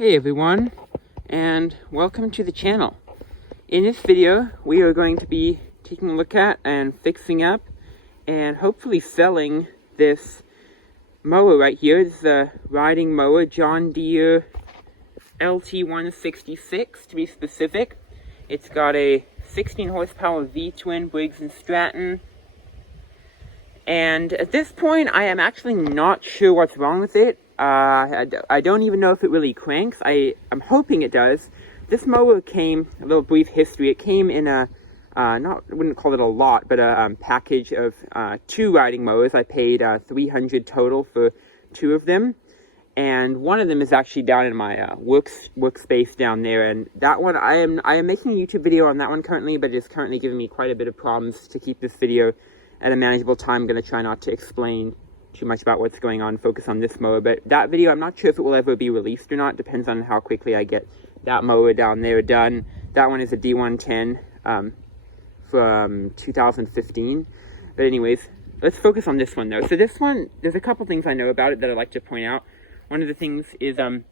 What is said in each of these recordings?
Hey everyone, and welcome to the channel. In this video, we are going to be taking a look at and fixing up and hopefully selling this mower right here. This is a riding mower, John Deere LT166 to be specific. It's got a 16 horsepower V-twin Briggs & Stratton. And at this point, I am actually not sure what's wrong with it. I don't even know if it really cranks. I'm hoping it does. This mower came, a little brief history, it came in a, I wouldn't call it a lot, but a package of 2 riding mowers. I paid $300 total for 2 of them. And one of them is actually down in my workspace down there. And that one, I am making a YouTube video on that one currently, but it's currently giving me quite a bit of problems to keep this video at a manageable time. I'm going to try not to explain too much about what's going on, focus on this mower. But that video, I'm not sure if it will ever be released or not. Depends on how quickly I get that mower down there done. That one is a D110 from 2015. But anyways, let's focus on this one though. So this one, there's a couple things I know about it that I'd like to point out. One of the things is the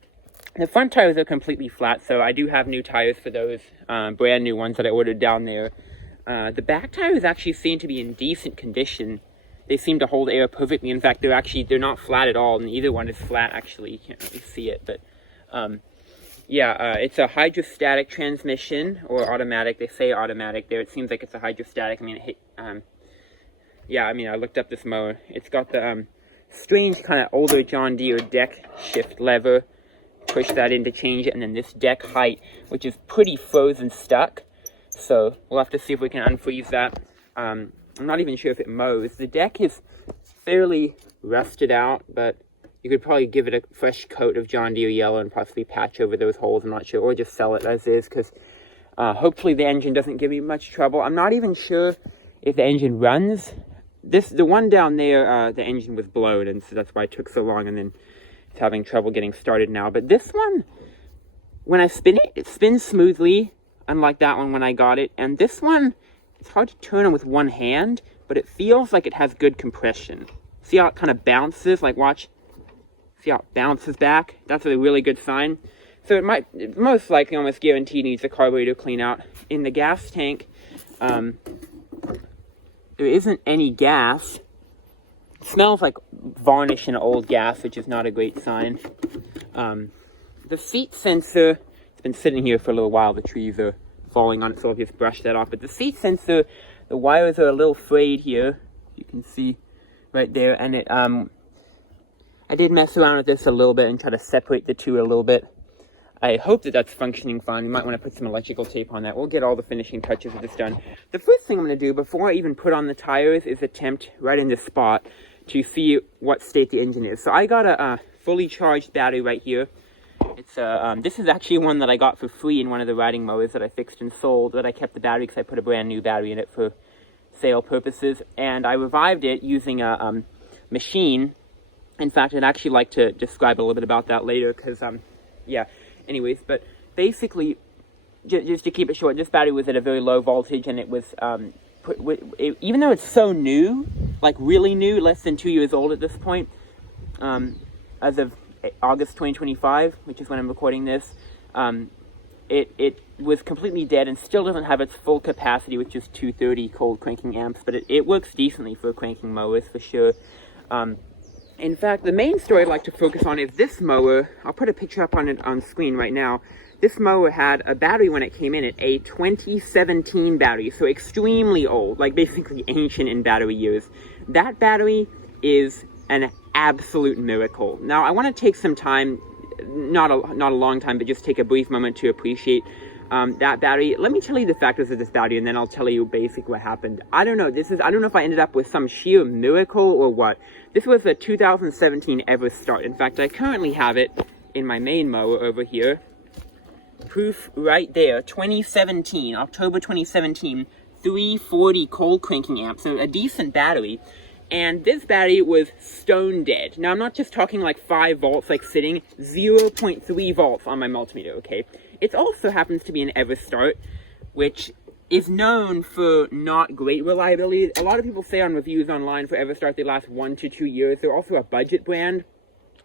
front tires are completely flat, so I do have new tires for those, brand new ones that I ordered down there. The back tires actually seem to be in decent condition. They seem to hold air perfectly. In fact, they're not flat at all, and either one is flat, actually. You can't really see it, but it's a hydrostatic transmission, or automatic. They say automatic there. It seems like it's a hydrostatic. I looked up this mower. It's got the strange kind of older John Deere deck shift lever. Push that in to change it, and then this deck height, which is pretty frozen stuck. So we'll have to see if we can unfreeze that. I'm not even sure if it mows. The deck is fairly rusted out, but you could probably give it a fresh coat of John Deere yellow and possibly patch over those holes. I'm not sure, or just sell it as is, because hopefully the engine doesn't give me much trouble. I'm not even sure if the engine runs. The one down there, the engine was blown, and so that's why it took so long, and then it's having trouble getting started now. But this one, when I spin it, it spins smoothly, unlike that one when I got it. And this one, it's hard to turn on with one hand, but it feels like it has good compression. See how it kind of bounces? Like, watch. See how it bounces back? That's a really good sign. So it most likely, almost guaranteed, needs a carburetor clean out. In the gas tank, there isn't any gas. It smells like varnish and old gas, which is not a great sign. The seat sensor, it's been sitting here for a little while. The trees are falling on it, so I'll just brush that off. But the seat sensor, the wires are a little frayed here. You can see right there. And I did mess around with this a little bit and try to separate the two a little bit. I hope that that's functioning fine. You might want to put some electrical tape on that. We'll get all the finishing touches of this done. The first thing I'm going to do before I even put on the tires is attempt right in this spot to see what state the engine is. So I got a fully charged battery right here. It's this is actually one that I got for free in one of the riding mowers that I fixed and sold, but I kept the battery because I put a brand new battery in it for sale purposes. And I revived it using a machine. In fact, I'd actually like to describe a little bit about that later because, anyways, but basically, just to keep it short, this battery was at a very low voltage, and it was, even though it's so new, like really new, less than 2 years old at this point, as of August 2025, which is when I'm recording this, it was completely dead and still doesn't have its full capacity, which is 230 cold cranking amps, but it works decently for cranking mowers for sure. In fact, the main story I'd like to focus on is this mower. I'll put a picture up on it on screen right now. This mower had a battery when it came in, a 2017 battery, so extremely old, like basically ancient in battery years. That battery is an absolute miracle. Now, I want to take some time, not a long time, but just take a brief moment to appreciate that battery. Let me tell you the factors of this battery, and then I'll tell you basically what happened. I don't know. I don't know if I ended up with some sheer miracle or what. This was a 2017 Everstart. In fact, I currently have it in my main mower over here. Proof right there. 2017, October 2017, 340 cold cranking amps. So a decent battery. And this battery was stone dead. Now, I'm not just talking like 5 volts, like sitting, 0.3 volts on my multimeter, okay? It also happens to be an Everstart, which is known for not great reliability. A lot of people say on reviews online for Everstart they last 1 to 2 years. They're also a budget brand.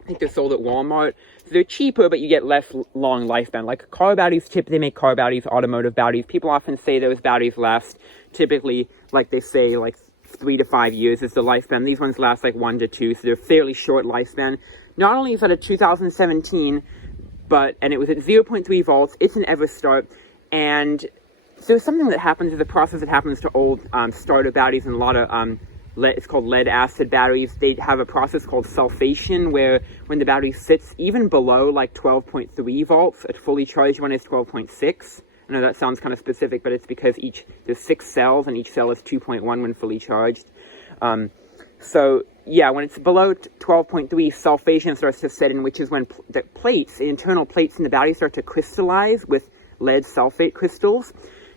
I think they're sold at Walmart. So they're cheaper, but you get less long lifespan. Like car batteries, they make car batteries, automotive batteries. People often say those batteries last typically, like they say, like 3 to 5 years is the lifespan. These ones last like 1 to 2, so they're fairly short lifespan. Not only is that a 2017, and it was at 0.3 volts. It's an ever start, and so something that happens is a process that happens to old starter batteries and a lot of it's called lead acid batteries. They have a process called sulfation, where when the battery sits even below like 12.3 volts, a fully charged one is 12.6. I know that sounds kind of specific, but it's because there's 6 cells and each cell is 2.1 when fully charged. So yeah, when it's below 12.3, sulfation starts to set in, which is when the internal plates in the battery start to crystallize with lead sulfate crystals.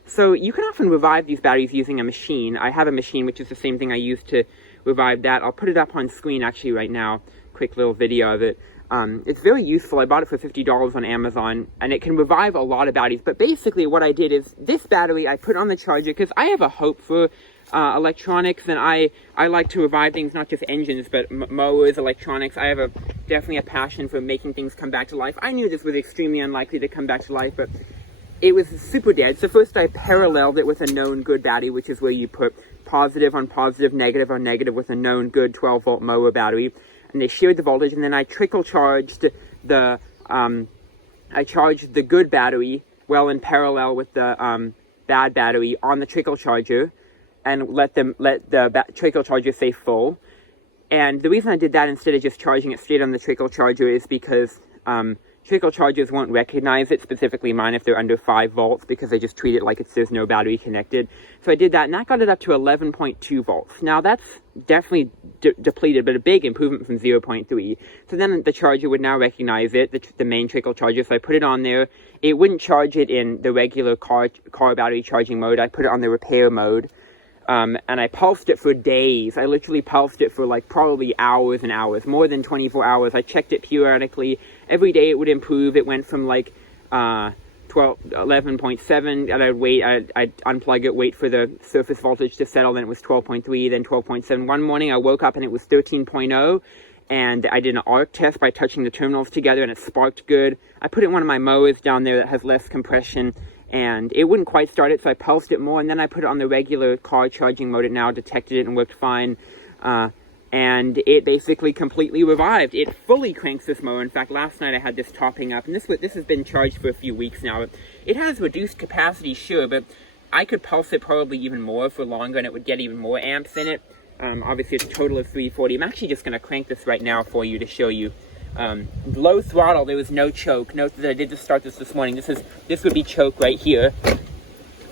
So you can often revive these batteries using a machine. I have a machine which is the same thing I use to revive that. I'll put it up on screen actually right now. Quick little video of it. It's very useful. I bought it for $50 on Amazon, and it can revive a lot of batteries. But basically what I did is, this battery I put on the charger because I have a hope for electronics, and I like to revive things, not just engines, but mowers, electronics. I have definitely a passion for making things come back to life. I knew this was extremely unlikely to come back to life, but it was super dead. So first I paralleled it with a known good battery, which is where you put positive on positive, negative on negative with a known good 12-volt mower battery. And they shared the voltage, and then I trickle charged the good battery in parallel with the bad battery on the trickle charger, and let the trickle charger stay full. And the reason I did that instead of just charging it straight on the trickle charger is because trickle chargers won't recognize it, specifically mine, if they're under 5 volts, because they just treat it like there's no battery connected. So I did that, and that got it up to 11.2 volts. Now that's definitely depleted, but a big improvement from 0.3. So then the charger would now recognize it, the main trickle charger. So I put it on there. It wouldn't charge it in the regular car battery charging mode. I put it on the repair mode. And I pulsed it for days. I literally pulsed it for like probably hours and hours, more than 24 hours. I checked it periodically. Every day it would improve. It went from like 11.7, and I'd wait. I'd unplug it, wait for the surface voltage to settle. Then it was 12.3, then 12.7. One morning I woke up and it was 13.0. And I did an arc test by touching the terminals together, and it sparked good. I put it in one of my mowers down there that has less compression, and it wouldn't quite start it, so I pulsed it more, and then I put it on the regular car charging mode. It now detected it and worked fine, and it basically completely revived. It fully cranks this mower. In fact, last night I had this topping up, and this has been charged for a few weeks now. It has reduced capacity, sure, but I could pulse it probably even more for longer, and it would get even more amps in it. Obviously, it's a total of 340. I'm actually just going to crank this right now for you to show you. Low throttle, there was no choke. Note that I did just start this morning. This would be choke right here.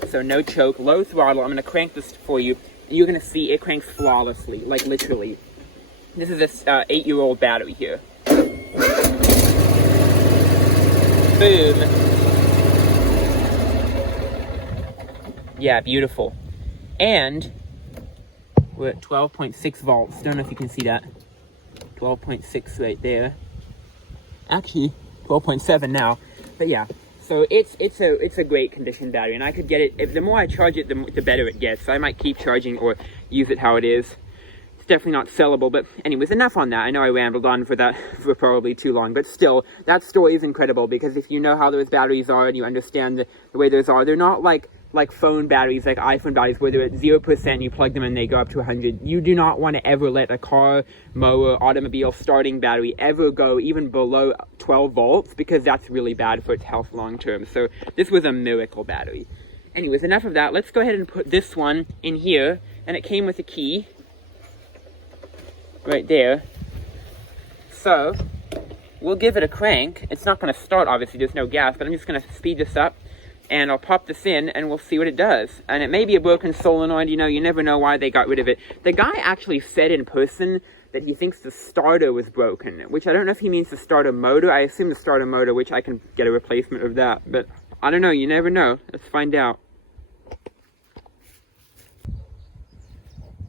So no choke, low throttle. I'm going to crank this for you. You're going to see it cranks flawlessly, like literally. This is this 8-year-old battery here. Boom. Yeah, beautiful. And we're at 12.6 volts. Don't know if you can see that. 12.6 right there. Actually, 12.7 now. But yeah, so it's a great condition battery, and I could get it. The more I charge it, the better it gets. So I might keep charging or use it how it is. It's definitely not sellable, but anyways, enough on that. I know I rambled on for probably too long, but still, that story is incredible, because if you know how those batteries are and you understand the way those are, they're not like phone batteries, like iPhone batteries, where they're at 0%, you plug them and they go up to 100. You do not want to ever let a car, mower, automobile starting battery ever go even below 12 volts, because that's really bad for its health long term. So this was a miracle battery. Anyways, enough of that. Let's go ahead and put this one in here, and it came with a key right there. So we'll give it a crank. It's not going to start, obviously, there's no gas, but I'm just going to speed this up, and I'll pop this in, and we'll see what it does. And it may be a broken solenoid, you never know why they got rid of it. The guy actually said in person that he thinks the starter was broken, which I don't know if he means the starter motor. I assume the starter motor, which I can get a replacement of that, but I don't know, you never know. Let's find out.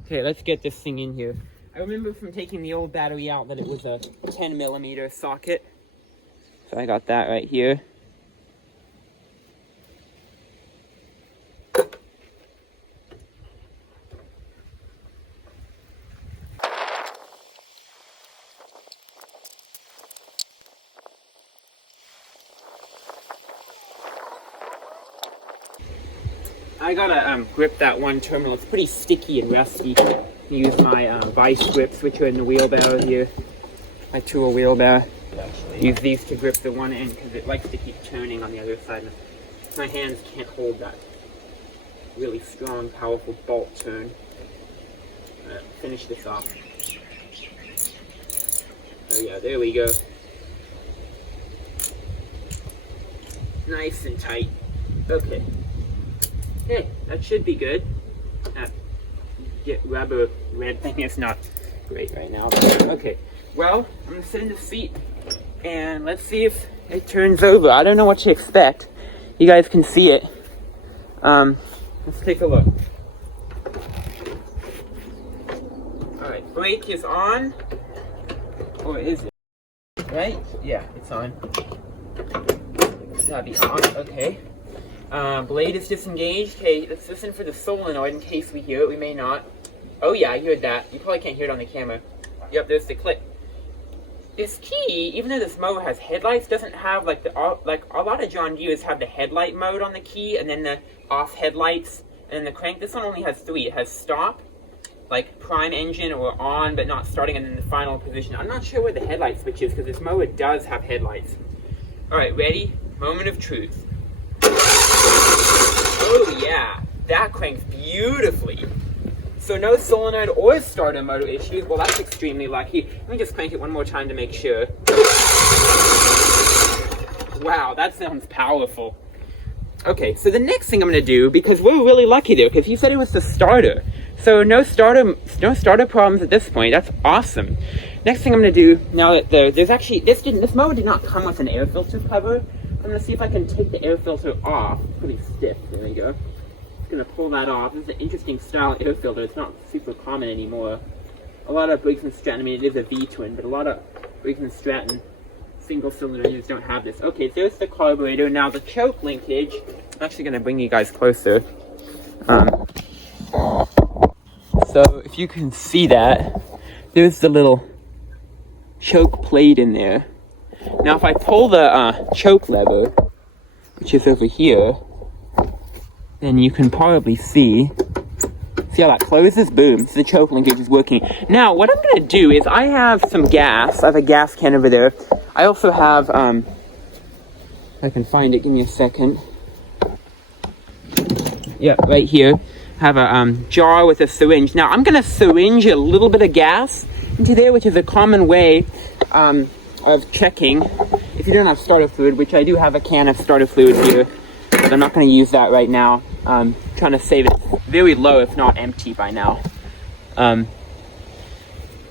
Okay, let's get this thing in here. I remember from taking the old battery out that it was a 10mm socket. So I got that right here. I gotta grip that one terminal. It's pretty sticky and rusty. Use my vice grips, which are in the wheelbarrow here. My tool wheelbarrow. Use these to grip the one end because it likes to keep turning on the other side. My hands can't hold that really strong, powerful bolt turn. Finish this off. Oh yeah, there we go. Nice and tight. Okay. Hey, that should be good. That get rubber red thing is not great right now. Okay. Well, I'm gonna sit in the seat and let's see if it turns over. I don't know what to expect. You guys can see it. Let's take a look. Alright, brake is on. Or is it? Right? Yeah, it's on. That'll be on. Okay. Blade is disengaged. Okay, let's listen for the solenoid in case we hear it. We may not. Oh yeah, I heard that. You probably can't hear it on the camera. Yep, there's the click. This key, even though this mower has headlights, doesn't have like a lot of John Deere's have the headlight mode on the key, and then the off headlights, and then the crank. This one only has 3. It has stop, like prime engine, or on but not starting, and then the final position. I'm not sure where the headlight switch is because this mower does have headlights. All right, ready? Moment of truth. Oh yeah, that cranks beautifully. So no solenoid or starter motor issues. Well, that's extremely lucky. Let me just crank it one more time to make sure. Wow, that sounds powerful. Okay, so the next thing I'm going to do, because we're really lucky there, because he said it was the starter. So no starter problems at this point. That's awesome. Next thing I'm going to do, now that there's actually, this mower did not come with an air filter cover. I'm going to see if I can take the air filter off. It's pretty stiff. There we go. Going to pull that off. This is an interesting style air filter. It's not super common anymore. A lot of Briggs & Stratton, I mean, it is a V-twin, but a lot of Briggs & Stratton single-cylinder engines don't have this. Okay, so there's the carburetor. Now the choke linkage, I'm actually going to bring you guys closer. So if you can see that, there's the little choke plate in there. Now if I pull the choke lever, which is over here, then you can probably see how that closes. Boom. So the choke linkage is working. Now, what I'm going to do is I have some gas. I have a gas can over there. I also have, if I can find it, give me a second. Yeah, right here. I have a jar with a syringe. Now, I'm going to syringe a little bit of gas into there, which is a common way of checking if you don't have starter fluid, which I do have a can of starter fluid here. But I'm not going to use that right now. I'm trying to save it very low, if not empty by now.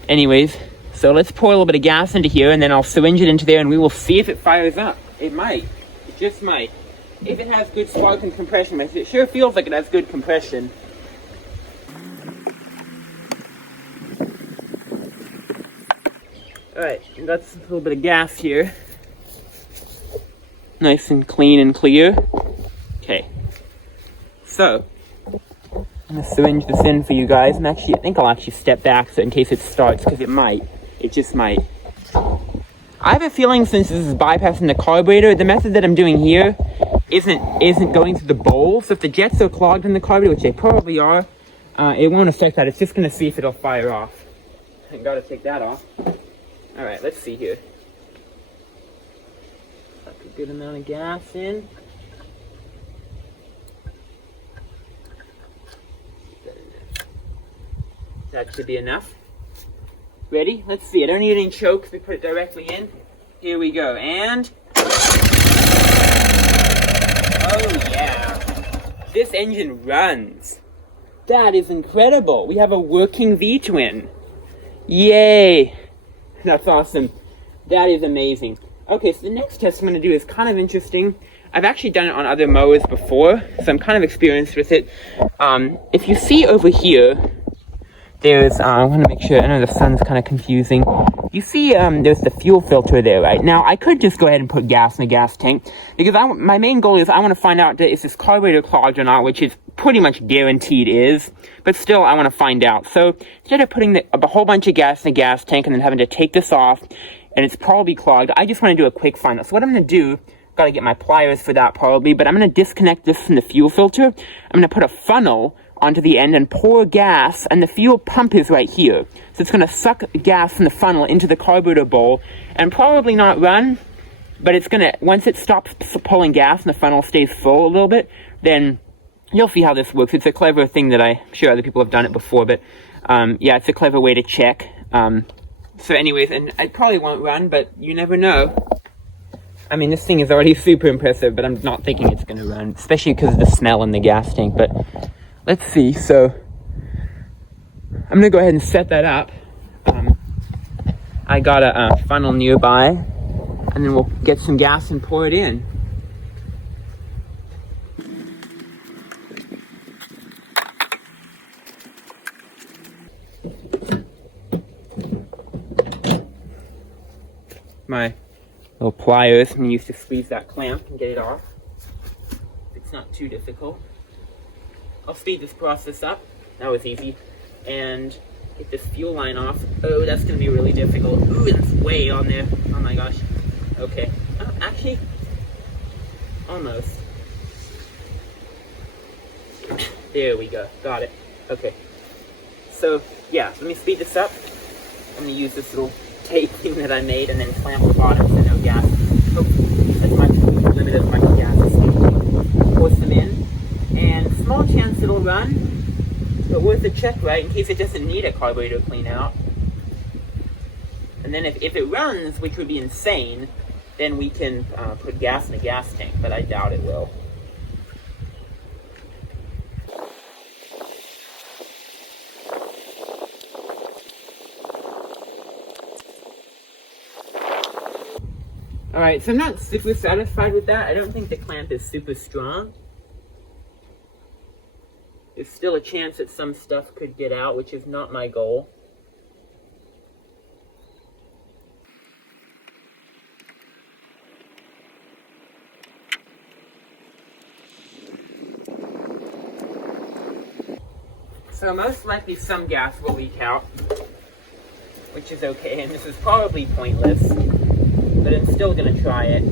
Anyways, so let's pour a little bit of gas into here, and then I'll syringe it into there, and we will see if it fires up. It might. It just might. If it has good spark and compression, it sure feels like it has good compression. Alright, that's a little bit of gas here. Nice and clean and clear. Okay, so I'm gonna syringe this in for you guys. I think I'll actually step back so in case it starts, because it just might. I have a feeling since this is bypassing the carburetor, the method that I'm doing here isn't going through the bowl. So if the jets are clogged in the carburetor, which they probably are, it won't affect that. It's just gonna see if it'll fire off. I gotta take that off. All right, let's see here. Suck a good amount of gas in. That should be enough. Ready? Let's see. I don't need any chokes. We put it directly in. Here we go. And oh yeah, this engine runs. That is incredible. We have a working V-twin. Yay! That's awesome. That is amazing. Okay, so the next test I'm going to do is kind of interesting. I've actually done it on other mowers before, so I'm kind of experienced with it. If you see over here, there's, I want to make sure, I know the sun's kind of confusing. You see, there's the fuel filter there, right? Now, I could just go ahead and put gas in the gas tank, because my main goal is I want to find out is this carburetor clogged or not, which is pretty much guaranteed is, but still, I want to find out. So, instead of putting a whole bunch of gas in the gas tank and then having to take this off, and it's probably clogged, I just want to do a quick find out. So what I'm going to do, Gotta get my pliers for that probably, but I'm gonna disconnect this from the fuel filter. I'm gonna put a funnel onto the end and pour gas, and the fuel pump is right here. So it's gonna suck gas from the funnel into the carburetor bowl and probably not run, but it's gonna, once it stops pulling gas and the funnel stays full a little bit, then you'll see how this works. It's a clever thing that I'm sure other people have done it before, but yeah, it's a clever way to check. So anyways, and I probably won't run, but you never know. I mean, this thing is already super impressive, but I'm not thinking it's going to run, especially because of the smell in the gas tank. But let's see. So I'm going to go ahead and set that up. I got a funnel nearby, and then we'll get some gas and pour it in. My little pliers, I'm used to squeeze that clamp and get it off. It's not too difficult. I'll speed this process up. That was easy. And get this fuel line off. Oh, that's gonna be really difficult. Ooh, that's way on there. Oh my gosh. Okay. Oh, actually, almost. There we go. Got it. Okay. So, yeah, let me speed this up. I'm gonna use this little tape thing that I made and then clamp the bottom so no gas. Hopefully, as much limit as much gas escaping. Pour some in, and small chance it'll run, but worth a check, right? In case it doesn't need a carburetor clean out. And then if it runs, which would be insane, then we can put gas in a gas tank, but I doubt it will. Alright, so I'm not super satisfied with that. I don't think the clamp is super strong. There's still a chance that some stuff could get out, which is not my goal. So most likely some gas will leak out, which is okay, and this is probably pointless. But I'm still going to try it.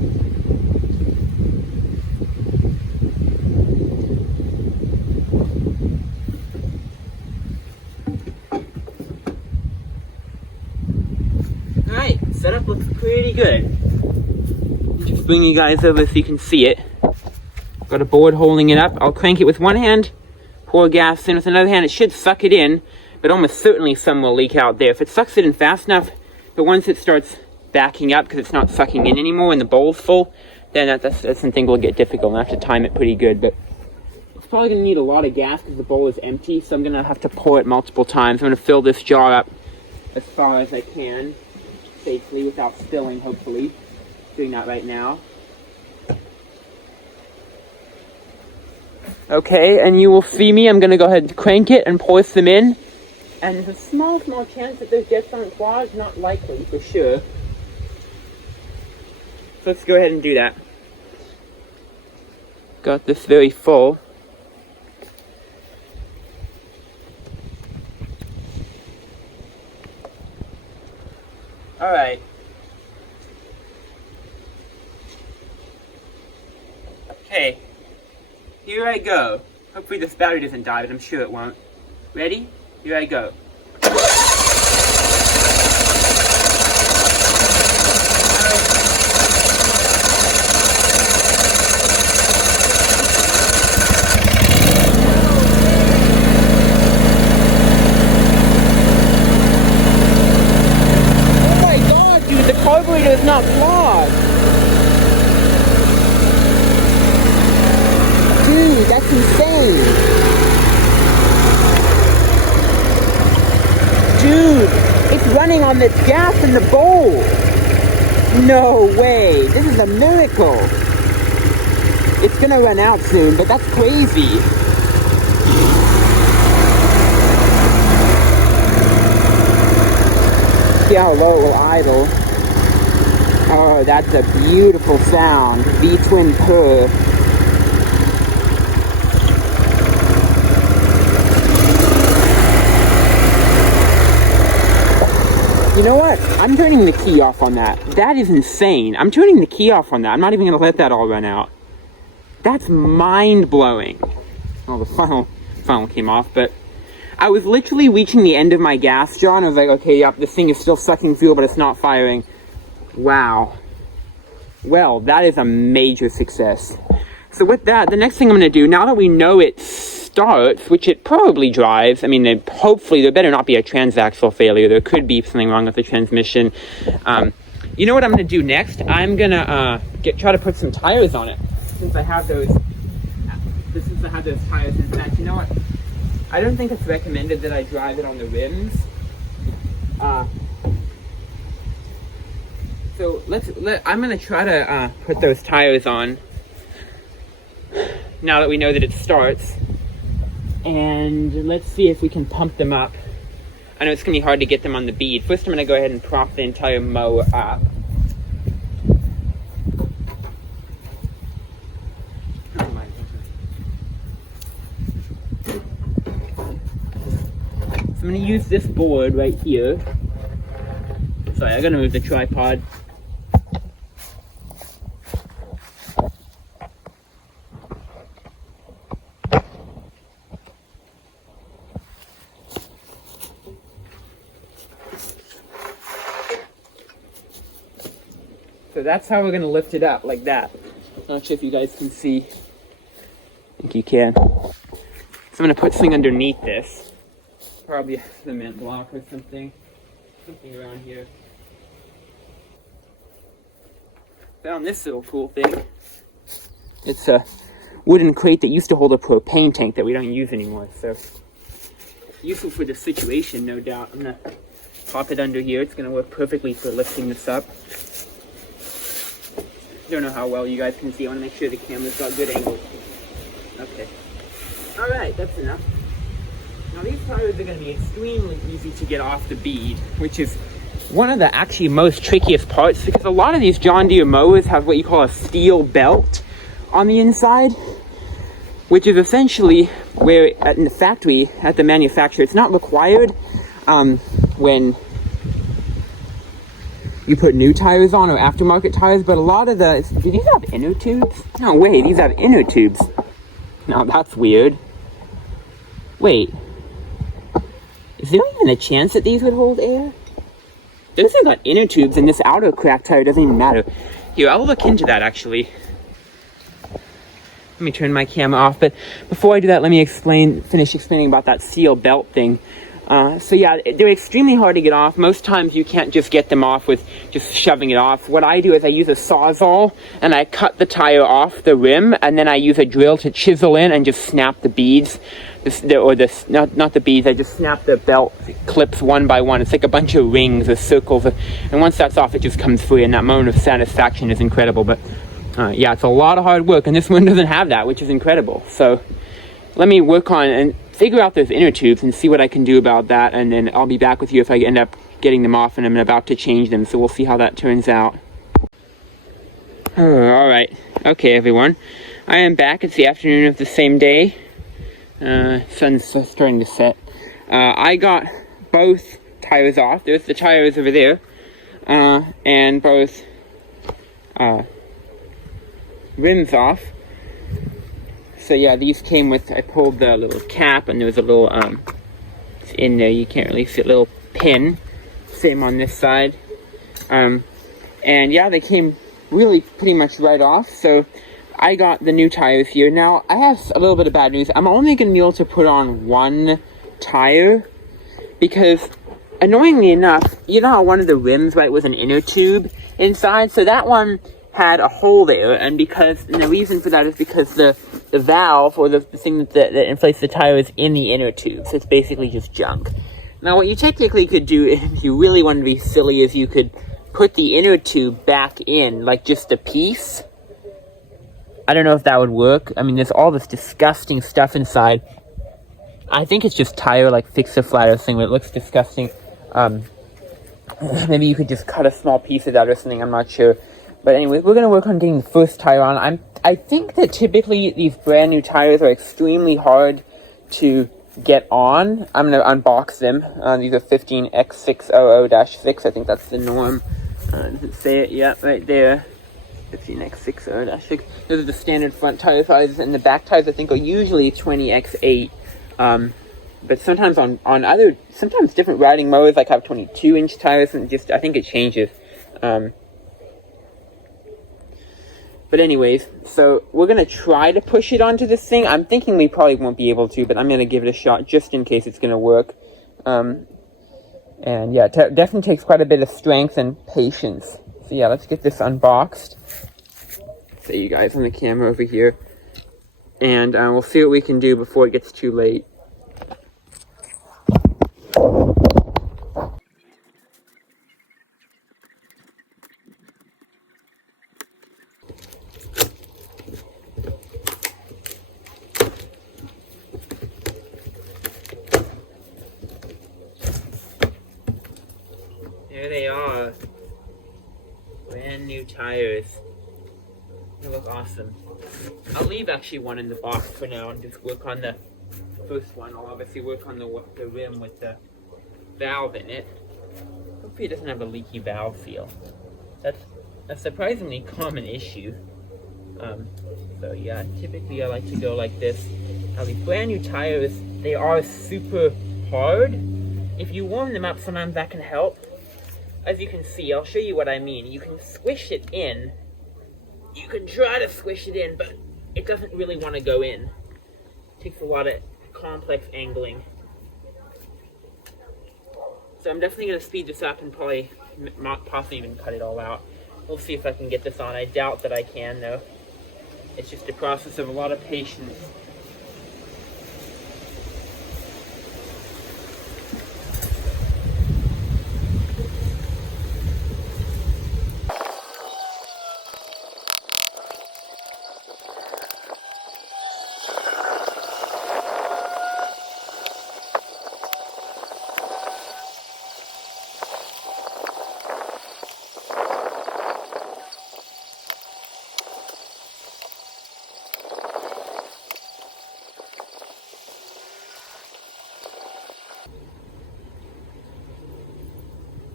Alright, setup looks pretty good. Just bring you guys over so you can see it. Got a board holding it up. I'll crank it with one hand, pour gas in with another hand. It should suck it in, but almost certainly some will leak out there. If it sucks it in fast enough, but once it starts backing up because it's not sucking in anymore and the bowl's full, then that's something will get difficult. I have to time it pretty good, but it's probably going to need a lot of gas because the bowl is empty, so I'm going to have to pour it multiple times. I'm going to fill this jar up as far as I can, safely, without spilling, hopefully. Doing that right now. Okay, and you will see me. I'm going to go ahead and crank it and pour some in. And there's a small chance that those jets aren't clogged. Not likely, for sure. So let's go ahead and do that. Got this very full. Alright. Okay. Here I go. Hopefully this battery doesn't die, but I'm sure it won't. Ready? Here I go. Carburetor is not clogged. Dude, that's insane. Dude, it's running on the gas in the bowl. No way. This is a miracle. It's gonna run out soon, but that's crazy. See how low it will idle. Oh, that's a beautiful sound. V-twin purr. You know what? I'm turning the key off on that. That is insane. I'm turning the key off on that. I'm not even going to let that all run out. That's mind-blowing. Well, the funnel came off, but I was literally reaching the end of my gas, John. I was like, okay, yep, this thing is still sucking fuel, but it's not firing. Wow. Well, that is a major success. So with that, the next thing I'm going to do, now that we know it starts, which it probably drives, I mean, hopefully there better not be a transaxle failure. There could be something wrong with the transmission. You know what I'm going to do next? I'm going to try to put some tires on it. Since I have those tires. In fact, you know what? I don't think it's recommended that I drive it on the rims. So I'm going to try to put those tires on now that we know that it starts. And let's see if we can pump them up. I know it's going to be hard to get them on the bead. First, I'm going to go ahead and prop the entire mower up. I'm going to use this board right here. Sorry, I got to move the tripod. So that's how we're going to lift it up, like that. Not sure if you guys can see. I think you can. So I'm going to put something underneath this. Probably a cement block or something. Something around here. Found this little cool thing. It's a wooden crate that used to hold a propane tank that we don't use anymore. So useful for the situation, no doubt. I'm going to pop it under here. It's going to work perfectly for lifting this up. Don't know how well you guys can see. I want to make sure the camera's got good angles. Okay. Alright, that's enough. Now these tires are going to be extremely easy to get off the bead, which is one of the actually most trickiest parts, because a lot of these John Deere mowers have what you call a steel belt on the inside, which is essentially where in the factory, at the manufacturer, it's not required when you put new tires on or aftermarket tires, but a lot of do these have inner tubes? No way, these have inner tubes. Now that's weird. Wait. Is there even a chance that these would hold air? Those have got inner tubes, and this outer crack tire doesn't even matter. Here, I'll look into that, actually. Let me turn my camera off, but before I do that, let me finish explaining about that seal belt thing. So yeah, they're extremely hard to get off. Most times you can't just get them off with just shoving it off. What I do is I use a Sawzall, and I cut the tire off the rim, and then I use a drill to chisel in and just snap the beads. Not the beads, I just snap the belt clips one by one. It's like a bunch of rings or circles, and once that's off, it just comes free, and that moment of satisfaction is incredible. But yeah, it's a lot of hard work, and this one doesn't have that, which is incredible. So let me work on and figure out those inner tubes and see what I can do about that, and then I'll be back with you if I end up getting them off, and I'm about to change them, so we'll see how that turns out. Alright, okay everyone, I am back. It's the afternoon of the same day. Sun's starting to set. I got both tires off. There's the tires over there, and both rims off. So yeah, these came with, I pulled the little cap, and there was a little, it's in there, you can't really see a little pin. Same on this side. And yeah, they came really pretty much right off, so I got the new tires here. Now, I have a little bit of bad news. I'm only going to be able to put on one tire, because annoyingly enough, you know how one of the rims, right, was an inner tube inside? So that one had a hole there, and the reason for that is because the valve, or the thing that inflates the tire, is in the inner tube, so it's basically just junk. Now what you technically could do, if you really want to be silly, is you could put the inner tube back in, like just a piece. I don't know if that would work. I mean, there's all this disgusting stuff inside. I think it's just tire, like fix-a-flatter thing, but it looks disgusting. Maybe you could just cut a small piece of that or something, I'm not sure. But anyway, we're going to work on getting the first tire on. I think that typically these brand new tires are extremely hard to get on. I'm going to unbox them. These are 15X600-6. I think that's the norm. Does it say it? Yeah, right there. 15X600-6. Those are the standard front tire sizes, and the back tires I think are usually 20X8. But sometimes sometimes different riding mowers like have 22-inch tires, and just I think it changes. But anyways, so we're gonna try to push it onto this thing. I'm thinking we probably won't be able to, but I'm gonna give it a shot just in case it's gonna work. And yeah, it definitely takes quite a bit of strength and patience. So yeah, let's get this unboxed. See you guys on the camera over here. And we'll see what we can do before it gets too late. There they are. Brand new tires. They look awesome. I'll leave actually one in the box for now and just work on the first one. I'll obviously work on the rim with the valve in it. Hopefully it doesn't have a leaky valve feel. That's a surprisingly common issue. So yeah, typically I like to go like this. Now these brand new tires, they are super hard. If you warm them up, sometimes that can help. As you can see, I'll show you what I mean. You can squish it in. You can try to squish it in, but it doesn't really want to go in. It takes a lot of complex angling. So I'm definitely going to speed this up and probably possibly even cut it all out. We'll see if I can get this on. I doubt that I can, though. It's just a process of a lot of patience.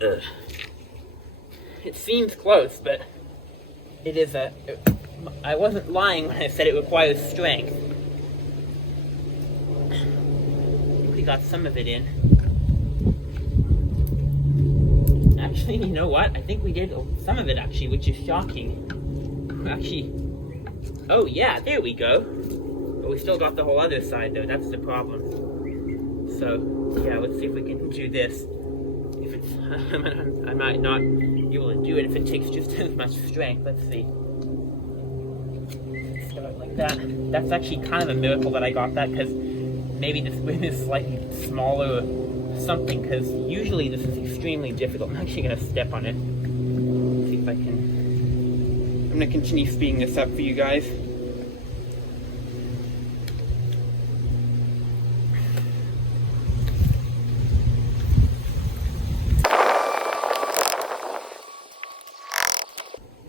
Ugh. It seems close, but it is I wasn't lying when I said it requires strength. I think we got some of it in. Actually, you know what? I think we did some of it actually, which is shocking. Actually, oh yeah, there we go. But we still got the whole other side though, that's the problem. So, yeah, let's see if we can do this. If it's, I might not be able to do it if it takes just as much strength. Let's see. Start like that. That's actually kind of a miracle that I got that, because maybe this rim is slightly smaller or something, because usually this is extremely difficult. I'm actually going to step on it. Let's see if I can. I'm going to continue speeding this up for you guys.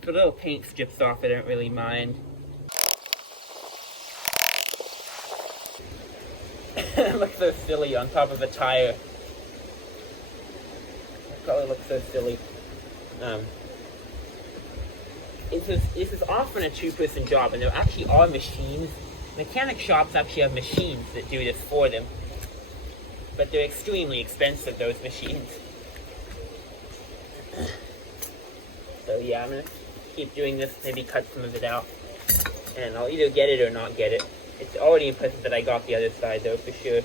If a little paint strips off, I don't really mind. It looks so silly on top of a tire. It probably looks so silly. This is often a two-person job, and there actually are machines. Mechanic shops actually have machines that do this for them. But they're extremely expensive, those machines. So yeah, I'm going to keep doing this, maybe cut some of it out. And I'll either get it or not get it. It's already impressive that I got the other side though, for sure.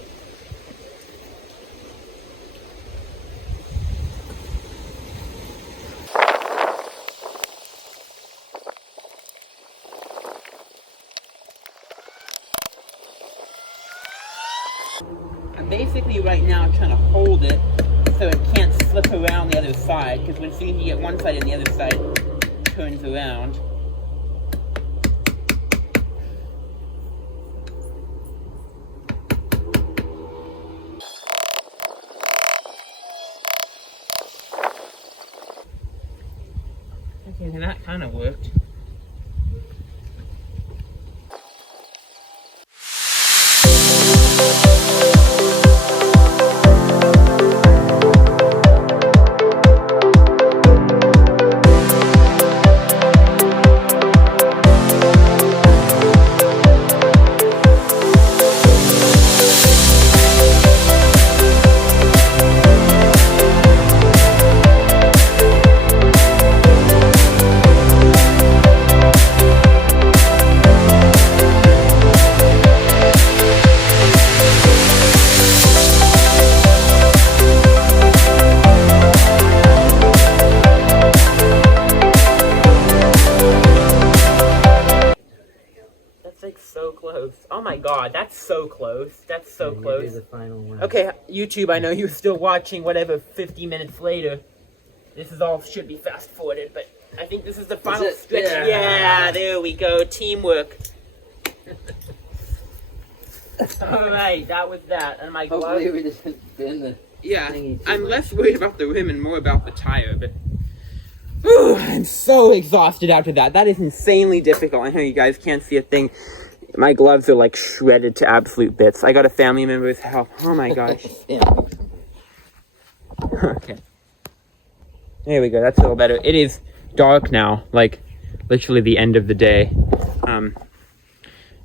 I'm basically right now trying to hold it so it can't slip around the other side, because when soon as you get one side and the other side turns around. Okay, and that kind of worked. close. Oh my god, that's so close. That's so close. The final one. Okay, YouTube, I know you're still watching, whatever, 50 minutes later. This is all should be fast forwarded, but I think this is the final stretch. Yeah, there we go. Teamwork. Alright, that was that. And my glove. Hopefully we just bend the thingy too I'm much. less worried about the rim and more about the tire, but whew, I'm so exhausted after that. That is insanely difficult. I know you guys can't see a thing. My gloves are like shredded to absolute bits. I got a family member's help. Oh my gosh. Okay. There we go. That's a little better. It is dark now, like literally the end of the day.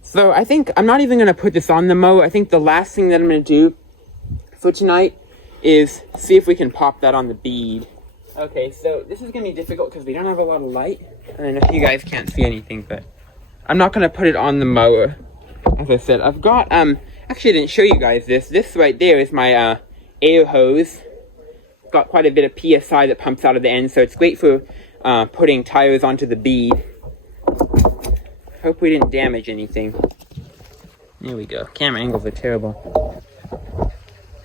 So I think I'm not even going to put this on the mower. I think the last thing that I'm going to do for tonight is see if we can pop that on the bead. Okay, so this is going to be difficult because we don't have a lot of light. I don't know if you guys can't see anything, but I'm not going to put it on the mower. As I said, I've got, actually I didn't show you guys this. This right there is my air hose. Got quite a bit of PSI that pumps out of the end, so it's great for putting tires onto the bead. Hope we didn't damage anything. There we go. Camera angles are terrible.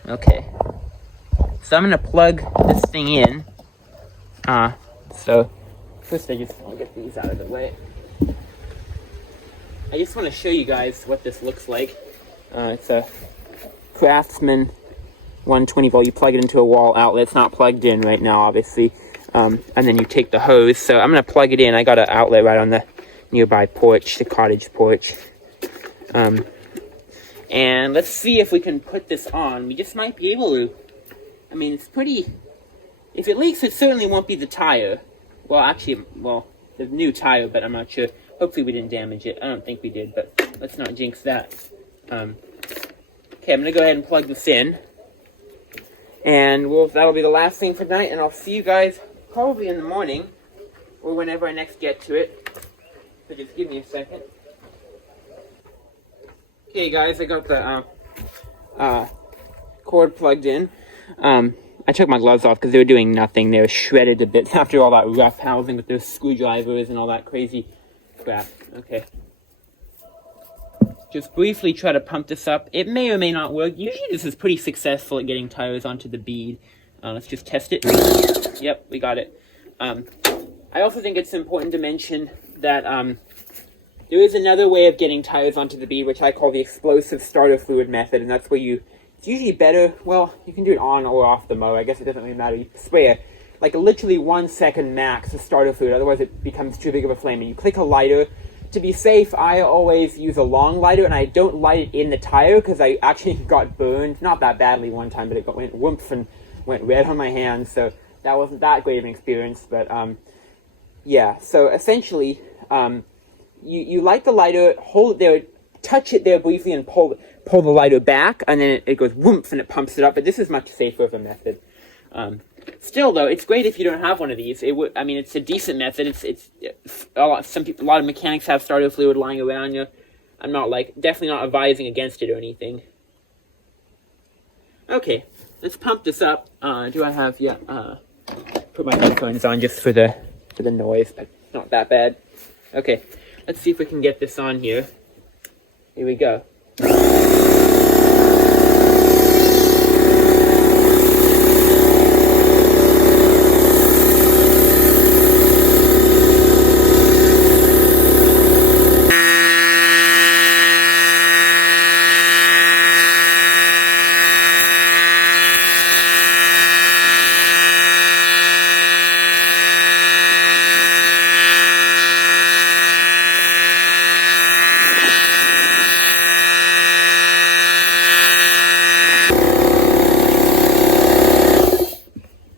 Okay. So I'm going to plug this thing in. So first I just want to get these out of the way. I just want to show you guys what this looks like. It's a Craftsman 120 volt. You plug it into a wall outlet. It's not plugged in right now, obviously. And then you take the hose. So I'm going to plug it in. I got an outlet right on the nearby porch, the cottage porch. And let's see if we can put this on. We just might be able to. I mean, it's pretty... If it leaks, it certainly won't be the tire. Well, actually, the new tire, but I'm not sure. Hopefully we didn't damage it. I don't think we did, but let's not jinx that. Okay, I'm going to go ahead and plug this in. And that'll be the last thing for tonight, and I'll see you guys probably in the morning, or whenever I next get to it. So just give me a second. Okay guys, I got the cord plugged in. I took my gloves off because they were doing nothing. They were shredded to bits after all that rough housing with those screwdrivers and all that crazy crap. Okay. Just briefly try to pump this up. It may or may not work. Usually this is pretty successful at getting tires onto the bead. Let's just test it. Yep, we got it. I also think it's important to mention that there is another way of getting tires onto the bead, which I call the explosive starter fluid method, and that's where it's usually better, well, you can do it on or off the mower, I guess it doesn't really matter. You spray like literally 1 second max of starter fluid, otherwise it becomes too big of a flame, and you click a lighter. To be safe, I always use a long lighter, and I don't light it in the tire, because I actually got burned, not that badly one time, but it went whoomph and went red on my hands, so that wasn't that great of an experience, but yeah, so essentially, you light the lighter, hold it there, touch it there briefly, and pull the lighter back, and then it goes whoomph and it pumps it up. But this is much safer of a method. Still, though, it's great if you don't have one of these. I mean, it's a decent method. It's a lot of mechanics have starter fluid lying around you. I'm not definitely not advising against it or anything. Okay, let's pump this up. Do I have put my headphones on just for the noise, but it's not that bad. Okay, let's see if we can get this on here. Here we go.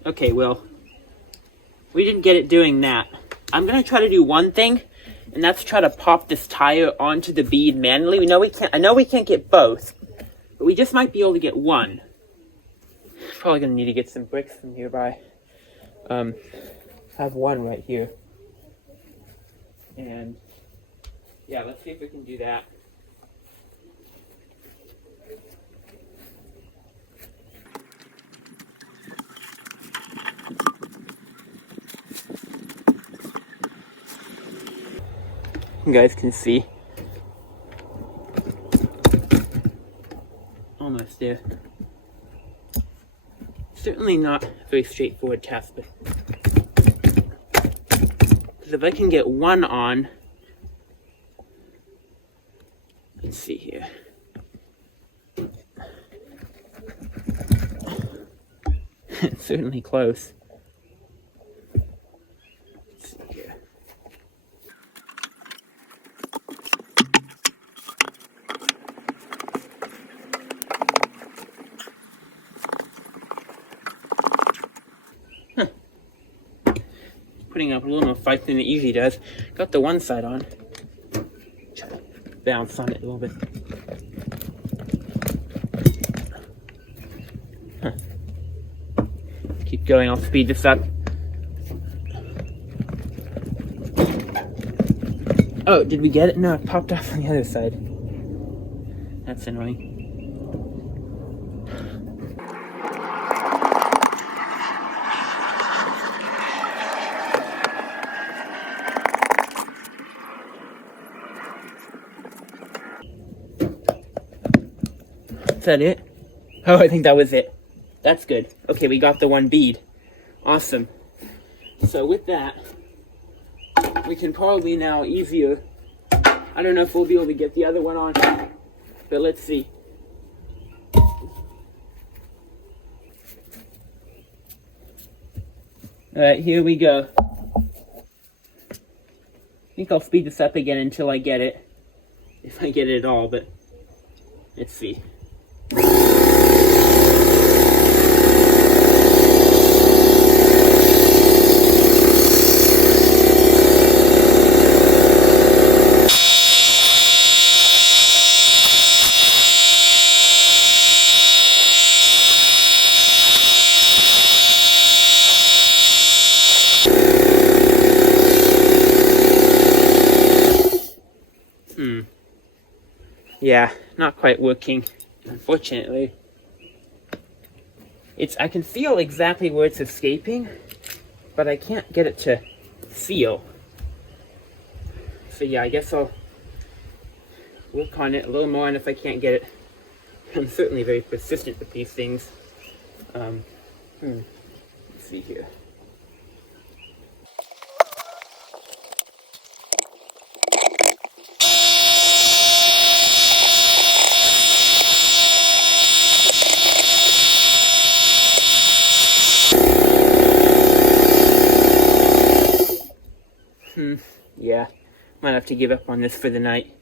Okay, well, we didn't get it doing that. I'm going to try to do one thing, and that's try to pop this tire onto the bead manually. I know we can't get both, but we just might be able to get one. Probably going to need to get some bricks from nearby. I have one right here. And, yeah, let's see if we can do that. You guys can see. almost there. Certainly not a very straightforward task, but because if I can get one on, let's see here. It's certainly close. Let's see here. Putting up a little more fight than it usually does. Got the one side on. Try to bounce on it a little bit. Keep going, I'll speed this up. Oh, did we get it? No, it popped off on the other side. That's annoying. Is that it? Oh, I think that was it. That's good. Okay, we got the one bead. Awesome. So with that, we can probably now easier. I don't know if we'll be able to get the other one on, but let's see. Alright, here we go. I think I'll speed this up again until I get it. If I get it at all, but let's see. Yeah, not quite working, unfortunately. I can feel exactly where it's escaping, but I can't get it to seal. So yeah, I guess I'll work on it a little more, and if I can't get it, I'm certainly very persistent with these things. Let's see here. Yeah, might have to give up on this for the night.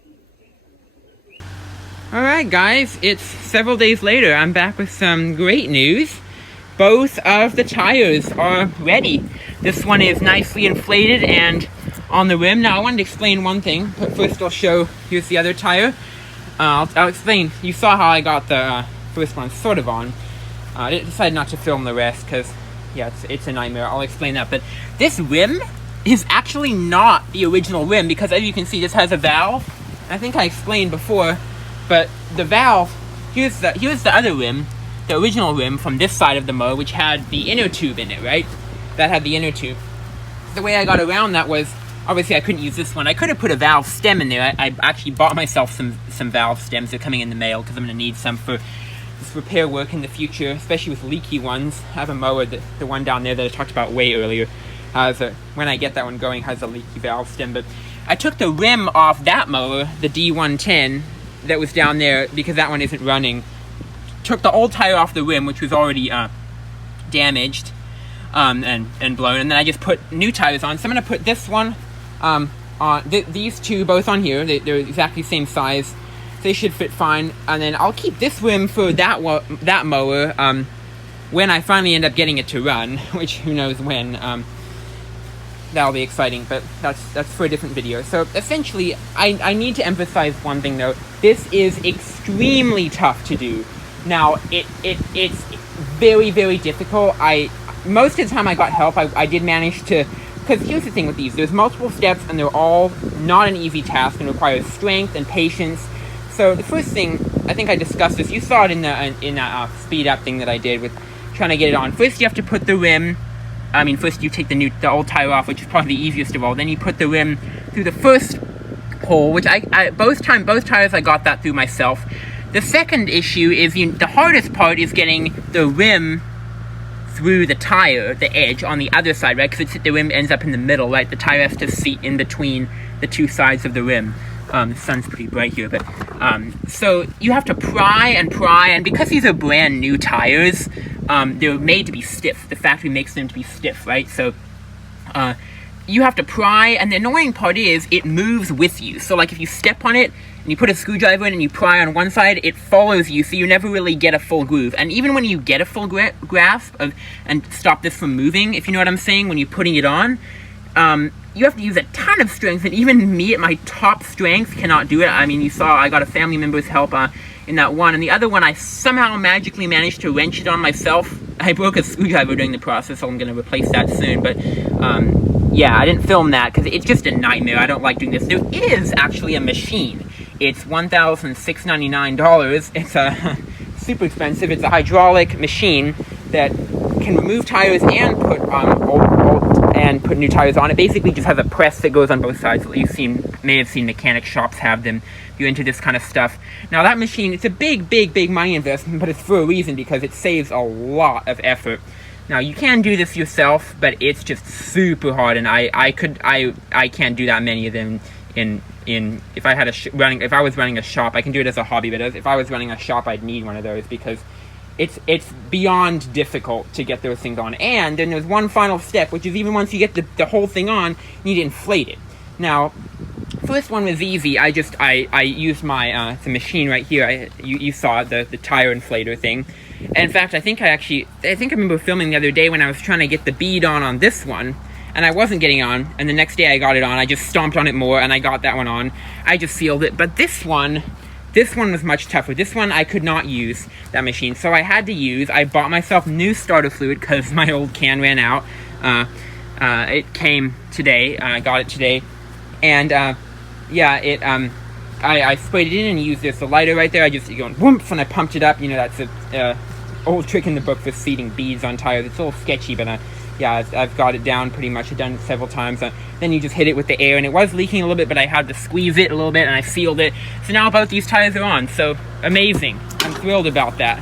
Alright guys, it's several days later. I'm back with some great news. Both of the tires are ready. This one is nicely inflated and on the rim. Now I wanted to explain one thing, but first I'll show, here's the other tire. I'll explain. You saw how I got the first one sort of on. I decided not to film the rest because, yeah, it's a nightmare. I'll explain that. But this rim is actually not the original rim because, as you can see, this has a valve. I think I explained before, but the valve, here's the other rim, the original rim from this side of the mower, which had the inner tube in it, right? That had the inner tube. The way I got around that was, obviously I couldn't use this one. I could have put a valve stem in there. I actually bought myself some valve stems. They're coming in the mail because I'm going to need some for this repair work in the future, especially with leaky ones. I have a mower, the one down there that I talked about way earlier, when I get that one going, has a leaky valve stem. But I took the rim off that mower, the D110, that was down there, because that one isn't running. Took the old tire off the rim, which was already damaged and blown, and then I just put new tires on. So I'm going to put this one on, these two both on here. They're exactly the same size. They should fit fine. And then I'll keep this rim for that mower when I finally end up getting it to run, which who knows when. That'll be exciting, but that's for a different video. So essentially, I need to emphasize one thing though. This is extremely tough to do. Now, it's very, very difficult. Most of the time I got help. I did manage to, because here's the thing with these. There's multiple steps, and they're all not an easy task and require strength and patience. So the first thing, I think I discussed this. You saw it in that speed up thing that I did with trying to get it on. First, you have to put the rim. First you take the old tire off, which is probably the easiest of all. Then you put the rim through the first hole, which both tires I got that through myself. The second issue is the hardest part is getting the rim through the tire, the edge, on the other side, right? Because the rim ends up in the middle, right? The tire has to seat in between the two sides of the rim. The sun's pretty bright here, but so you have to pry, and because these are brand new tires, they're made to be stiff. The factory makes them to be stiff, right? So you have to pry, and the annoying part is it moves with you. So like if you step on it and you put a screwdriver in and you pry on one side, it follows you, so you never really get a full groove. And even when you get a full grasp of and stop this from moving, if you know what I'm saying, when you're putting it on, you have to use a ton of strength, and even me at my top strength cannot do it. I mean, you saw I got a family member's help in that one, and the other one I somehow magically managed to wrench it on myself. I broke a screwdriver during the process, so I'm going to replace that soon, but yeah, I didn't film that because it's just a nightmare. I don't like doing this. There is actually a machine. It's $1,699. It's super expensive. It's a hydraulic machine that can remove tires and put new tires on. It basically just has a press that goes on both sides. May have seen mechanic shops have them. If you're into this kind of stuff. Now that machine, it's a big money investment, but it's for a reason, because it saves a lot of effort. Now you can do this yourself, but it's just super hard, and I can't do that many of them if I had if I was running a shop. I can do it as a hobby, but if I was running a shop, I'd need one of those, because it's beyond difficult to get those things on. And then there's one final step, which is even once you get the whole thing on, you need to inflate it. Now, first one was easy. I used my the machine right here. You saw the tire inflator thing. And in fact, I think I remember filming the other day when I was trying to get the bead on this one, and I wasn't getting on, and the next day I got it on. I just stomped on it more, and I got that one on. I just sealed it. But this one was much tougher. This one I could not use, that machine. So I bought myself new starter fluid because my old can ran out. It came today. I got it today. And yeah, I sprayed it in and used this, the lighter right there. I just going whoops, and I pumped it up. You know, that's a old trick in the book for seating beads on tires. It's a little sketchy, but yeah, I've got it down pretty much. I've done it several times. Then you just hit it with the air, and it was leaking a little bit, but I had to squeeze it a little bit, and I sealed it. So now both these tires are on. So amazing. I'm thrilled about that.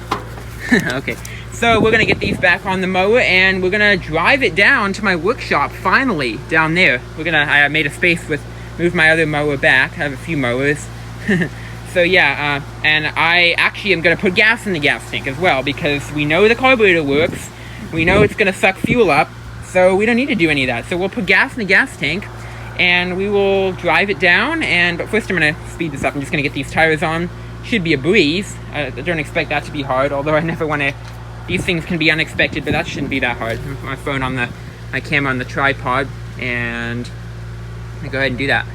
Okay, so we're gonna get these back on the mower, and we're gonna drive it down to my workshop finally down there. I made a space move my other mower back. I have a few mowers. So yeah, and I actually am gonna put gas in the gas tank as well, because we know the carburetor works. We know it's gonna suck fuel up, so we don't need to do any of that. So we'll put gas in the gas tank, and we will drive it down. But first I'm gonna speed this up. I'm just gonna get these tires on. Should be a breeze. I don't expect that to be hard, although I never want to. These things can be unexpected, but that shouldn't be that hard. Put my phone on my camera on the tripod, and I'm gonna go ahead and do that.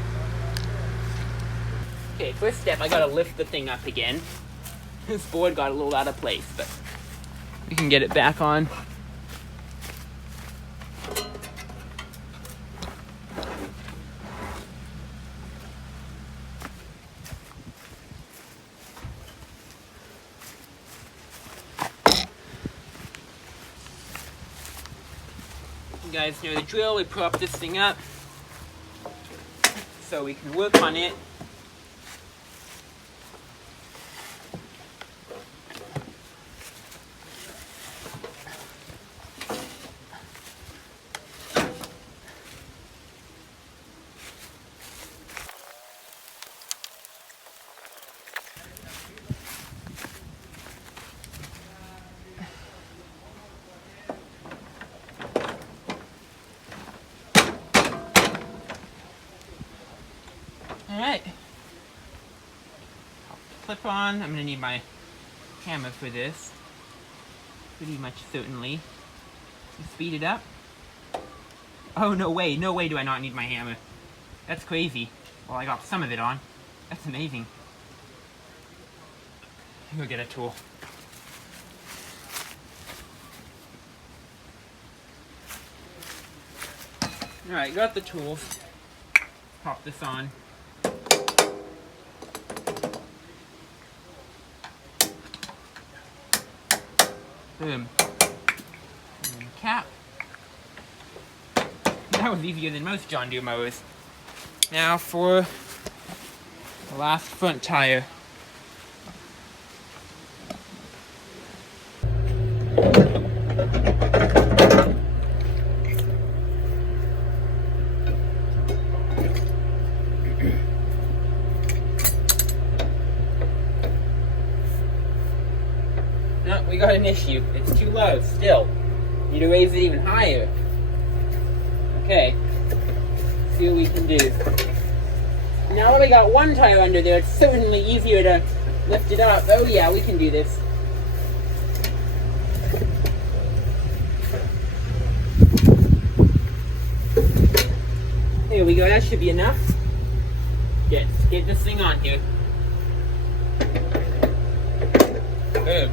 Okay, first step, I gotta lift the thing up again. This board got a little out of place, but we can get it back on. You guys know the drill. We prop this thing up so we can work on it. Alright, clip on. I'm going to need my hammer for this, pretty much certainly. Speed it up. Oh, no way do I not need my hammer. That's crazy. Well, I got some of it on. That's amazing. Go get a tool. Alright, got the tools. Pop this on. Boom. And cap. That was easier than most John Deere mowers. Now for the last front tire. we got an issue. It's too low still. Need to raise it even higher. Okay. See what we can do. Now that we got one tire under there, it's certainly easier to lift it up. Oh yeah, we can do this. There we go, that should be enough. Get this thing on here. Boom.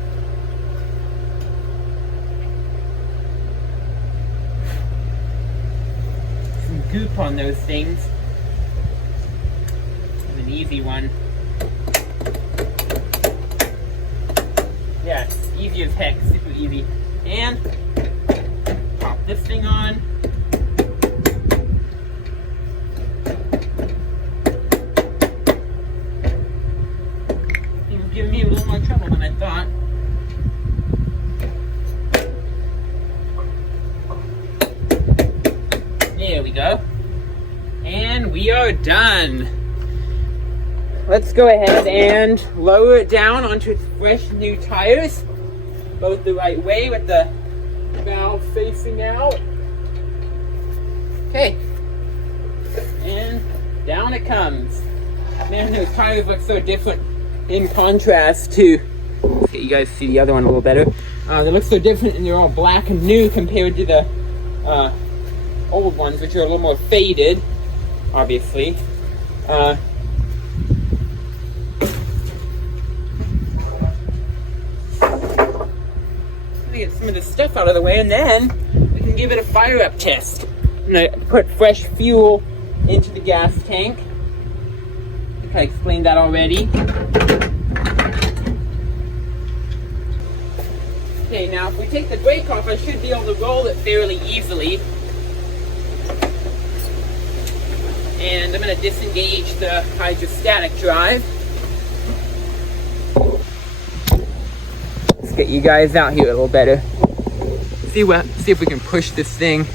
Some goop on those things. An easy one. Yeah, it's easy as heck, super easy. And pop this thing on. It's giving me a little more trouble than I thought. There we go. And we are done. Let's go ahead and lower it down onto its fresh new tires. Both the right way with the valve facing out. Okay. And down it comes. Man, those tires look so different in contrast to... Let's get you guys to see the other one a little better. They look so different and they're all black and new compared to the old ones, which are a little more faded, obviously. Get some of this stuff out of the way, and then we can give it a fire up test. I'm gonna put fresh fuel into the gas tank. I think I explained that already. Okay, now if we take the brake off, I should be able to roll it fairly easily. And I'm gonna disengage the hydrostatic drive. Get you guys out here a little better. See if we can push this thing.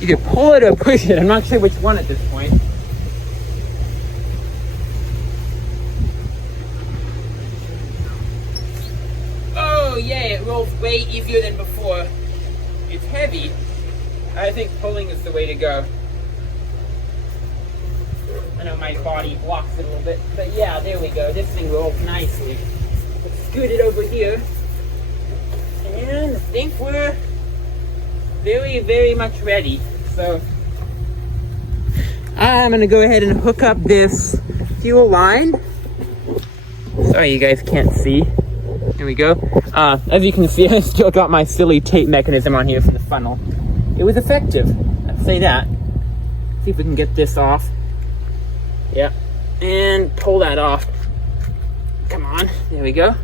Either pull it or push it. I'm not sure which one at this point. Oh yeah, it rolls way easier than before. It's heavy. I think pulling is the way to go. I know my body blocks it a little bit, but yeah, there we go. This thing rolls nicely. Let's scoot it over here. And I think we're very, very much ready. So I'm gonna go ahead and hook up this fuel line. Sorry you guys can't see. Here we go. As you can see, I still got my silly tape mechanism on here for the funnel. It was effective, I'd say that. See if we can get this off. Yeah, and pull that off. Come on, there we go.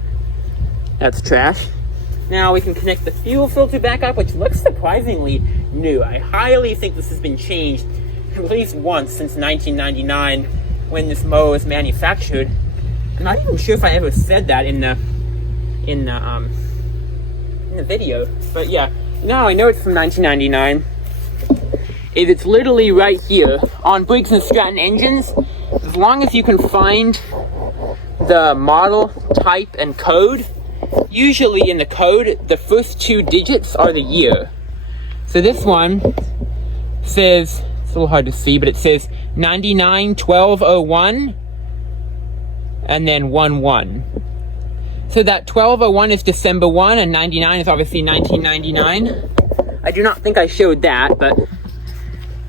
That's trash. Now we can connect the fuel filter back up, which looks surprisingly new. I highly think this has been changed at least once since 1999 when this mower was manufactured. I'm not even sure if I ever said that in the video, but yeah, now I know it's from 1999. It's literally right here on Briggs & Stratton engines. As long as you can find the model, type, and code, usually in the code, the first two digits are the year. So this one says, it's a little hard to see, but it says 99-1201 and then 11. So that 1201 is December 1 and 99 is obviously 1999. I do not think I showed that, but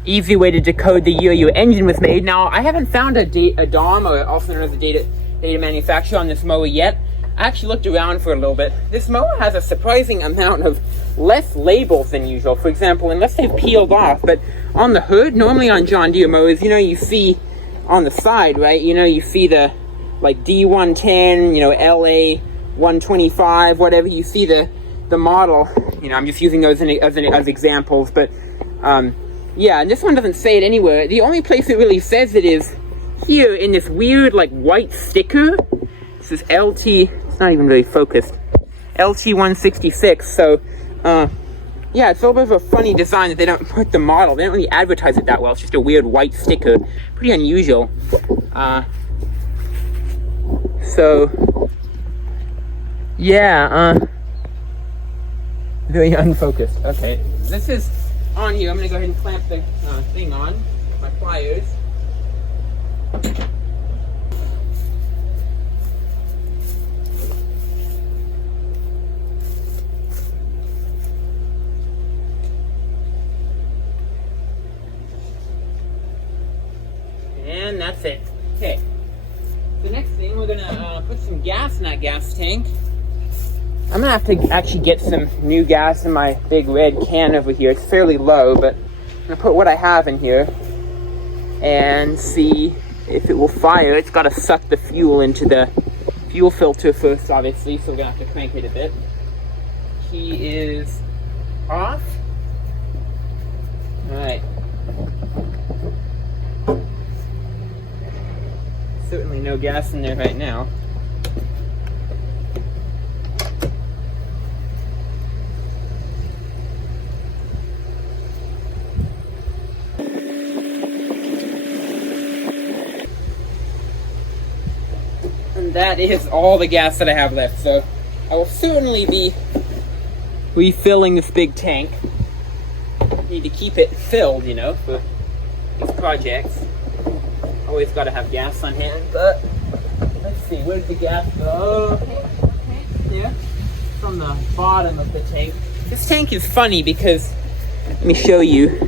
easy way to decode the year your engine was made. Now, I haven't found a DOM, or also known as a data manufacturer on this mower yet. I actually looked around for a little bit. This mower has a surprising amount of less labels than usual. For example, unless they've peeled off, but on the hood, normally on John Deere mowers, you know, you see on the side, right? You know, you see the like D110, you know, LA125, whatever. You see the model. You know, I'm just using those as examples, but yeah, and this one doesn't say it anywhere. The only place it really says it is here in this weird like white sticker. This is LT. It's not even really focused. LT166. So, yeah, it's a little bit of a funny design that they don't put the model. They don't really advertise it that well. It's just a weird white sticker. Pretty unusual. So, yeah, Very unfocused. Okay, this is on here. I'm gonna go ahead and clamp the thing on my pliers. And that's it. Okay. The next thing, we're gonna put some gas in that gas tank. I'm gonna have to actually get some new gas in my big red can over here. It's fairly low, but I'm gonna put what I have in here and see if it will fire. It's gotta suck the fuel into the fuel filter first, obviously, so we're gonna have to crank it a bit. Key is off. Alright. Certainly no gas in there right now. And that is all the gas that I have left, so I will certainly be refilling this big tank. Need to keep it filled, you know, for these projects. Always got to have gas on hand, but let's see, where's the gas go? Yeah, from the bottom of the tank. This tank is funny because, let me show you,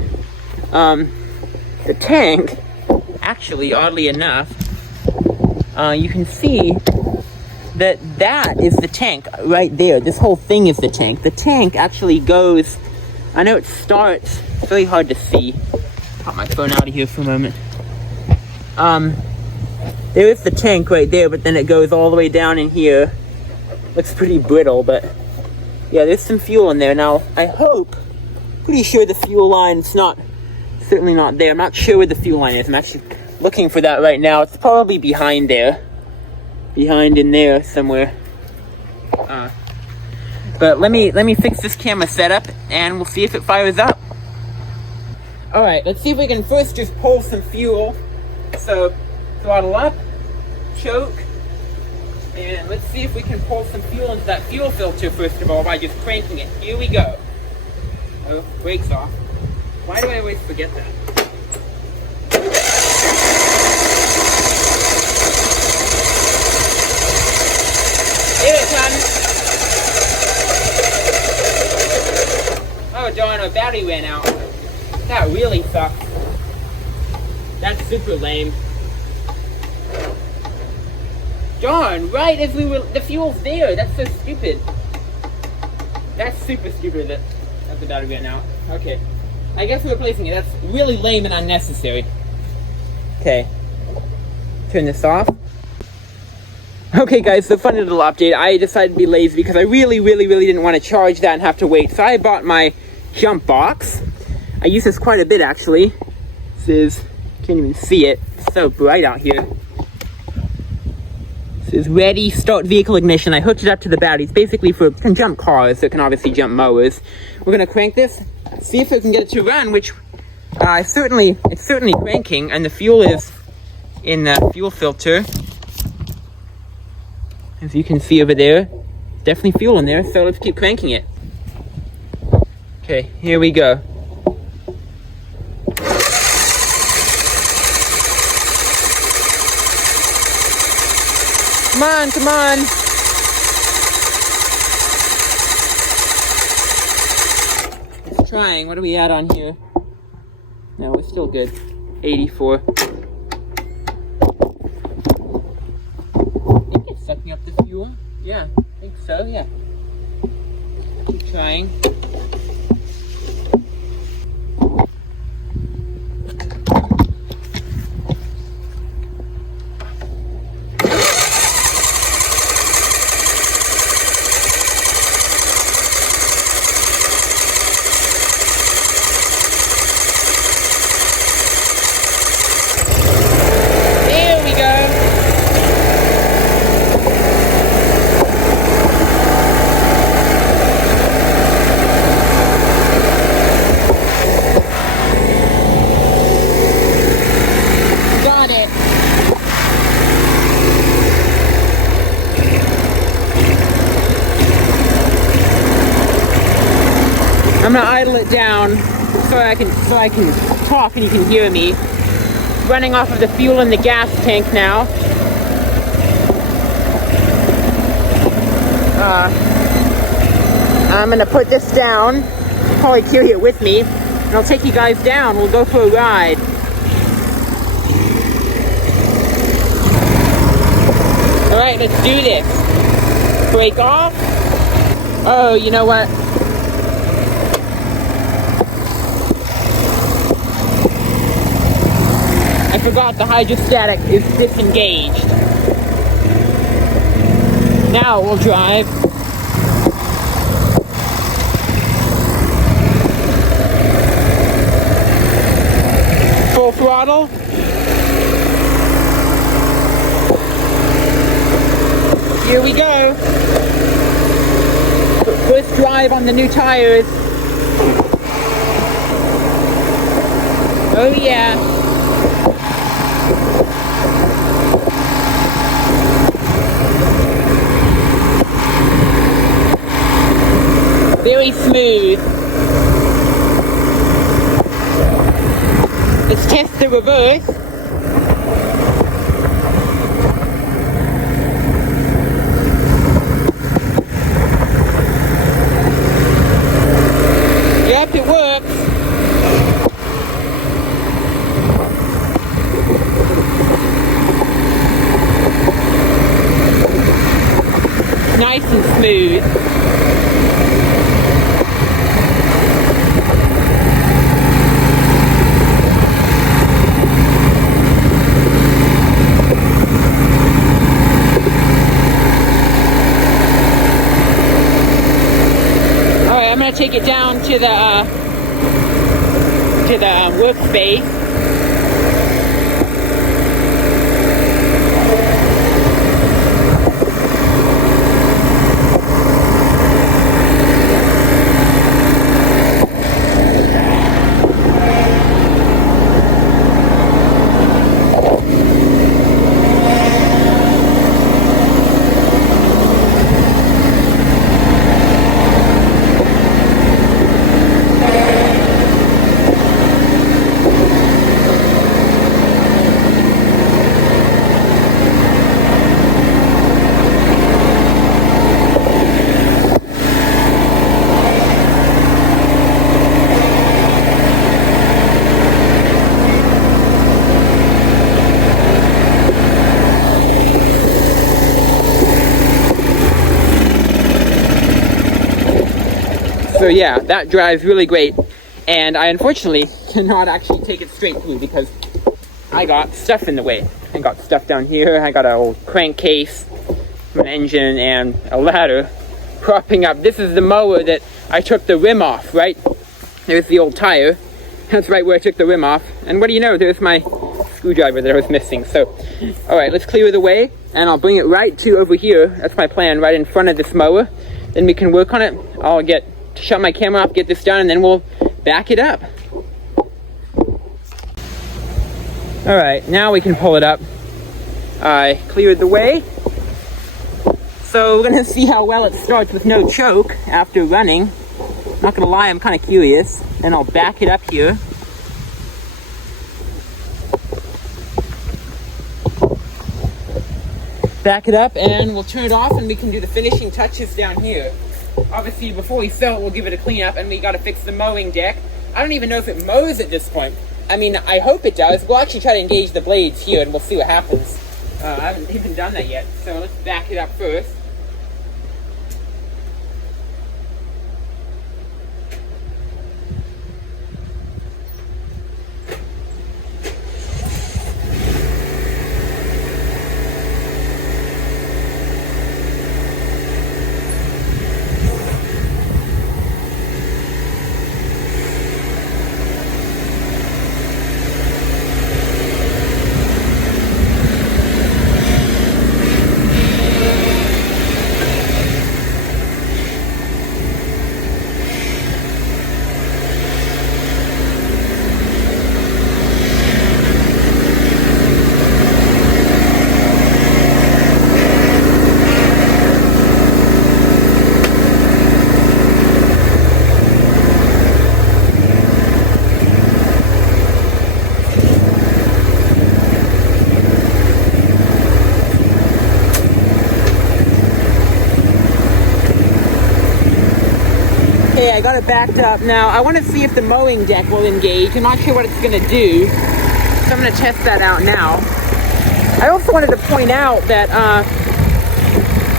the tank, actually, oddly enough, you can see that that is the tank right there. This whole thing is the tank. The tank actually goes, I know it starts, it's really hard to see. Pop my phone out of here for a moment. There is the tank right there, but then it goes all the way down in here. Looks pretty brittle, but yeah, there's some fuel in there. Now, I hope, pretty sure the fuel line's certainly not there. I'm not sure where the fuel line is. I'm actually looking for that right now. It's probably behind there. Behind in there somewhere. But let me fix this camera setup and we'll see if it fires up. Alright, let's see if we can first just pull some fuel. So, throttle up, choke, and let's see if we can pull some fuel into that fuel filter first of all by just cranking it. Here we go. Oh, brakes off. Why do I always forget that? Here it comes. Oh darn, our battery ran out. That really sucks. That's super lame. Darn, right as the fuel's there. That's so stupid. That's super stupid that the battery ran out. Okay. I guess we're replacing it. That's really lame and unnecessary. Okay. Turn this off. Okay guys, so funny little update. I decided to be lazy because I really didn't want to charge that and have to wait. So I bought my jump box. I use this quite a bit actually. This is, can't even see it. It's so bright out here. This is ready, start vehicle ignition. I hooked it up to the battery. It's basically for, it can jump cars, so it can obviously jump mowers. We're gonna crank this, see if we can get it to run, which it's certainly cranking, and the fuel is in the fuel filter. As you can see over there, definitely fuel in there, so let's keep cranking it. Okay, here we go. Come on, come on. It's trying. What are we at on here? No, we're still good. 84. I think it's sucking up the fuel. Yeah, I think so, yeah. Keep trying. I'm gonna idle it down so I can talk and you can hear me. Running off of the fuel in the gas tank now. I'm gonna put this down, probably carry it with me, and I'll take you guys down. We'll go for a ride. Alright, let's do this. Brake off. Oh, you know what? I forgot the hydrostatic is disengaged. Now we'll drive. Full throttle. Here we go. First drive on the new tires. Oh yeah. Very smooth. Let's test the reverse. Yep, it works. Nice and smooth. Take it down to the workspace. So yeah, that drives really great, and I unfortunately cannot actually take it straight through because I got stuff in the way. I got stuff down here, I got an old crankcase, an engine, and a ladder propping up. This is the mower that I took the rim off, right? There's the old tire. That's right where I took the rim off. And what do you know, there's my screwdriver that I was missing. So, alright, let's clear the way, and I'll bring it right to over here. That's my plan, right in front of this mower. Then we can work on it. I'll shut my camera off, get this done, and then we'll back it up. Alright, now we can pull it up. I cleared the way. So we're gonna see how well it starts with no choke after running. Not gonna lie, I'm kind of curious. Then I'll back it up here. Back it up, and we'll turn it off, and we can do the finishing touches down here. Obviously, before we sell it, we'll give it a clean up, and we gotta fix the mowing deck. I don't even know if it mows at this point. I mean, I hope it does. We'll actually try to engage the blades here, and we'll see what happens. I haven't even done that yet, so let's back it up first. mower backed up. Now, I want to see if the mowing deck will engage. I'm not sure what it's going to do, so I'm going to test that out now. I also wanted to point out that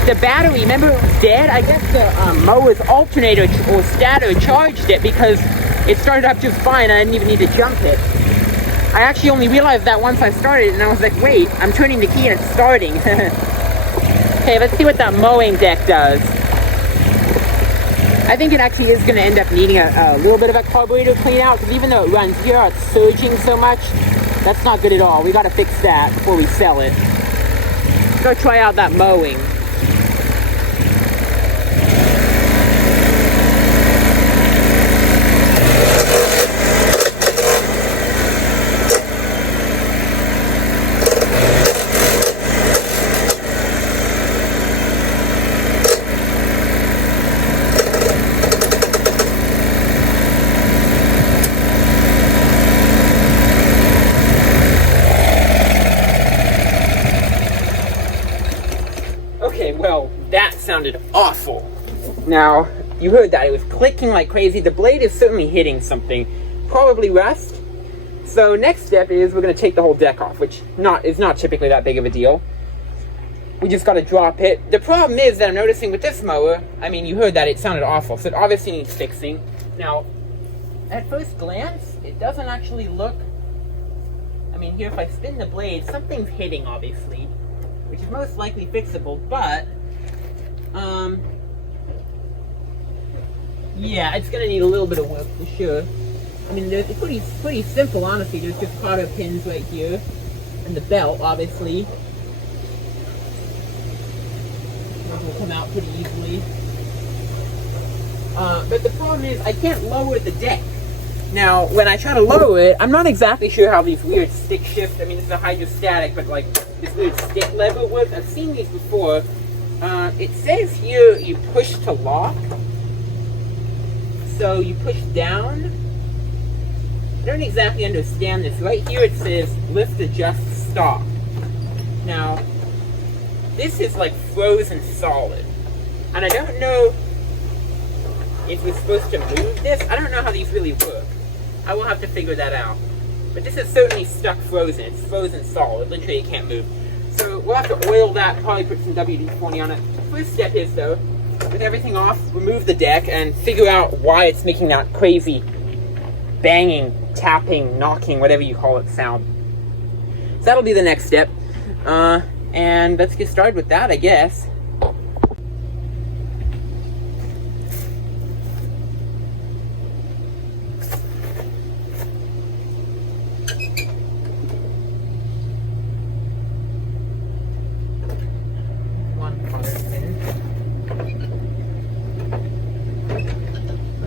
the battery, remember it was dead? I guess the mower's alternator or stator charged it because it started up just fine. I didn't even need to jump it. I actually only realized that once I started, and I was like, wait, I'm turning the key and it's starting. Okay, let's see what that mowing deck does. I think it actually is going to end up needing a little bit of a carburetor clean out, because even though it runs here, it's surging so much. That's not good at all. We got to fix that before we sell it. Let's go try out that mowing. Okay, well, that sounded awful. Now, you heard that. It was clicking like crazy. The blade is certainly hitting something. Probably rust. So next step is we're going to take the whole deck off, which is not typically that big of a deal. We just got to drop it. The problem is that I'm noticing with this mower, I mean, you heard that. It sounded awful. So it obviously needs fixing. Now, at first glance, it doesn't actually look... I mean, here, if I spin the blade, something's hitting, obviously, which is most likely fixable, but, yeah, it's gonna need a little bit of work for sure. I mean, it's pretty simple, honestly. There's just cotter pins right here, and the belt, obviously. Those will come out pretty easily. But the problem is, I can't lower the deck. Now, when I try to lower it, I'm not exactly sure how these weird stick shifts, I mean, it's a hydrostatic, but like, this weird stick lever works. I've seen these before. It says here you push to lock. So you push down. I don't exactly understand this. Right here it says lift, adjust, stop. Now, this is like frozen solid. And I don't know if we're supposed to move this. I don't know how these really work. I will have to figure that out. But this is certainly stuck frozen. It's frozen solid. Literally, it can't move. So we'll have to oil that, probably put some WD-40 on it. First step is, though, with everything off, remove the deck and figure out why it's making that crazy banging, tapping, knocking, whatever you call it, sound. So that'll be the next step. And let's get started with that, I guess.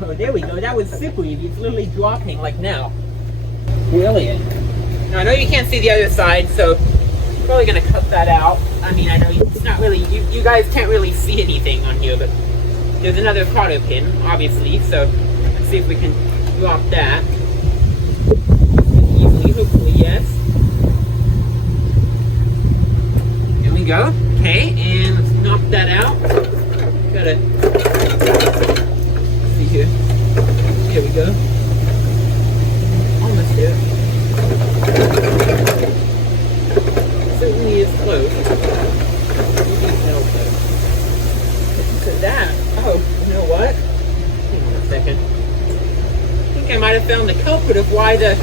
Oh, there we go. That was super easy. It's literally dropping like now. Brilliant. Now, I know you can't see the other side, so I'm probably going to cut that out. I mean, I know it's not really, you guys can't really see anything on here, but there's another cotter pin, obviously, so let's see if we can drop that. Easily, hopefully, yes. There we go. Okay, and let's knock that out. Gotta see here. Here we go. Almost there. Certainly is close. So that, oh, you know what? Hang on a second. I think I might have found the culprit of why the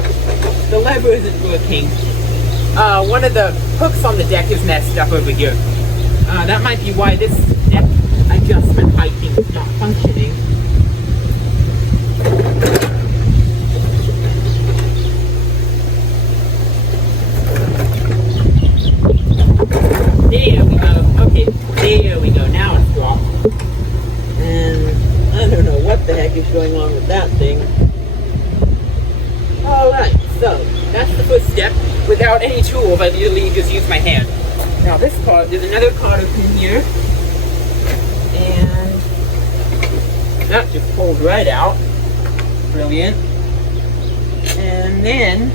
lever isn't working. One of the hooks on the deck is messed up over here. That might be why this deck adjustment height thing is not functioning. There we go. Okay, there we go. Now it's dropped. And I don't know what the heck is going on with that thing. Alright, so that's the first step. Without any tools, I literally just use my hand. Now this part, there's another cotter pin here. And that just pulls right out. Brilliant. And then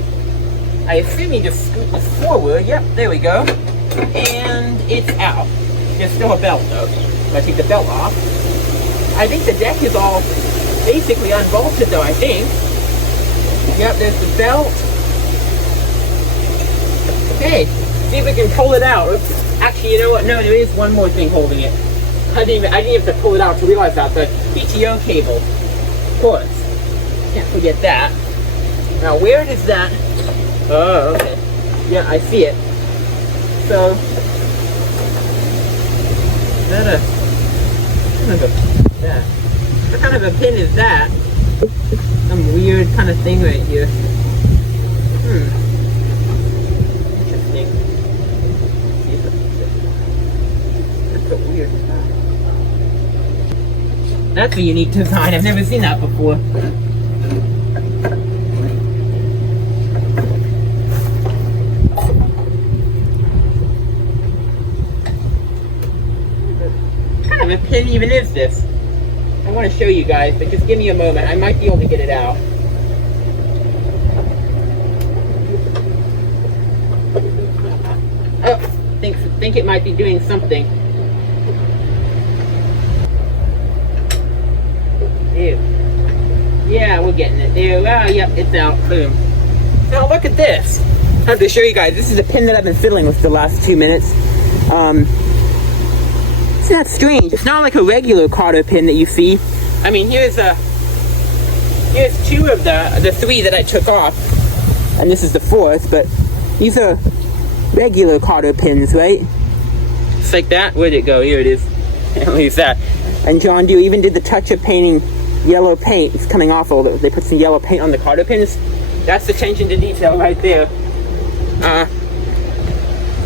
I assume you just scoot this forward. Yep, there we go. And it's out. There's still a belt though. If I take the belt off, I think the deck is all basically unbolted though, I think. Yep, there's the belt. Okay, see if we can pull it out. Actually, you know what? No, there is one more thing holding it. I didn't even have to pull it out to realize that. The PTO cable. Of course. Can't forget that. Now, where does that... Oh, okay. Yeah, I see it. So... Is that a... Yeah. What kind of a pin is that? Some weird kind of thing right here. Interesting. That's a weird design. That's a unique design. I've never seen that before. What kind of a pin even is this? I want to show you guys, but just give me a moment. I might be able to get it out. Oh, think it might be doing something. Ew. Yeah, we're getting it. There. Oh, yep, it's out. Boom. Now look at this. I have to show you guys. This is a pin that I've been fiddling with the last 2 minutes. It's not strange. It's not like a regular cotter pin that you see. I mean, here's two of the three that I took off, and this is the fourth. But these are regular cotter pins, right? Just like that. Where'd it go? Here it is. Leave that. And John Deere even did the touch of painting yellow paint. It's coming off all the. They put some yellow paint on the cotter pins. That's attention to detail right there.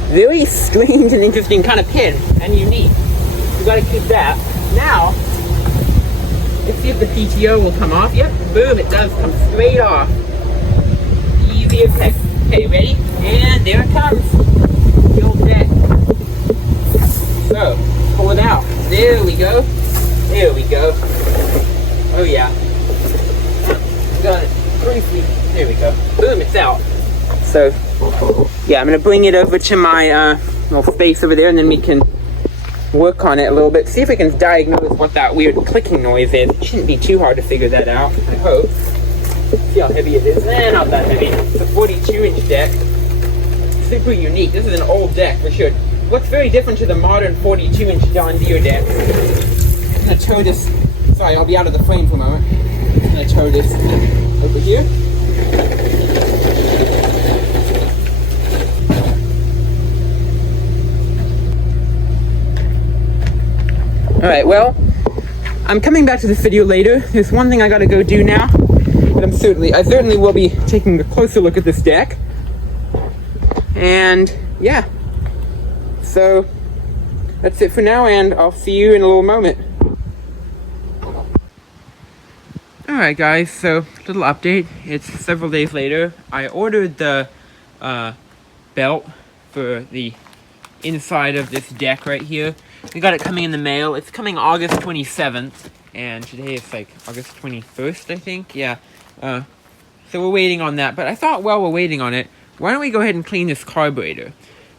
Very strange and interesting kind of pin, and unique. You gotta keep that. Now, let's see if the PTO will come off. Yep, boom, it does come straight off. Easy as heck. Okay, ready? And there it comes. The old deck. So, pull it out. There we go. There we go. Oh yeah. Got it. Briefly. There we go. Boom, it's out. So, yeah, I'm gonna bring it over to my little space over there, and then we can work on it a little bit, see if we can diagnose what that weird clicking noise is. It shouldn't be too hard to figure that out, I hope. See how heavy it is. Not that heavy. It's a 42-inch deck. Super unique. This is an old deck for sure. Looks very different to the modern 42-inch John Deere deck. I'm gonna tow this. Sorry, I'll be out of the frame for a moment. I'm gonna tow this over here. Alright, well, I'm coming back to this video later. There's one thing I gotta go do now, but I certainly will be taking a closer look at this deck. And, yeah. So, that's it for now, and I'll see you in a little moment. Alright guys, so, little update. It's several days later. I ordered the belt for the inside of this deck right here. We got it coming in the mail. It's coming August 27th, and today it's like August 21st, I think. Yeah. So we're waiting on that. But I thought while we're waiting on it, why don't we go ahead and clean this carburetor?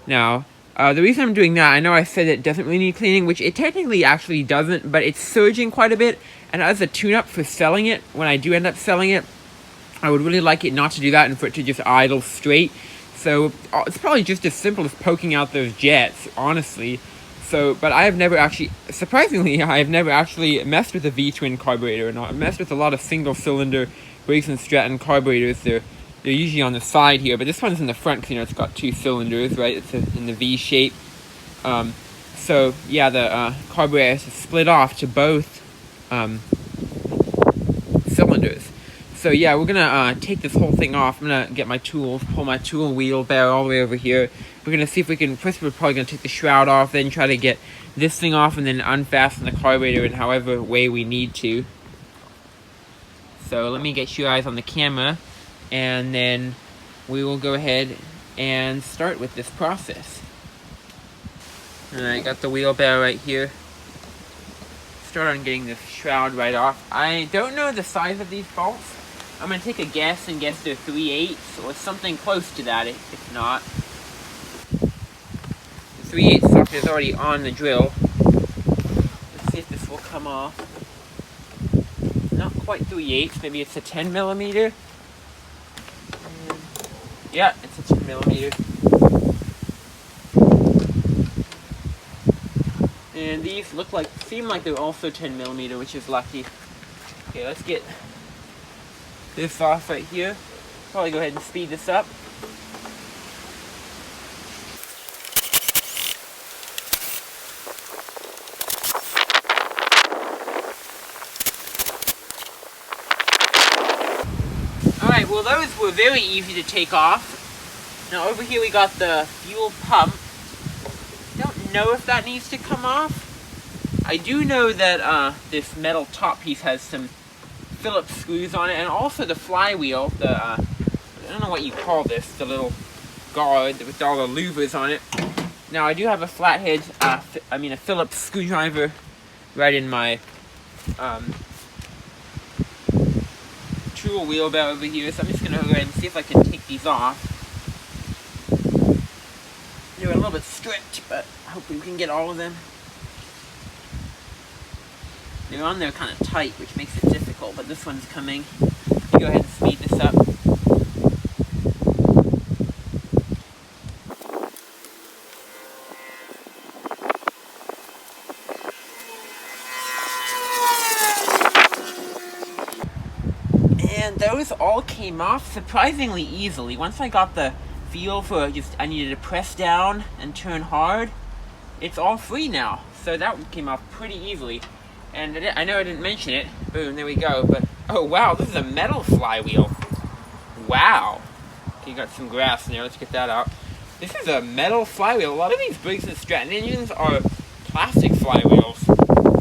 Now, the reason I'm doing that, I know I said it doesn't really need cleaning, which it technically actually doesn't, but it's surging quite a bit. And as a tune-up for selling it, when I do end up selling it, I would really like it not to do that and for it to just idle straight. So it's probably just as simple as poking out those jets, honestly. So, but I have never actually, surprisingly, I have never actually messed with a V-twin carburetor. And I've messed with a lot of single-cylinder Briggs & Stratton carburetors. They're usually on the side here, but this one's in the front because, you know, it's got 2 cylinders, right? It's in the V shape. So, yeah, the carburetor is split off to both cylinders. So, yeah, we're going to take this whole thing off. I'm going to get my tools, pull my tool wheelbarrow all the way over here. We're going to see if we can, first we're probably going to take the shroud off, then try to get this thing off, and then unfasten the carburetor in however way we need to. So let me get you guys on the camera, and then we will go ahead and start with this process. Alright, got the wheelbarrow right here. Start on getting this shroud right off. I don't know the size of these bolts. I'm going to take a guess and guess they're 3/8 or something close to that if not. 3/8 socket is already on the drill. Let's see if this will come off. Not quite. quite 3/8. Maybe it's a 10 millimeter. Yeah, it's a 10 millimeter. And these seem like they're also 10 millimeter, which is lucky. Okay, let's get this off right here. Probably go ahead and speed this up. Alright, well those were very easy to take off. Now over here we got the fuel pump. Don't know if that needs to come off. I do know that this metal top piece has some Phillips screws on it, and also the flywheel, I don't know what you call this, the little guard with all the louvers on it. Now I do have a flathead, a Phillips screwdriver right in my tool wheelbarrow over here, so I'm just going to go ahead and see if I can take these off. They're a little bit strict, but hopefully we can get all of them. They're on there kind of tight, which makes it difficult, but this one's coming. Let me go ahead and speed this up. And those all came off surprisingly easily. Once I got the feel for I needed to press down and turn hard, it's all free now. So that came off pretty easily. And I know I didn't mention it. Boom, there we go. But, oh wow, this is a metal flywheel. Wow. Okay, you got some grass in there. Let's get that out. This is a metal flywheel. A lot of these Briggs & Stratton engines are plastic flywheels.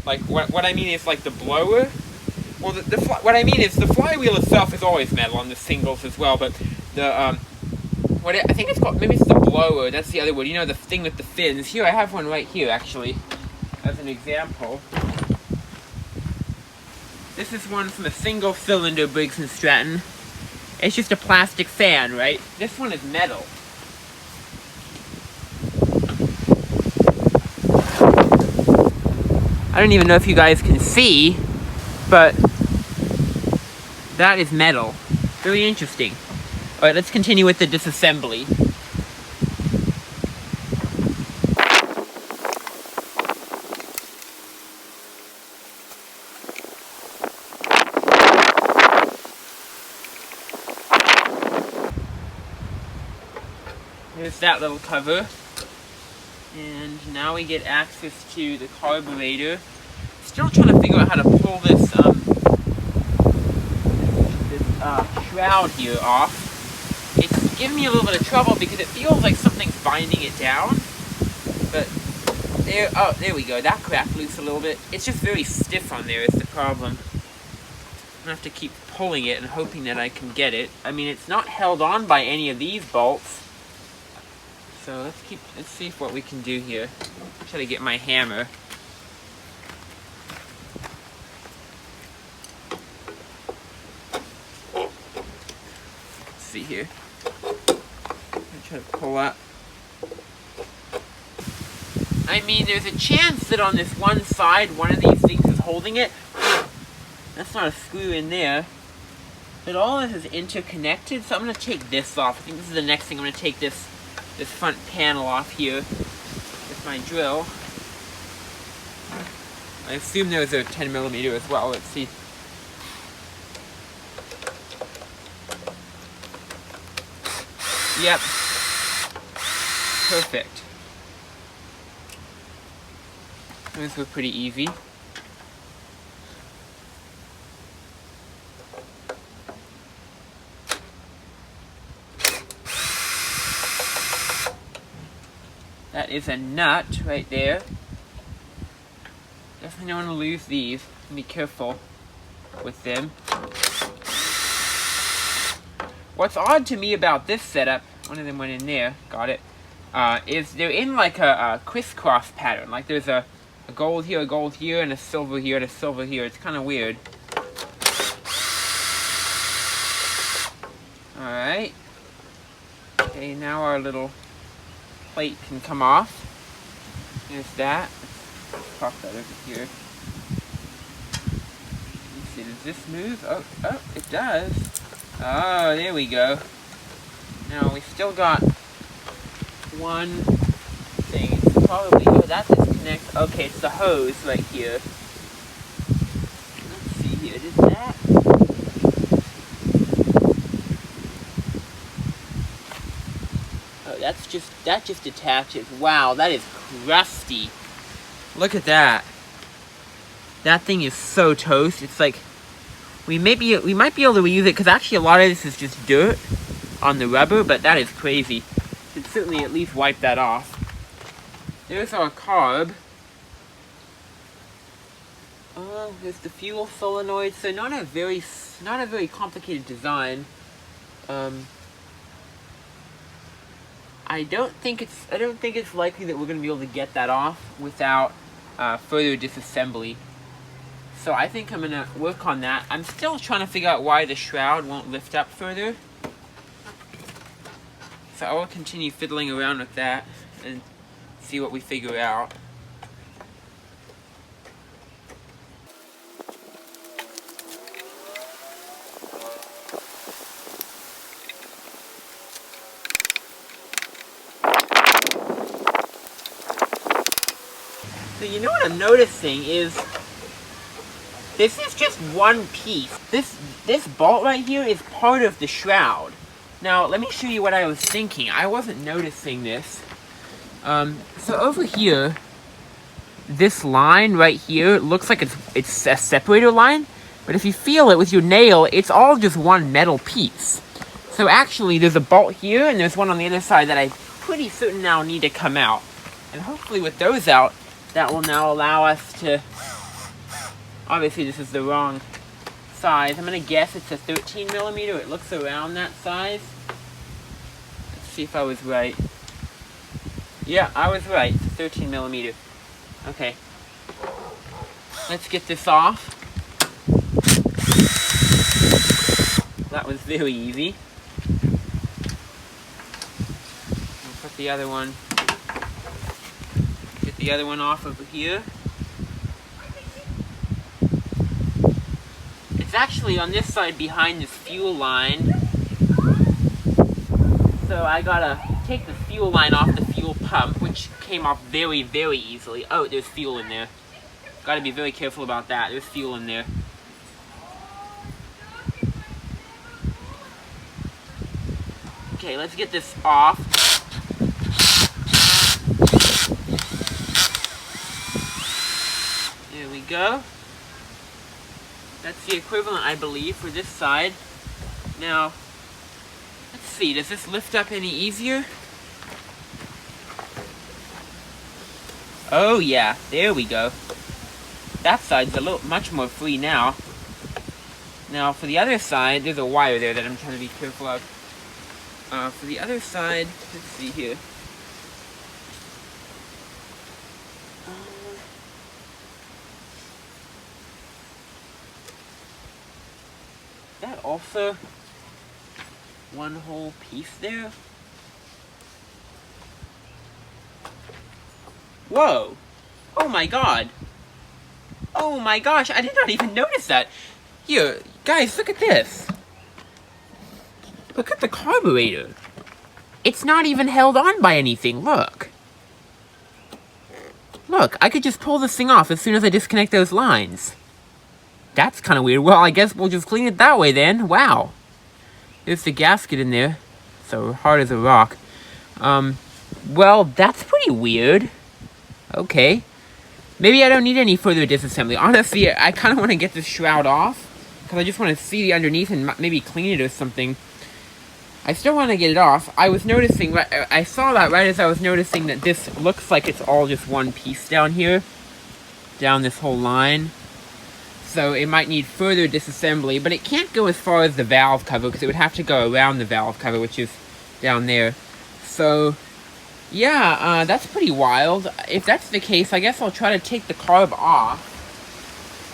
Like, what I mean is, like, the blower. Well, what I mean is the flywheel itself is always metal on the singles as well. But the, I think it's called, maybe it's the blower. That's the other word. You know, the thing with the fins. Here, I have one right here, actually, as an example. This is one from a single-cylinder Briggs & Stratton. It's just a plastic fan, right? This one is metal. I don't even know if you guys can see, but that is metal. Very interesting. Alright, let's continue with the disassembly. There's that little cover. And now we get access to the carburetor. Still trying to figure out how to pull this shroud here off. It's giving me a little bit of trouble because it feels like something's binding it down. But there we go. That cracked loose a little bit. It's just very stiff on there is the problem. I'm gonna have to keep pulling it and hoping that I can get it. I mean, it's not held on by any of these bolts. So let's see what we can do here. Try to get my hammer. Let's see here. I'm gonna try to pull up. I mean, there's a chance that on this one side, one of these things is holding it. That's not a screw in there. But all this is interconnected, so I'm gonna take this off. I think this is the next thing. I'm gonna take this front panel off here with my drill. I assume there's a 10 millimeter as well. Let's see. Yep. Perfect. Those were pretty easy. That is a nut right there. Definitely don't want to lose these. Be careful with them. What's odd to me about this setup, one of them went in there, got it, is they're in like a crisscross pattern. Like there's a gold here, and a silver here, and a silver here. It's kind of weird. Alright. Okay, now our little plate can come off. There's that. Let's pop that over here. see, does this move? Oh, it does. Oh, there we go. Now, we still got one thing. It's probably, oh, that disconnects. Okay, it's the hose right here. Let's see here, does that? Oh, that just attaches. Wow, that is crusty. Look at that. That thing is so toast. It's like, we might be able to reuse it, because actually a lot of this is just dirt on the rubber, but that is crazy. Should certainly at least wipe that off. There's our carb. Oh, there's the fuel solenoid. So not a very complicated design. I don't think it's likely that we're going to be able to get that off without further disassembly. So I think I'm going to work on that. I'm still trying to figure out why the shroud won't lift up further. So I will continue fiddling around with that and see what we figure out. So you know what I'm noticing is this is just one piece. This bolt right here is part of the shroud. Now let me show you what I was thinking. I wasn't noticing this. So over here, this line right here looks like it's a separator line, but if you feel it with your nail, it's all just one metal piece. So actually there's a bolt here and there's one on the other side that I'm pretty certain now need to come out. And hopefully with those out, that will now allow us to, obviously this is the wrong size. I'm going to guess it's a 13 millimeter. It looks around that size. Let's see if I was right. Yeah, I was right. It's 13 millimeter. Okay. Let's get this off. That was very easy. I'll put the other one. Get the other one off over here. It's actually on this side behind this fuel line. So I gotta take the fuel line off the fuel pump, which came off very, very easily. Oh, there's fuel in there. Gotta be very careful about that. There's fuel in there. Okay, let's get this off. There we go. That's the equivalent, I believe, for this side. Now, let's see, does this lift up any easier? Oh yeah, there we go. That side's much more free now. Now, for the other side, there's a wire there that I'm trying to be careful of. For the other side, let's see here. That also one whole piece there. Whoa! Oh my god! Oh my gosh, I did not even notice that! Here, guys, look at this! Look at the carburetor! It's not even held on by anything, look! Look, I could just pull this thing off as soon as I disconnect those lines. That's kind of weird. Well, I guess we'll just clean it that way then. Wow. There's the gasket in there. So hard as a rock. Well, that's pretty weird. Okay. Maybe I don't need any further disassembly. Honestly, I kind of want to get this shroud off, because I just want to see the underneath and maybe clean it or something. I still want to get it off. I was noticing, I saw that right as I was noticing that this looks like it's all just one piece down here. Down this whole line. So it might need further disassembly, but it can't go as far as the valve cover, because it would have to go around the valve cover, which is down there. So, yeah, that's pretty wild. If that's the case, I guess I'll try to take the carb off.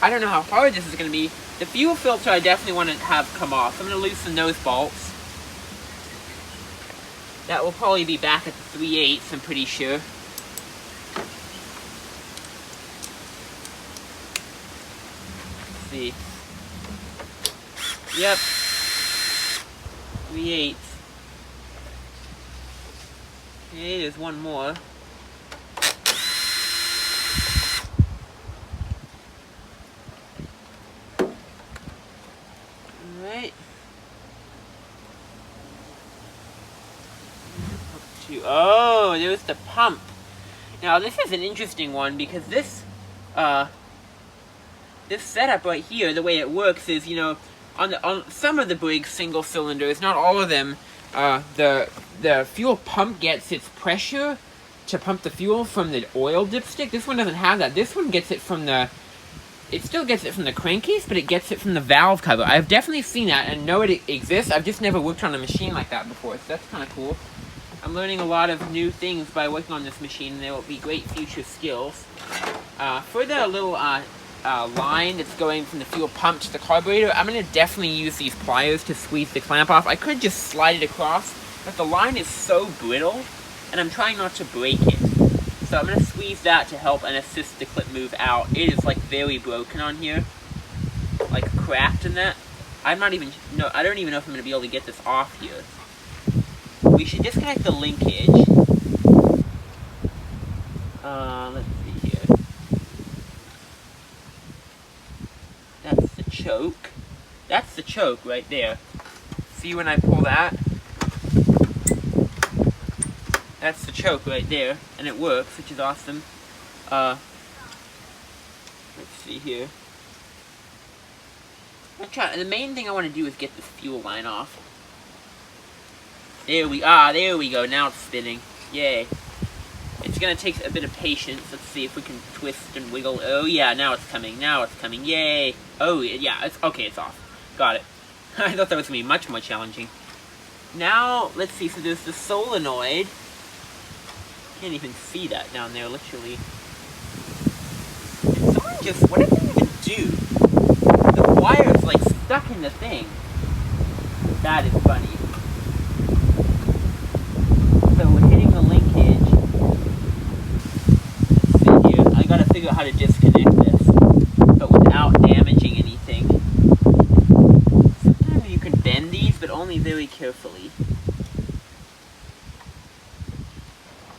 I don't know how hard this is going to be. The fuel filter I definitely want to have come off. So I'm going to loosen those bolts. That will probably be back at the 3/8, I'm pretty sure. See. Yep. 3/8. Okay, there's one more. Alright. Oh, there's the pump. Now this is an interesting one because this setup right here, the way it works is, you know, on some of the Briggs single cylinders, not all of them, the fuel pump gets its pressure to pump the fuel from the oil dipstick. This one doesn't have that. This one gets it from the, it still gets it from the crankcase, but it gets it from the valve cover. I've definitely seen that and know it exists. I've just never worked on a machine like that before, so that's kind of cool. I'm learning a lot of new things by working on this machine, and there will be great future skills. For the little line that's going from the fuel pump to the carburetor, I'm going to definitely use these pliers to squeeze the clamp off. I could just slide it across, but the line is so brittle, and I'm trying not to break it. So I'm going to squeeze that to help and assist the clip move out. It is like very broken on here, like cracked in that. I don't even know if I'm going to be able to get this off here. We should disconnect the linkage. Let's see here. That's the choke. That's the choke right there. See when I pull that? That's the choke right there, and it works, which is awesome. Let's see here. The main thing I want to do is get this fuel line off. There we go. Now it's spinning. Yay. It's gonna take a bit of patience. Let's see if we can twist and wiggle. Oh yeah, now it's coming. Now it's coming. Yay. Oh yeah, it's okay, it's off. Got it. I thought that was gonna be much more challenging. Now, let's see, so there's the solenoid. Can't even see that down there, literally. Did someone just, what did they even do? The wire's like stuck in the thing. That is funny. So we're hitting the linkage. Let's see here. I gotta figure out how to disconnect this, but without damaging anything. Sometimes you can bend these, but only very carefully.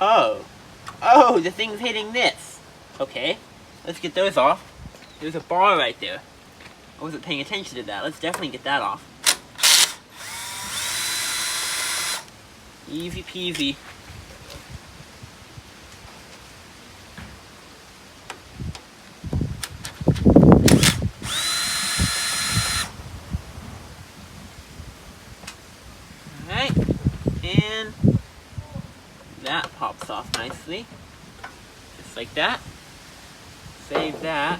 Oh, the thing's hitting this. Okay, let's get those off. There's a bar right there. I wasn't paying attention to that. Let's definitely get that off. Easy peasy. Alright, and that pops off nicely. Just like that. Save that.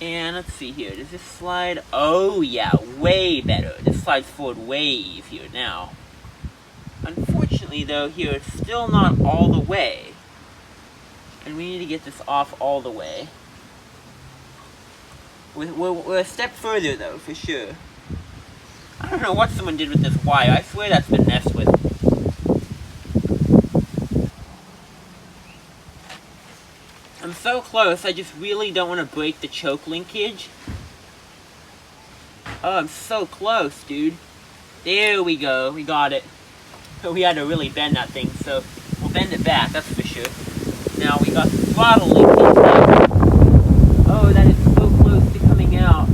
And let's see here, does this slide? Oh yeah, way better. This slides forward way easier now. Unfortunately though, here it's still not all the way. And we need to get this off all the way. We're a step further though, for sure. I don't know what someone did with this wire. I swear that's been messed with. I'm so close, I just really don't want to break the choke linkage. Oh, I'm so close, dude. There we go, we got it. We had to really bend that thing, so we'll bend it back, that's for sure. Now we got the throttle linkage now. Oh, that is so close to coming out.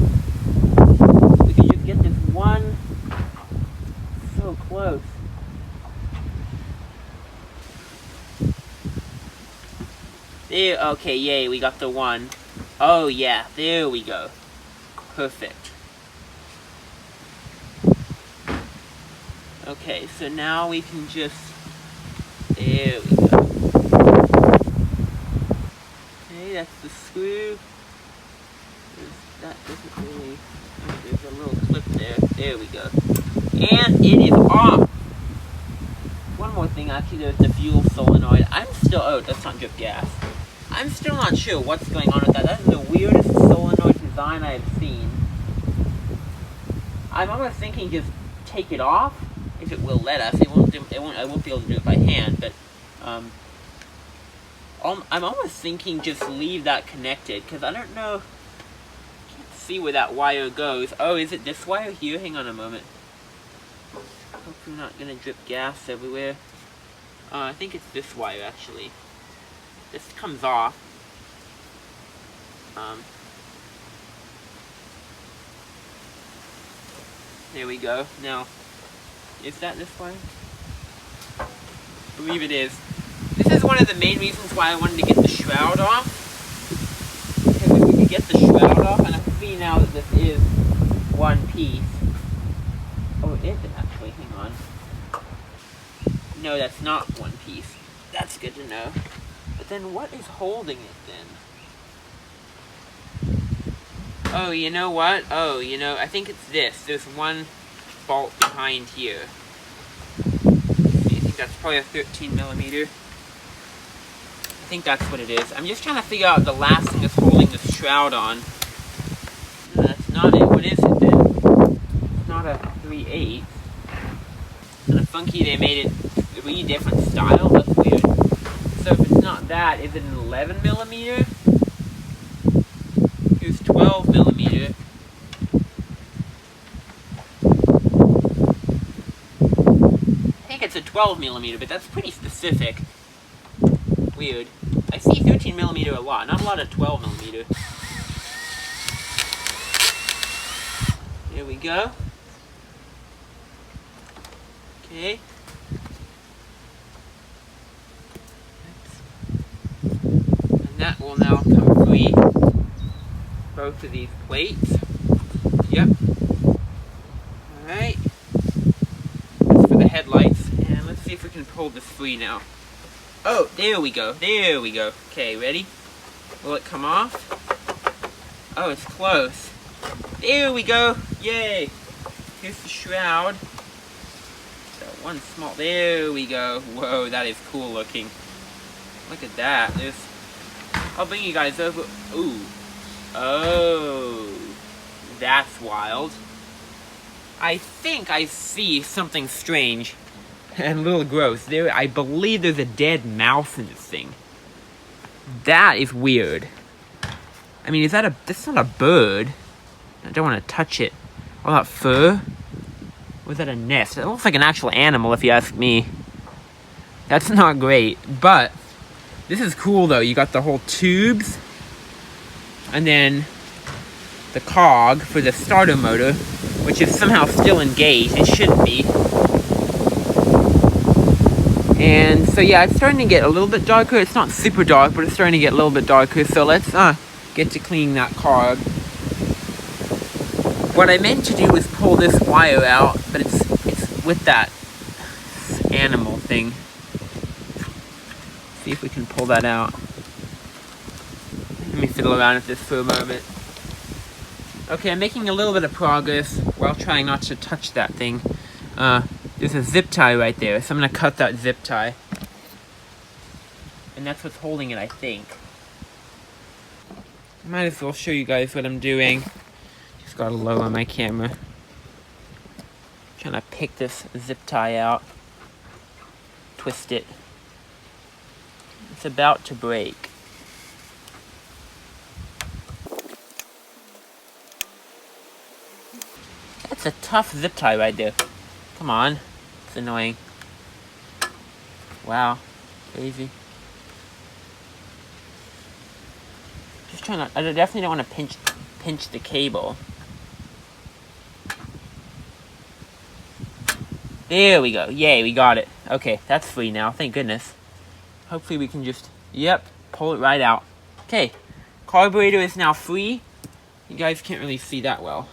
We could just get this one. So close. There, okay, yay, we got the one. Oh yeah, there we go. Perfect. Okay, so now we can just, there we go. Okay, that's the screw. That doesn't really, oh, there's a little clip there. There we go. And it is off. One more thing, actually, there's the fuel solenoid. I'm still, oh, that's not drip gas. I'm still not sure what's going on with that. That is the weirdest solenoid design I have seen. I'm almost thinking just take it off. If it will let us, I won't be able to do it by hand, but I'm almost thinking just leave that connected, because I don't know, I can't see where that wire goes. Oh, is it this wire here? Hang on a moment. Hope I'm not gonna drip gas everywhere. I think it's this wire actually. This comes off. There we go. Now, is that this wire? I believe it is. This is one of the main reasons why I wanted to get the shroud off. Because if we could get the shroud off, and I see now that this is one piece. Oh, it isn't actually. Hang on. No, that's not one piece. That's good to know. But then what is holding it then? Oh, you know what? Oh, you know, I think it's this. There's one bolt behind here. I think that's probably a 13 millimeter. I think that's what it is. I'm just trying to figure out the last thing that's holding this shroud on. No, that's not it. What is it then? It's not a 3/8. Kind of funky they made it 3 different styles. That's weird. So if it's not that, is it an 11 millimeter? Here's 12 millimeter. I think it's a 12 millimeter, but that's pretty specific. Weird. I see 13 millimeter a lot, not a lot of 12 millimeter. There we go. Okay. And that will now come free. Both of these plates. Yep. Alright. That's for the headlights. And let's see if we can pull this free now. Oh, there we go. There we go. Okay, ready? Will it come off? Oh, it's close. There we go. Yay. Here's the shroud. So one small. There we go. Whoa, that is cool looking. Look at that. I'll bring you guys over. Ooh. Oh. That's wild. I think I see something strange. And a little gross. There, I believe there's a dead mouse in this thing. That is weird. I mean, that's not a bird. I don't want to touch it. All that fur? Or is that a nest? It looks like an actual animal if you ask me. That's not great. But, this is cool though. You got the whole tubes. And then the cog for the starter motor. Which is somehow still engaged. It shouldn't be. And so yeah, it's starting to get a little bit darker. It's not super dark, but it's starting to get a little bit darker. So let's get to cleaning that cog. What I meant to do was pull this wire out, but it's with that animal thing. See if we can pull that out. Let me fiddle around with this for a moment. Okay, I'm making a little bit of progress while trying not to touch that thing. There's a zip tie right there, so I'm going to cut that zip tie. And that's what's holding it, I think. I might as well show you guys what I'm doing. Just got to lower my camera. Trying to pick this zip tie out. Twist it. It's about to break. That's a tough zip tie right there. Come on. It's annoying. Wow. Crazy. Just trying to... I definitely don't want to pinch the cable. There we go. Yay, we got it. Okay, that's free now. Thank goodness. Hopefully we can just... Yep. Pull it right out. Okay. Carburetor is now free. You guys can't really see that well.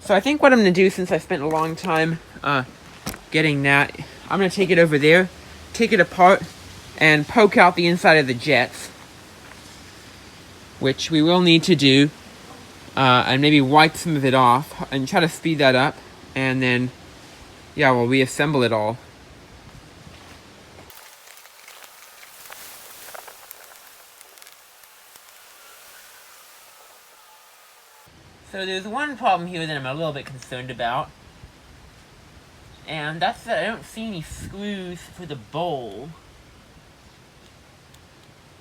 So I think what I'm going to do, since I spent a long time getting that, I'm going to take it over there, take it apart, and poke out the inside of the jets, which we will need to do, and maybe wipe some of it off, and try to speed that up, and then, yeah, we'll reassemble it all. So there's one problem here that I'm a little bit concerned about. And that's that I don't see any screws for the bowl.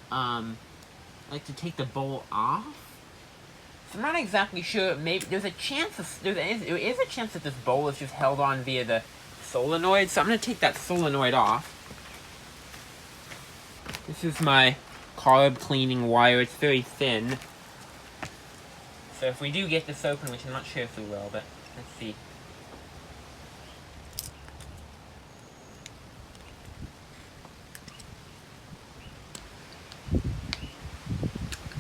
Like to take the bowl off. So I'm not exactly sure. Maybe there's a chance there is a chance that this bowl is just held on via the solenoid. So I'm going to take that solenoid off. This is my carb cleaning wire. It's very thin. So if we do get this open, which I'm not sure if we will, but let's see.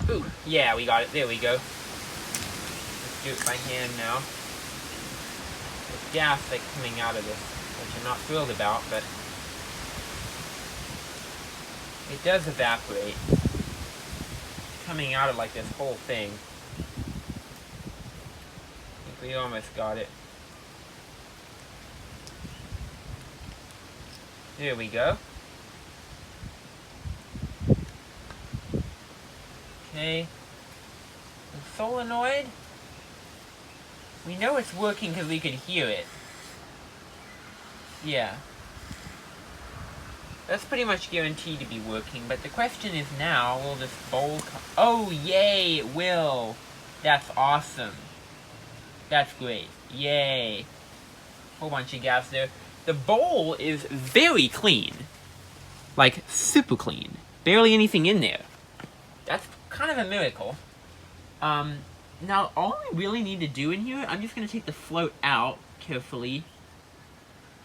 Ooh, yeah, we got it. There we go. Let's do it by hand now. There's gas like coming out of this, which I'm not thrilled about, but it does evaporate. Coming out of like this whole thing. I think we almost got it. There we go. Okay. The solenoid. We know it's working because we could hear it. Yeah. That's pretty much guaranteed to be working, but the question is now, will this bowl come? Oh, yay, it will. That's awesome. That's great. Yay. Whole bunch of gas there. The bowl is very clean. Like, super clean. Barely anything in there. That's kind of a miracle. Now, all we really need to do in here, I'm just going to take the float out carefully,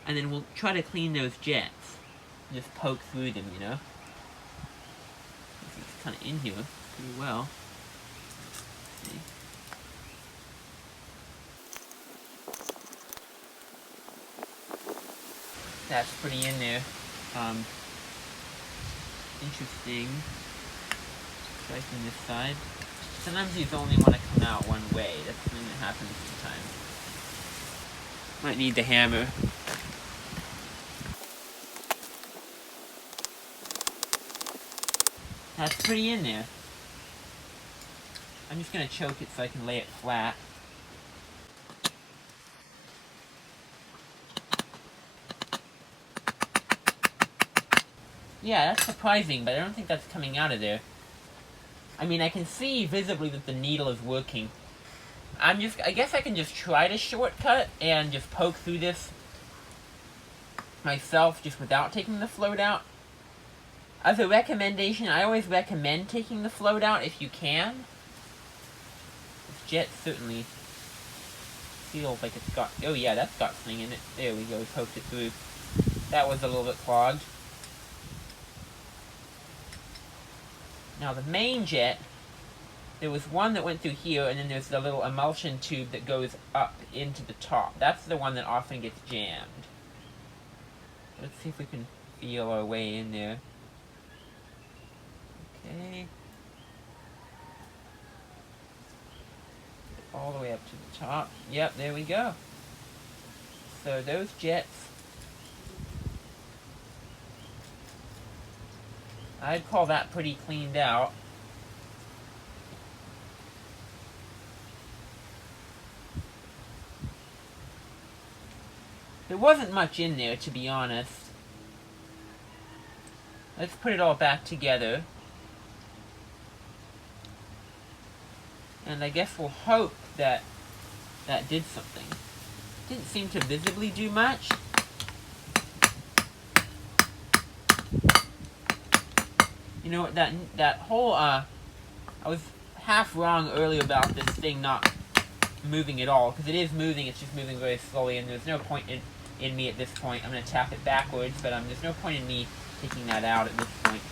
and then we'll try to clean those jets. Just poke through them, you know? It's kind of in here pretty well. See? That's pretty in there. Interesting. Try from this side. Sometimes these only want to come out one way. That's something that happens sometimes. Might need the hammer. That's pretty in there. I'm just going to choke it so I can lay it flat. Yeah, that's surprising, but I don't think that's coming out of there. I mean, I can see visibly that the needle is working. I guess I can just try to shortcut and just poke through this myself just without taking the float out. As a recommendation, I always recommend taking the float out if you can. This jet certainly feels like it's got... Oh yeah, that's got something in it. There we go, poked it through. That was a little bit clogged. Now the main jet, there was one that went through here, and then there's the little emulsion tube that goes up into the top. That's the one that often gets jammed. Let's see if we can feel our way in there. Okay. All the way up to the top. Yep, there we go. So those jets, I'd call that pretty cleaned out. There wasn't much in there, to be honest. Let's put it all back together. And I guess we'll hope that that did something. Didn't seem to visibly do much. You know, that whole, I was half wrong earlier about this thing not moving at all, because it is moving, it's just moving very slowly, and there's no point in me at this point. I'm going to tap it backwards, but there's no point in me taking that out at this point.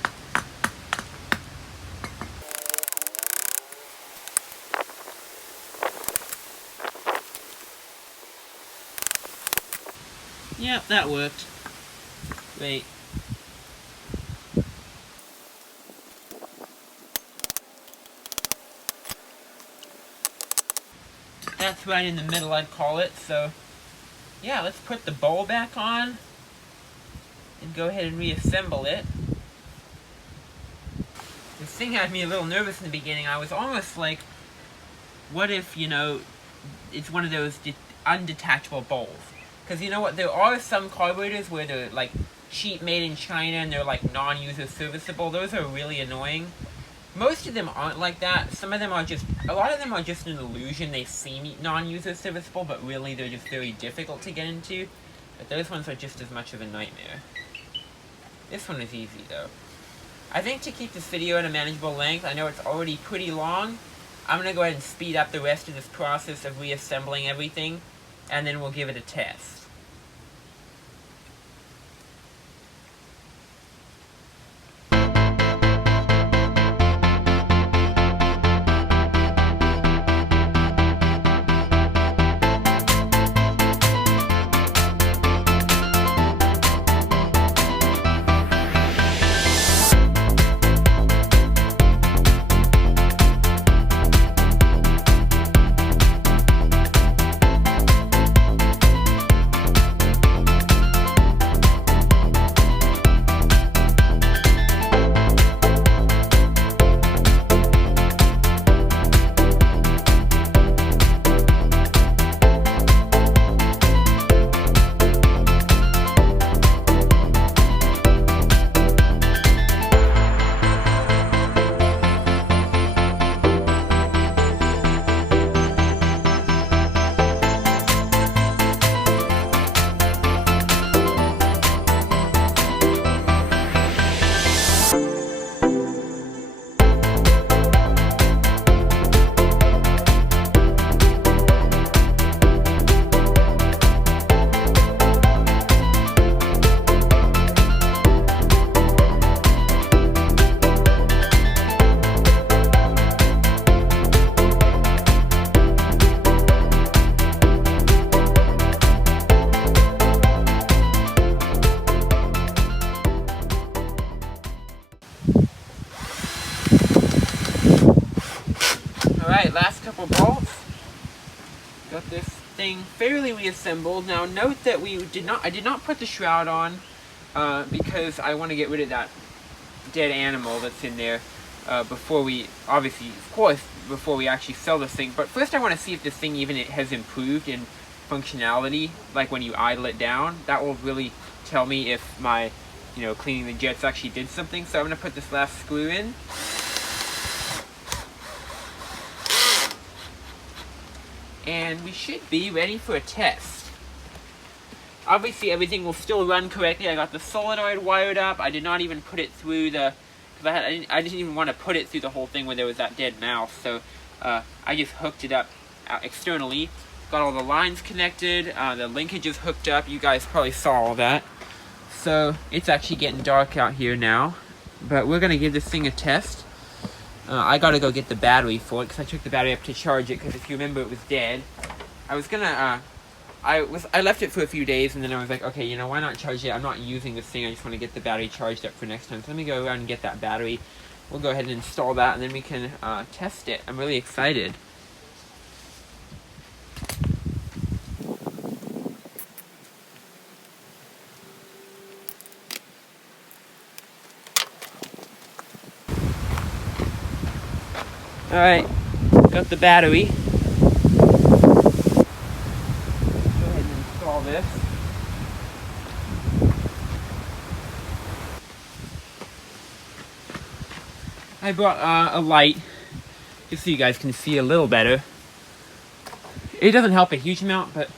Yep, that worked. Great. That's right in the middle, I'd call it. So, yeah, let's put the bowl back on and go ahead and reassemble it. This thing had me a little nervous in the beginning. I was almost like, what if, you know, it's one of those undetachable bowls? Because you know what, there are some carburetors where they're like cheap, made in China, and they're like non-user serviceable. Those are really annoying. Most of them aren't like that. Some of them are just, a lot of them are just an illusion. They seem non-user serviceable, but really they're just very difficult to get into. But those ones are just as much of a nightmare. This one is easy though. I think to keep this video at a manageable length, I know it's already pretty long, I'm going to go ahead and speed up the rest of this process of reassembling everything, and then we'll give it a test. Alright, last couple bolts. Got this thing fairly reassembled. Now note that I did not put the shroud on because I want to get rid of that dead animal that's in there before we, obviously, of course, before we actually sell this thing. But first I want to see if this thing even has improved in functionality, like when you idle it down. That will really tell me if my, cleaning the jets actually did something. So I'm going to put this last screw in. And we should be ready for a test. Obviously everything will still run correctly. I got the solenoid wired up. I did not even put it through the, because I didn't even want to put it through the whole thing where there was that dead mouse. So I just hooked it up externally. Got all the lines connected. The linkage is hooked up. You guys probably saw all that. So it's actually getting dark out here now. But we're going to give this thing a test. I gotta go get the battery for it because I took the battery up to charge it because if you remember it was dead. I was gonna, I left it for a few days and then I was like, okay, why not charge it? I'm not using this thing, I just want to get the battery charged up for next time. So let me go around and get that battery. We'll go ahead and install that and then we can test it. I'm really excited. Alright, got the battery. Go ahead and install this. I brought a light, just so you guys can see a little better. It doesn't help a huge amount, but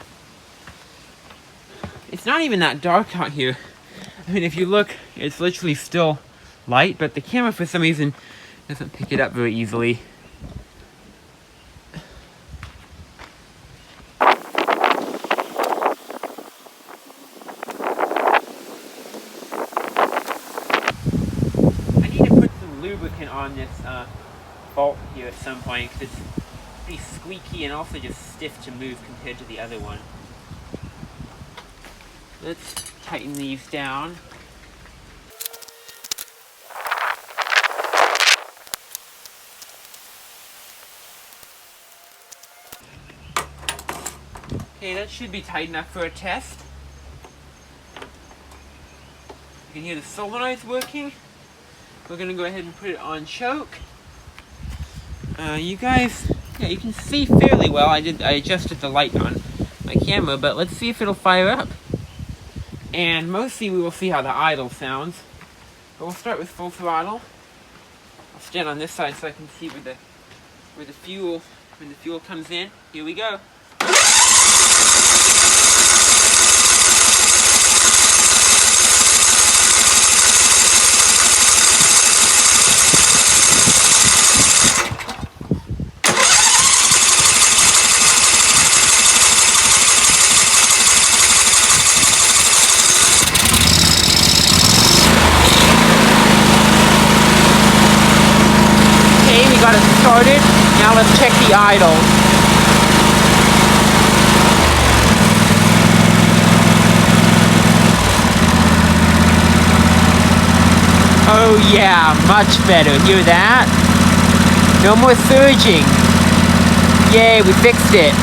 it's not even that dark out here. I mean, if you look, it's literally still light, but the camera for some reason doesn't pick it up very easily. Lubricant on this bolt here at some point because it's pretty squeaky and also just stiff to move compared to the other one. Let's tighten these down. Okay, that should be tight enough for a test. You can hear the solenoids working. We're gonna go ahead and put it on choke. You guys, yeah, you can see fairly well. I adjusted the light on my camera, but let's see if it'll fire up. And mostly we will see how the idle sounds. But we'll start with full throttle. I'll stand on this side so I can see where the fuel, when the fuel comes in. Here we go. Got it started. Now let's check the idle. Oh yeah, much better. Hear that? No more surging. Yay, we fixed it.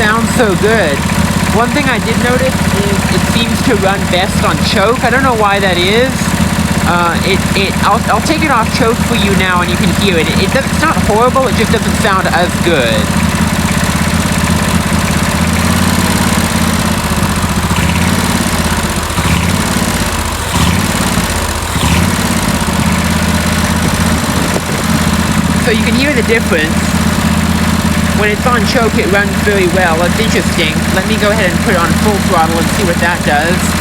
Sounds so good. One thing I did notice is it seems to run best on choke. I don't know why that is. I'll take it off choke for you now and you can hear it. It's not horrible, it just doesn't sound as good. So you can hear the difference. When it's on choke, it runs very well. That's interesting. Let me go ahead and put it on full throttle and see what that does.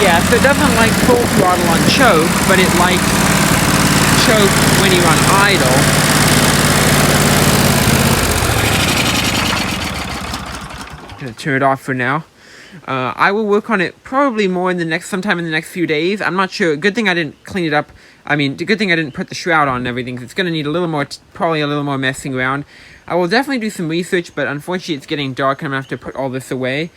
Yeah, so it doesn't like full throttle on choke, but it likes choke when you're on idle. I'm gonna turn it off for now. I will work on it probably more sometime in the next few days. I'm not sure. Good thing I didn't clean it up. I mean, good thing I didn't put the shroud on and everything. 'Cause it's gonna need a little more, probably a little more messing around. I will definitely do some research, but unfortunately it's getting dark and I'm gonna have to put all this away.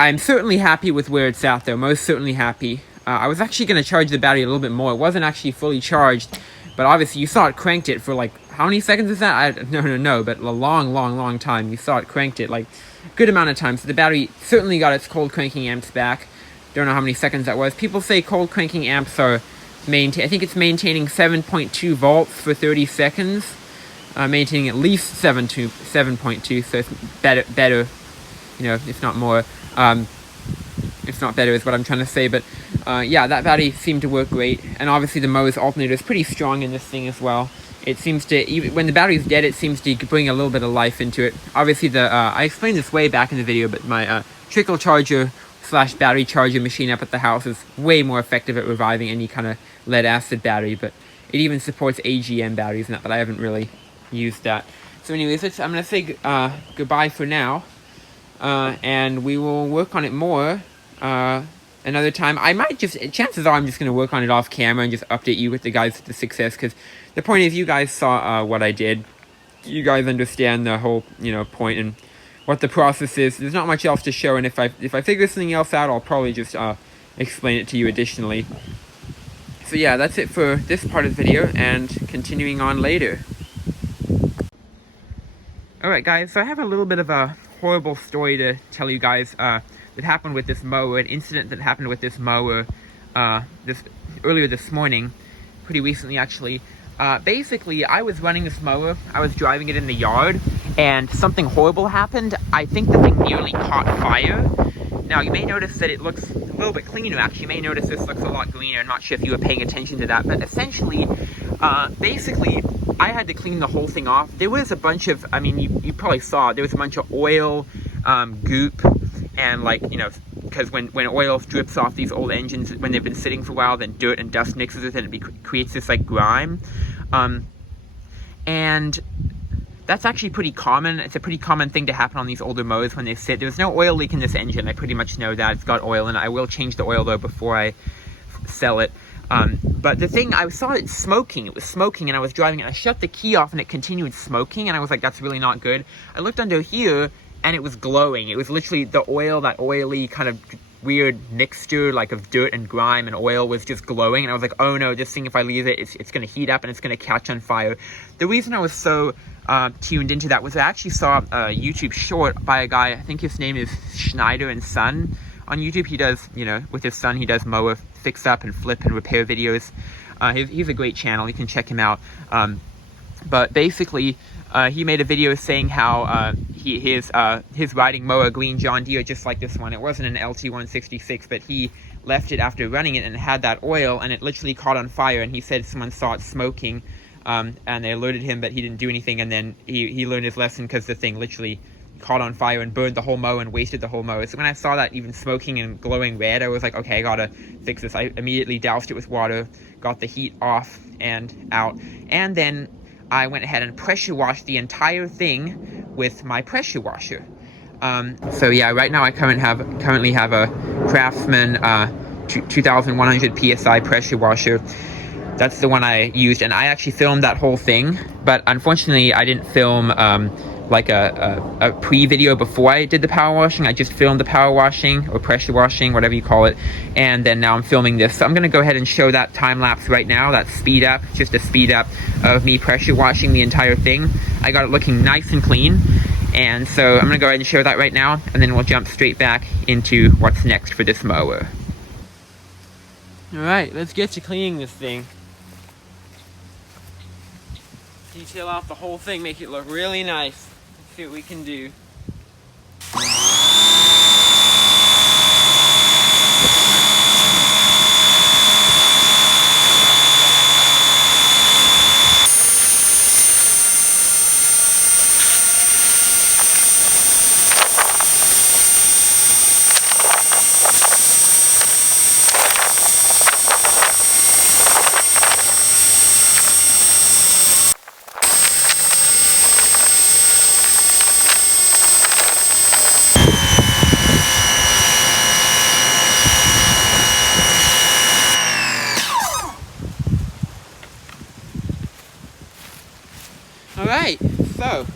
I'm certainly happy with where it's at though, most certainly happy. I was actually going to charge the battery a little bit more. It wasn't actually fully charged, but obviously you saw it cranked it for like, how many seconds is that? No, but a long time. You saw it cranked it like a good amount of time. So the battery certainly got its cold cranking amps back. Don't know how many seconds that was. People say cold cranking amps are I think it's maintaining 7.2 volts for 30 seconds. Maintaining at least 7.2, so it's better, you know, if not more. If not better is what I'm trying to say, but yeah, that battery seemed to work great, and obviously the Mower's alternator is pretty strong in this thing as well. It seems to, even when the battery's dead, it seems to bring a little bit of life into it. Obviously I explained this way back in the video, but my trickle charger / battery charger machine up at the house is way more effective at reviving any kind of lead acid battery, but it even supports AGM batteries, not that I haven't really used that. So anyways, I'm going to say goodbye for now. And we will work on it more another time. I might just, chances are I'm just going to work on it off camera and just update you with the guys with the success, because the point is you guys saw what I did. You guys understand the whole, you know, point, and what the process is. There's not much else to show, and if I figure something else out, I'll probably just explain it to you additionally. So yeah, that's it for this part of the video, and continuing on later. Alright guys, so I have a little bit of a horrible story to tell you guys that happened with this mower, an incident that happened with this mower earlier this morning, pretty recently actually. Basically, I was running this mower, I was driving it in the yard, and something horrible happened. I think the thing nearly caught fire. Now, you may notice that it looks a little bit cleaner, actually. You may notice this looks a lot greener. I'm not sure if you were paying attention to that, but essentially, basically, I had to clean the whole thing off. There was a bunch of, I mean, you probably saw, there was a bunch of oil, goop, and like, you know, because when oil drips off these old engines, when they've been sitting for a while, then dirt and dust mixes with it, and it creates this, like, grime. And that's actually pretty common. It's a pretty common thing to happen on these older mowers when they sit. There's no oil leak in this engine. I pretty much know that. It's got oil in it. I will change the oil, though, before I sell it. But the thing, I saw it smoking. It was smoking, and I was driving it. I shut the key off, and it continued smoking, and I was like, that's really not good. I looked under here, and it was glowing. It was literally the oil, that oily kind of weird mixture, like, of dirt and grime and oil was just glowing, and I was like, oh no, this thing, if I leave it, it's going to heat up, and it's going to catch on fire. The reason I was so tuned into that was I actually saw a YouTube short by a guy, I think his name is Schneider and Son on YouTube. He does, you know, with his son, he does mower fix up and flip and repair videos. He's a great channel, you can check him out. But basically, he made a video saying how his riding mower, green John Deere, just like this one. It wasn't an LT166, but he left it after running it and it had that oil, and it literally caught on fire, and he said someone saw it smoking, and they alerted him, but he didn't do anything, and then he learned his lesson because the thing literally caught on fire and burned the whole mower and wasted the whole mower. So when I saw that even smoking and glowing red, I was like, okay, I gotta fix this. I immediately doused it with water, got the heat off and out, and then I went ahead and pressure washed the entire thing with my pressure washer. So yeah, right now I currently have a Craftsman 2100 PSI pressure washer. That's the one I used, and I actually filmed that whole thing, but unfortunately I didn't film like a pre-video before I did the power washing. I just filmed the power washing or pressure washing, whatever you call it, and then now I'm filming this. So I'm gonna go ahead and show that time lapse right now, that speed up, just a speed up of me pressure washing the entire thing. I got it looking nice and clean, and so I'm gonna go ahead and show that right now, and then we'll jump straight back into what's next for this mower. Alright, let's get to cleaning this thing. Detail out the whole thing, make it look really nice. Let's see what we can do. Alright, so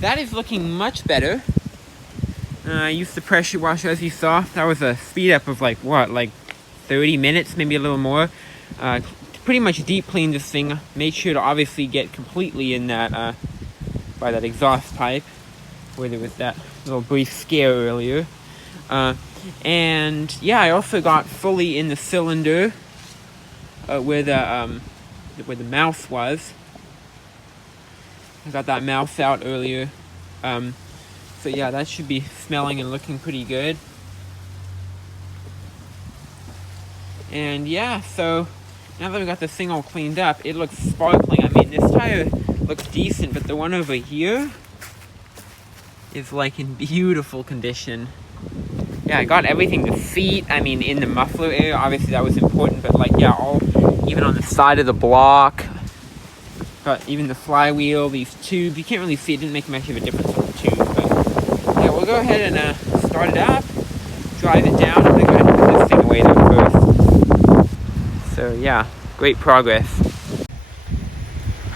that is looking much better. I used the pressure washer, as you saw. That was a speed up of like 30 minutes, maybe a little more. Pretty much deep cleaned this thing. Made sure to obviously get completely in that by that exhaust pipe where there was that little brief scare earlier. And yeah, I also got fully in the cylinder where the mouth was. I got that mouth out earlier. So yeah, that should be smelling and looking pretty good. And yeah, so now that we got this thing all cleaned up, it looks sparkling. I mean, this tire looks decent, but the one over here is like in beautiful condition. Yeah, I got everything, the seat, I mean, in the muffler area, obviously that was important, but like, yeah, even on the side of the block, got even the flywheel, these tubes. You can't really see, it didn't make much of a difference on the tubes, but yeah, we'll go ahead and start it up, drive it down. I'm gonna go ahead and put this thing away though first. So yeah, great progress.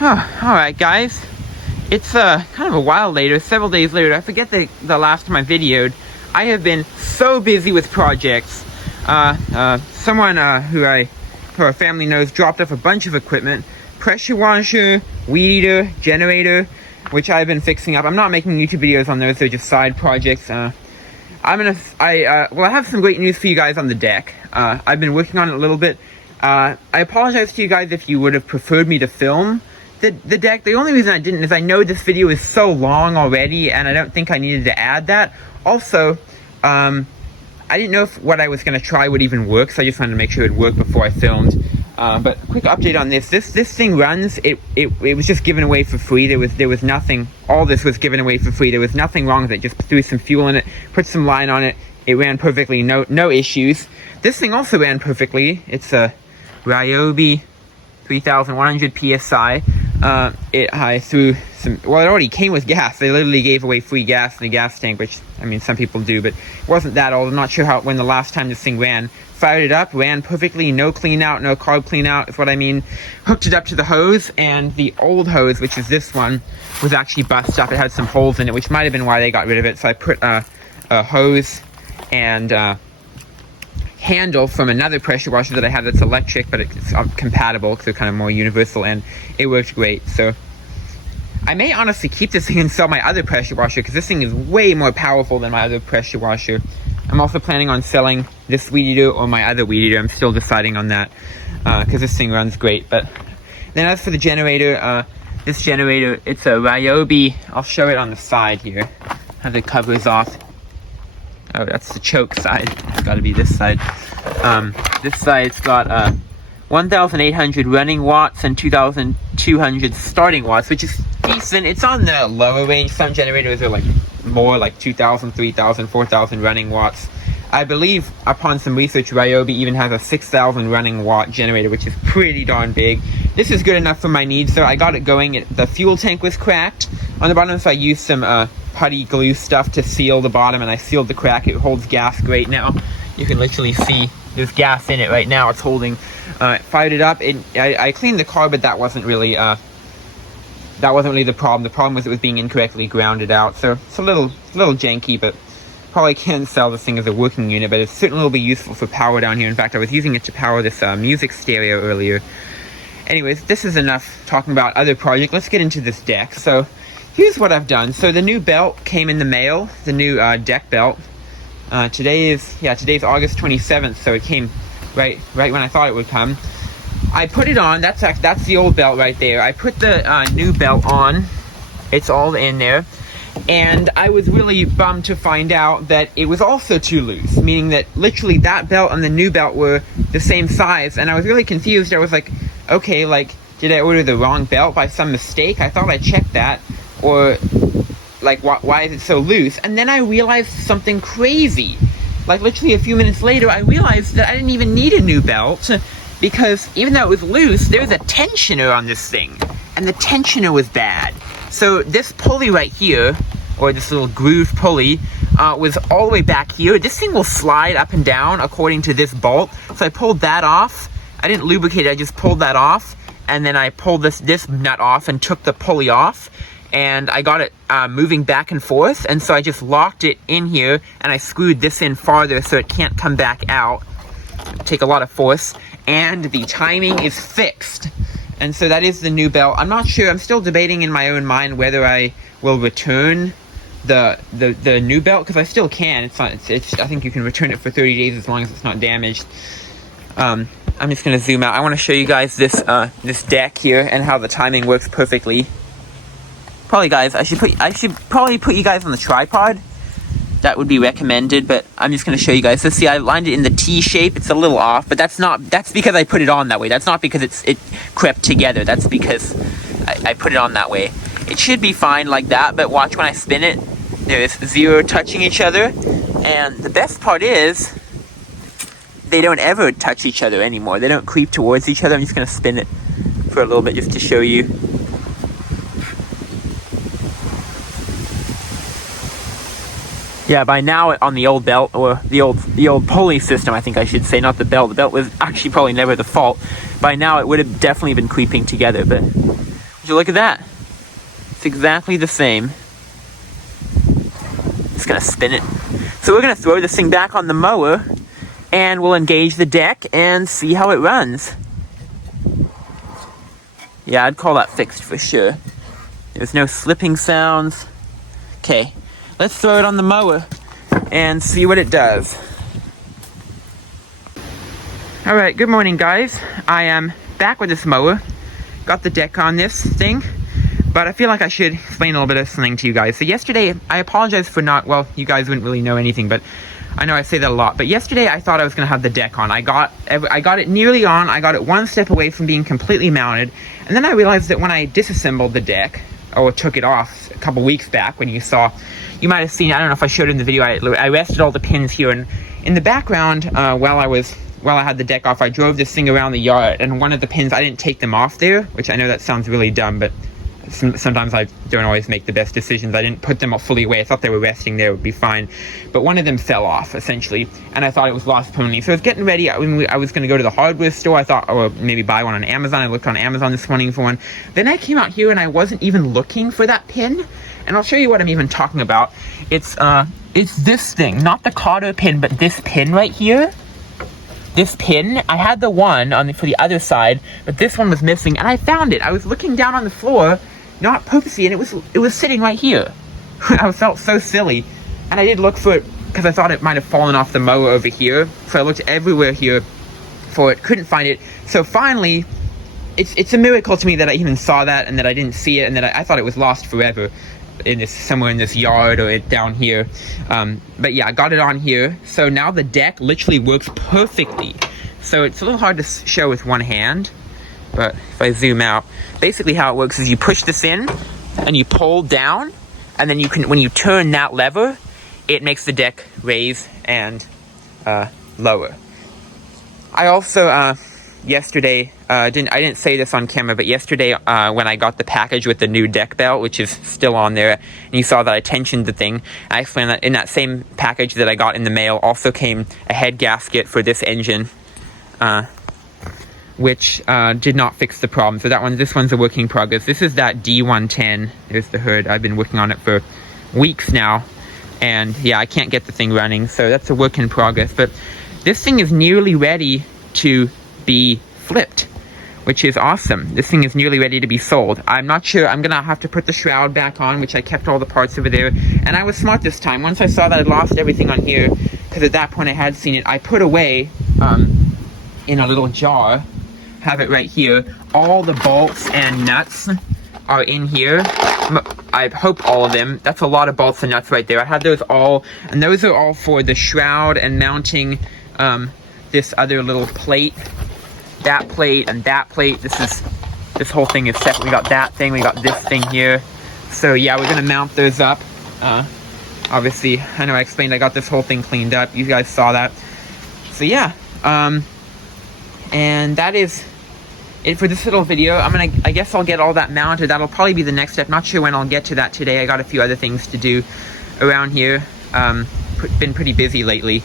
Alright guys, It's kind of a while later, several days later. I forget the last time I videoed. I have been so busy with projects. Someone who our family knows dropped off a bunch of equipment. Pressure washer, weed eater, generator, which I've been fixing up. I'm not making YouTube videos on those, they're just side projects. I have some great news for you guys on the deck. I've been working on it a little bit. I apologize to you guys if you would have preferred me to film the deck. The only reason I didn't is I know this video is so long already, and I don't think I needed to add that. Also, I didn't know if what I was going to try would even work, so I just wanted to make sure it worked before I filmed. But quick update on this. This thing runs. It was just given away for free. There was nothing. All this was given away for free. There was nothing wrong with it. Just threw some fuel in it, put some line on it. It ran perfectly. No issues. This thing also ran perfectly. It's a Ryobi 3100 PSI. I threw some, well, it already came with gas. They literally gave away free gas in the gas tank, which, I mean, some people do, but it wasn't that old. I'm not sure when the last time this thing ran. Fired it up, ran perfectly, no clean out, no carb clean out, is what I mean. Hooked it up to the hose, and the old hose, which is this one, was actually busted up. It had some holes in it, which might have been why they got rid of it. So I put a hose and handle from another pressure washer that I have that's electric, but it's compatible because they're kind of more universal, and it works great. So I may honestly keep this thing and sell my other pressure washer, because this thing is way more powerful than my other pressure washer. I'm also planning on selling this weed eater or my other weed eater. I'm still deciding on that because this thing runs great. But then as for the generator, this generator, it's a Ryobi. I'll show it on the side here. Have the covers off. Oh, that's the choke side. It's got to be this side. This side's got 1,800 running watts and 2,200 starting watts, which is decent. It's on the lower range. Some generators are like more like 2,000, 3,000, 4,000 running watts. I believe upon some research, Ryobi even has a 6,000 running watt generator, which is pretty darn big. This is good enough for my needs, so I got it going. The fuel tank was cracked on the bottom, so I used some putty glue stuff to seal the bottom, and I sealed the crack. It holds gas great now. You can literally see there's gas in it right now. It's holding. Fired it up. I cleaned the car, but that wasn't really the problem. The problem was it was being incorrectly grounded out, so it's a little janky, but probably can't sell this thing as a working unit, but it certainly will be useful for power down here. In fact, I was using it to power this music stereo earlier. Anyways, this is enough talking about other projects. Let's get into this deck. So here's what I've done. So the new belt came in the mail, the new deck belt. Today's August 27th, so it came right when I thought it would come. I put it on. That's the old belt right there. I put the new belt on. It's all in there. And I was really bummed to find out that it was also too loose, meaning that literally that belt and the new belt were the same size, and I was really confused. I was like, okay, like, did I order the wrong belt by some mistake? I thought I checked that, or like, why is it so loose? And then I realized something crazy. Like, literally a few minutes later, I realized that I didn't even need a new belt, because even though it was loose, there was a tensioner on this thing, and the tensioner was bad. So this pulley right here, or this little groove pulley, was all the way back here. This thing will slide up and down according to this bolt. So I pulled that off. I didn't lubricate it, I just pulled that off. And then I pulled this nut off and took the pulley off. And I got it moving back and forth. And so I just locked it in here, and I screwed this in farther so it can't come back out. Take a lot of force. And the timing is fixed. And so that is the new belt. I'm not sure. I'm still debating in my own mind whether I will return the new belt, because I still can. I think you can return it for 30 days as long as it's not damaged. I'm just gonna zoom out. I want to show you guys this deck here and how the timing works perfectly. Probably, guys, I should probably put you guys on the tripod. That would be recommended, but I'm just going to show you guys. So see, I lined it in the T shape. It's a little off, but that's because I put it on that way. That's not because it crept together. That's because I put it on that way. It should be fine like that, but watch when I spin it. There's zero touching each other, and the best part is they don't ever touch each other anymore. They don't creep towards each other. I'm just going to spin it for a little bit just to show you. Yeah, by now on the old belt, or the old pulley system, I think I should say, not the belt. The belt was actually probably never the fault. By now it would have definitely been creeping together, but would you look at that? It's exactly the same. Just gonna spin it. So we're gonna throw this thing back on the mower and we'll engage the deck and see how it runs. Yeah, I'd call that fixed for sure. There's no slipping sounds. Okay, let's throw it on the mower and see what it does. All right, good morning, guys. I am back with this mower. Got the deck on this thing, but I feel like I should explain a little bit of something to you guys. So yesterday, I apologize for not, well, you guys wouldn't really know anything, but I know I say that a lot. But yesterday, I thought I was gonna have the deck on. I got it nearly on. I got it one step away from being completely mounted. And then I realized that when I disassembled the deck, or took it off a couple weeks back, when you might have seen, I don't know if I showed in the video, I rested all the pins here, and in the background, while I had the deck off, I drove this thing around the yard, and one of the pins, I didn't take them off there, which I know that sounds really dumb, but sometimes I don't always make the best decisions. I didn't put them all fully away. I thought they were resting there, it would be fine. But one of them fell off, essentially, and I thought it was lost permanently. So I was getting ready. I was going to go to the hardware store. I thought, or maybe buy one on Amazon. I looked on Amazon this morning for one. Then I came out here, and I wasn't even looking for that pin. And I'll show you what I'm even talking about. It's this thing, not the cotter pin, but this pin right here. This pin, I had the one for the other side, but this one was missing, and I found it. I was looking down on the floor, not purposely, and it was sitting right here. I felt so silly, and I did look for it because I thought it might have fallen off the mower over here. So I looked everywhere here for it, couldn't find it. So finally, it's a miracle to me that I even saw that and that I didn't see it, and that I thought it was lost forever somewhere in this yard or down here. But yeah, I got it on here. So now the deck literally works perfectly. So it's a little hard to show with one hand, but if I zoom out, basically how it works is you push this in and you pull down, and then when you turn that lever, it makes the deck raise and lower. I also yesterday, I didn't say this on camera, but yesterday when I got the package with the new deck belt, which is still on there, and you saw that I tensioned the thing, I explained that in that same package that I got in the mail also came a head gasket for this engine, which did not fix the problem. So this one's a work in progress. This is that D110. There's the hood. I've been working on it for weeks now, and yeah, I can't get the thing running, so that's a work in progress. But this thing is nearly ready to be flipped, which is awesome. This thing is nearly ready to be sold. I'm not sure. I'm gonna have to put the shroud back on, which I kept all the parts over there, and I was smart this time. Once I saw that I'd lost everything on here, because at that point I had seen it, I put away in a little jar, have it right here, all the bolts and nuts are in here. I hope all of them. That's a lot of bolts and nuts right there. I had those all, and those are all for the shroud and mounting this other little plate, that plate, and that plate. This whole thing is separate. We got that thing, we got this thing here. So yeah, we're gonna mount those up. Obviously, I know I explained I got this whole thing cleaned up. You guys saw that. So yeah, and that is it for this little video. I guess I'll get all that mounted. That'll probably be the next step. Not sure when I'll get to that today. I got a few other things to do around here. Been pretty busy lately.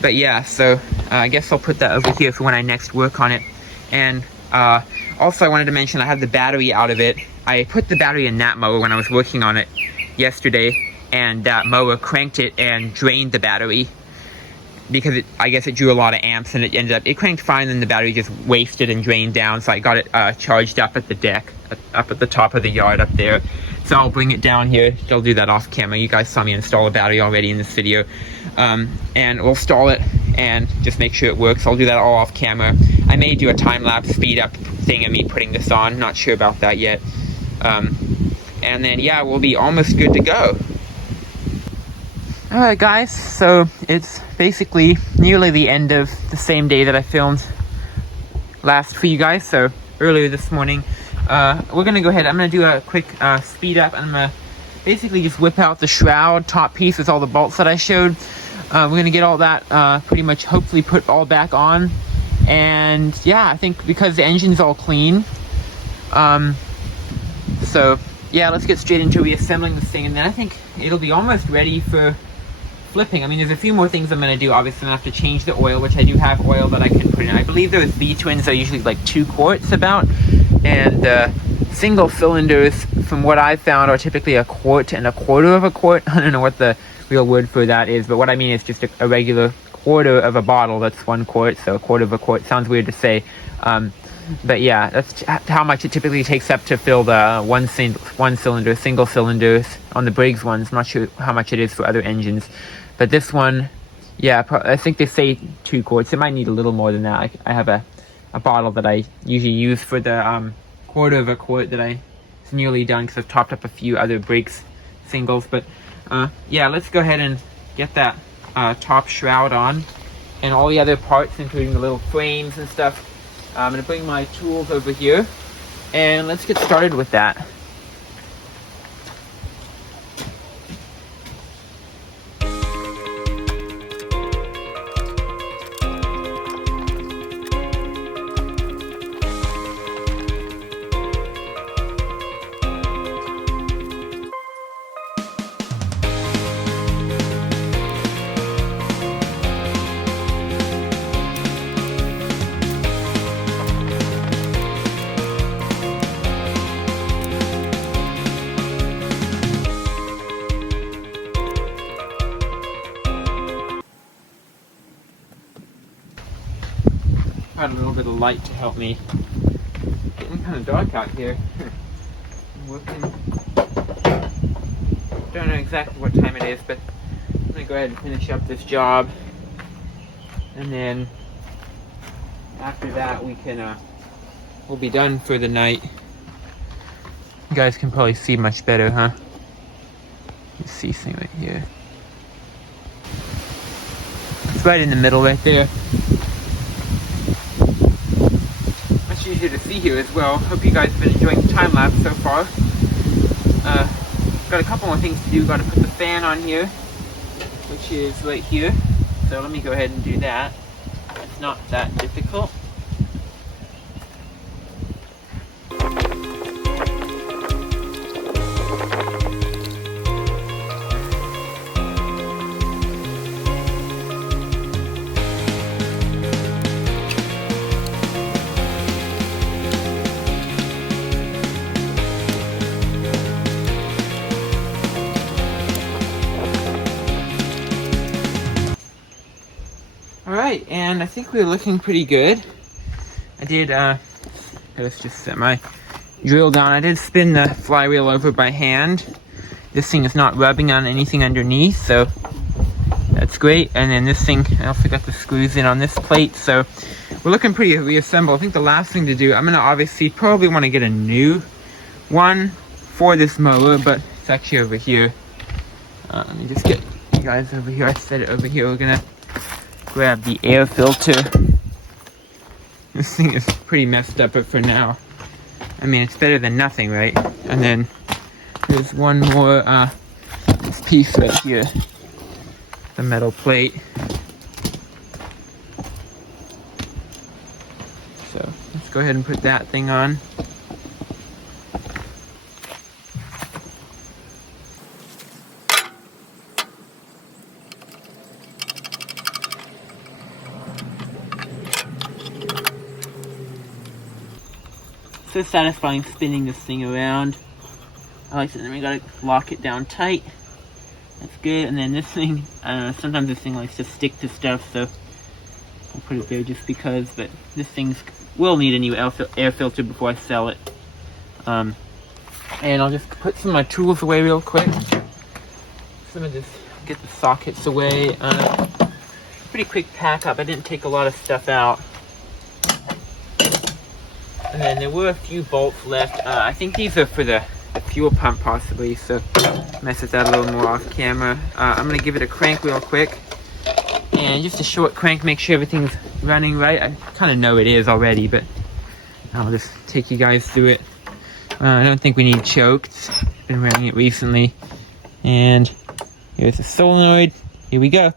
But yeah, so I guess I'll put that over here for when I next work on it. And also I wanted to mention I had the battery out of it. I put the battery in that mower when I was working on it yesterday, and that mower cranked it and drained the battery, because I guess it drew a lot of amps, and it cranked fine, and the battery just wasted and drained down. So I got it charged up at the deck, up at the top of the yard up there. So I'll bring it down here. I'll do that off camera. You guys saw me install a battery already in this video. And we'll install it and just make sure it works. I'll do that all off camera. I may do a time-lapse speed-up thing of me putting this on. Not sure about that yet. And then, yeah, we'll be almost good to go. Alright guys, so it's basically nearly the end of the same day that I filmed last for you guys, so earlier this morning. We're gonna go ahead, I'm gonna do a quick speed up, and I'm gonna basically just whip out the shroud top piece with all the bolts that I showed. We're gonna get all that pretty much hopefully put all back on, and yeah, I think because the engine's all clean, so yeah, let's get straight into reassembling this thing, and then I think it'll be almost ready for flipping. I mean, there's a few more things I'm going to do. Obviously, I'm going to have to change the oil, which I do have oil that I can put in. I believe those B-twins are usually like 2 quarts about, and single cylinders, from what I found, are typically 1/4 and 1/4 of a quart. I don't know what the real word for that is, but what I mean is just a regular quarter of a bottle. That's 1 quart, so 1/4 of a quart. Sounds weird to say, but yeah, that's how much it typically takes up to fill the one cylinder, single cylinders on the Briggs ones. I'm not sure how much it is for other engines, but this one, yeah, I think they say 2 quarts. It might need a little more than that. I have a bottle that I usually use for the 1/4 of a quart that it's nearly done because I've topped up a few other Briggs singles. But yeah, let's go ahead and get that top shroud on and all the other parts, including the little frames and stuff. I'm going to bring my tools over here and let's get started with that. Had a little bit of light to help me. Getting kind of dark out here. I'm working. Don't know exactly what time it is, but I'm gonna go ahead and finish up this job, and then after that we can we'll be done for the night. You guys can probably see much better, huh? Let's see thing right here. It's right in the middle right there. Easier to see here as well. Hope you guys have been enjoying the time lapse so far. Got a couple more things to do. Got to put the fan on here, which is right here. So let me go ahead and do that. It's not that difficult. Alright, and I think we're looking pretty good. I did, let's just set my drill down. I did spin the flywheel over by hand. This thing is not rubbing on anything underneath, so that's great. And then this thing, I also got the screws in on this plate, so we're looking pretty reassembled. I think the last thing to do, I'm gonna obviously probably want to get a new one for this mower, but it's actually over here. Let me just get you guys over here. I set it over here. We're gonna grab the air filter. This thing is pretty messed up, but for now, I mean, it's better than nothing, right? And then there's one more this piece right here, the metal plate. So let's go ahead and put that thing on. So satisfying spinning this thing around. I like it. Then we gotta lock it down tight. That's good. And then this thing, sometimes this thing likes to stick to stuff, so I'll put it there just because. But this thing will need a new air filter before I sell it. And I'll just put some of my tools away real quick. So I'm gonna just get the sockets away. Pretty quick pack up. I didn't take a lot of stuff out. And then there were a few bolts left. I think these are for the fuel pump possibly, so mess with that a little more off camera. I'm gonna give it a crank real quick. And just a short crank, make sure everything's running right. I kind of know it is already, but I'll just take you guys through it. I don't think we need chokes. Been running it recently. And here's the solenoid. Here we go.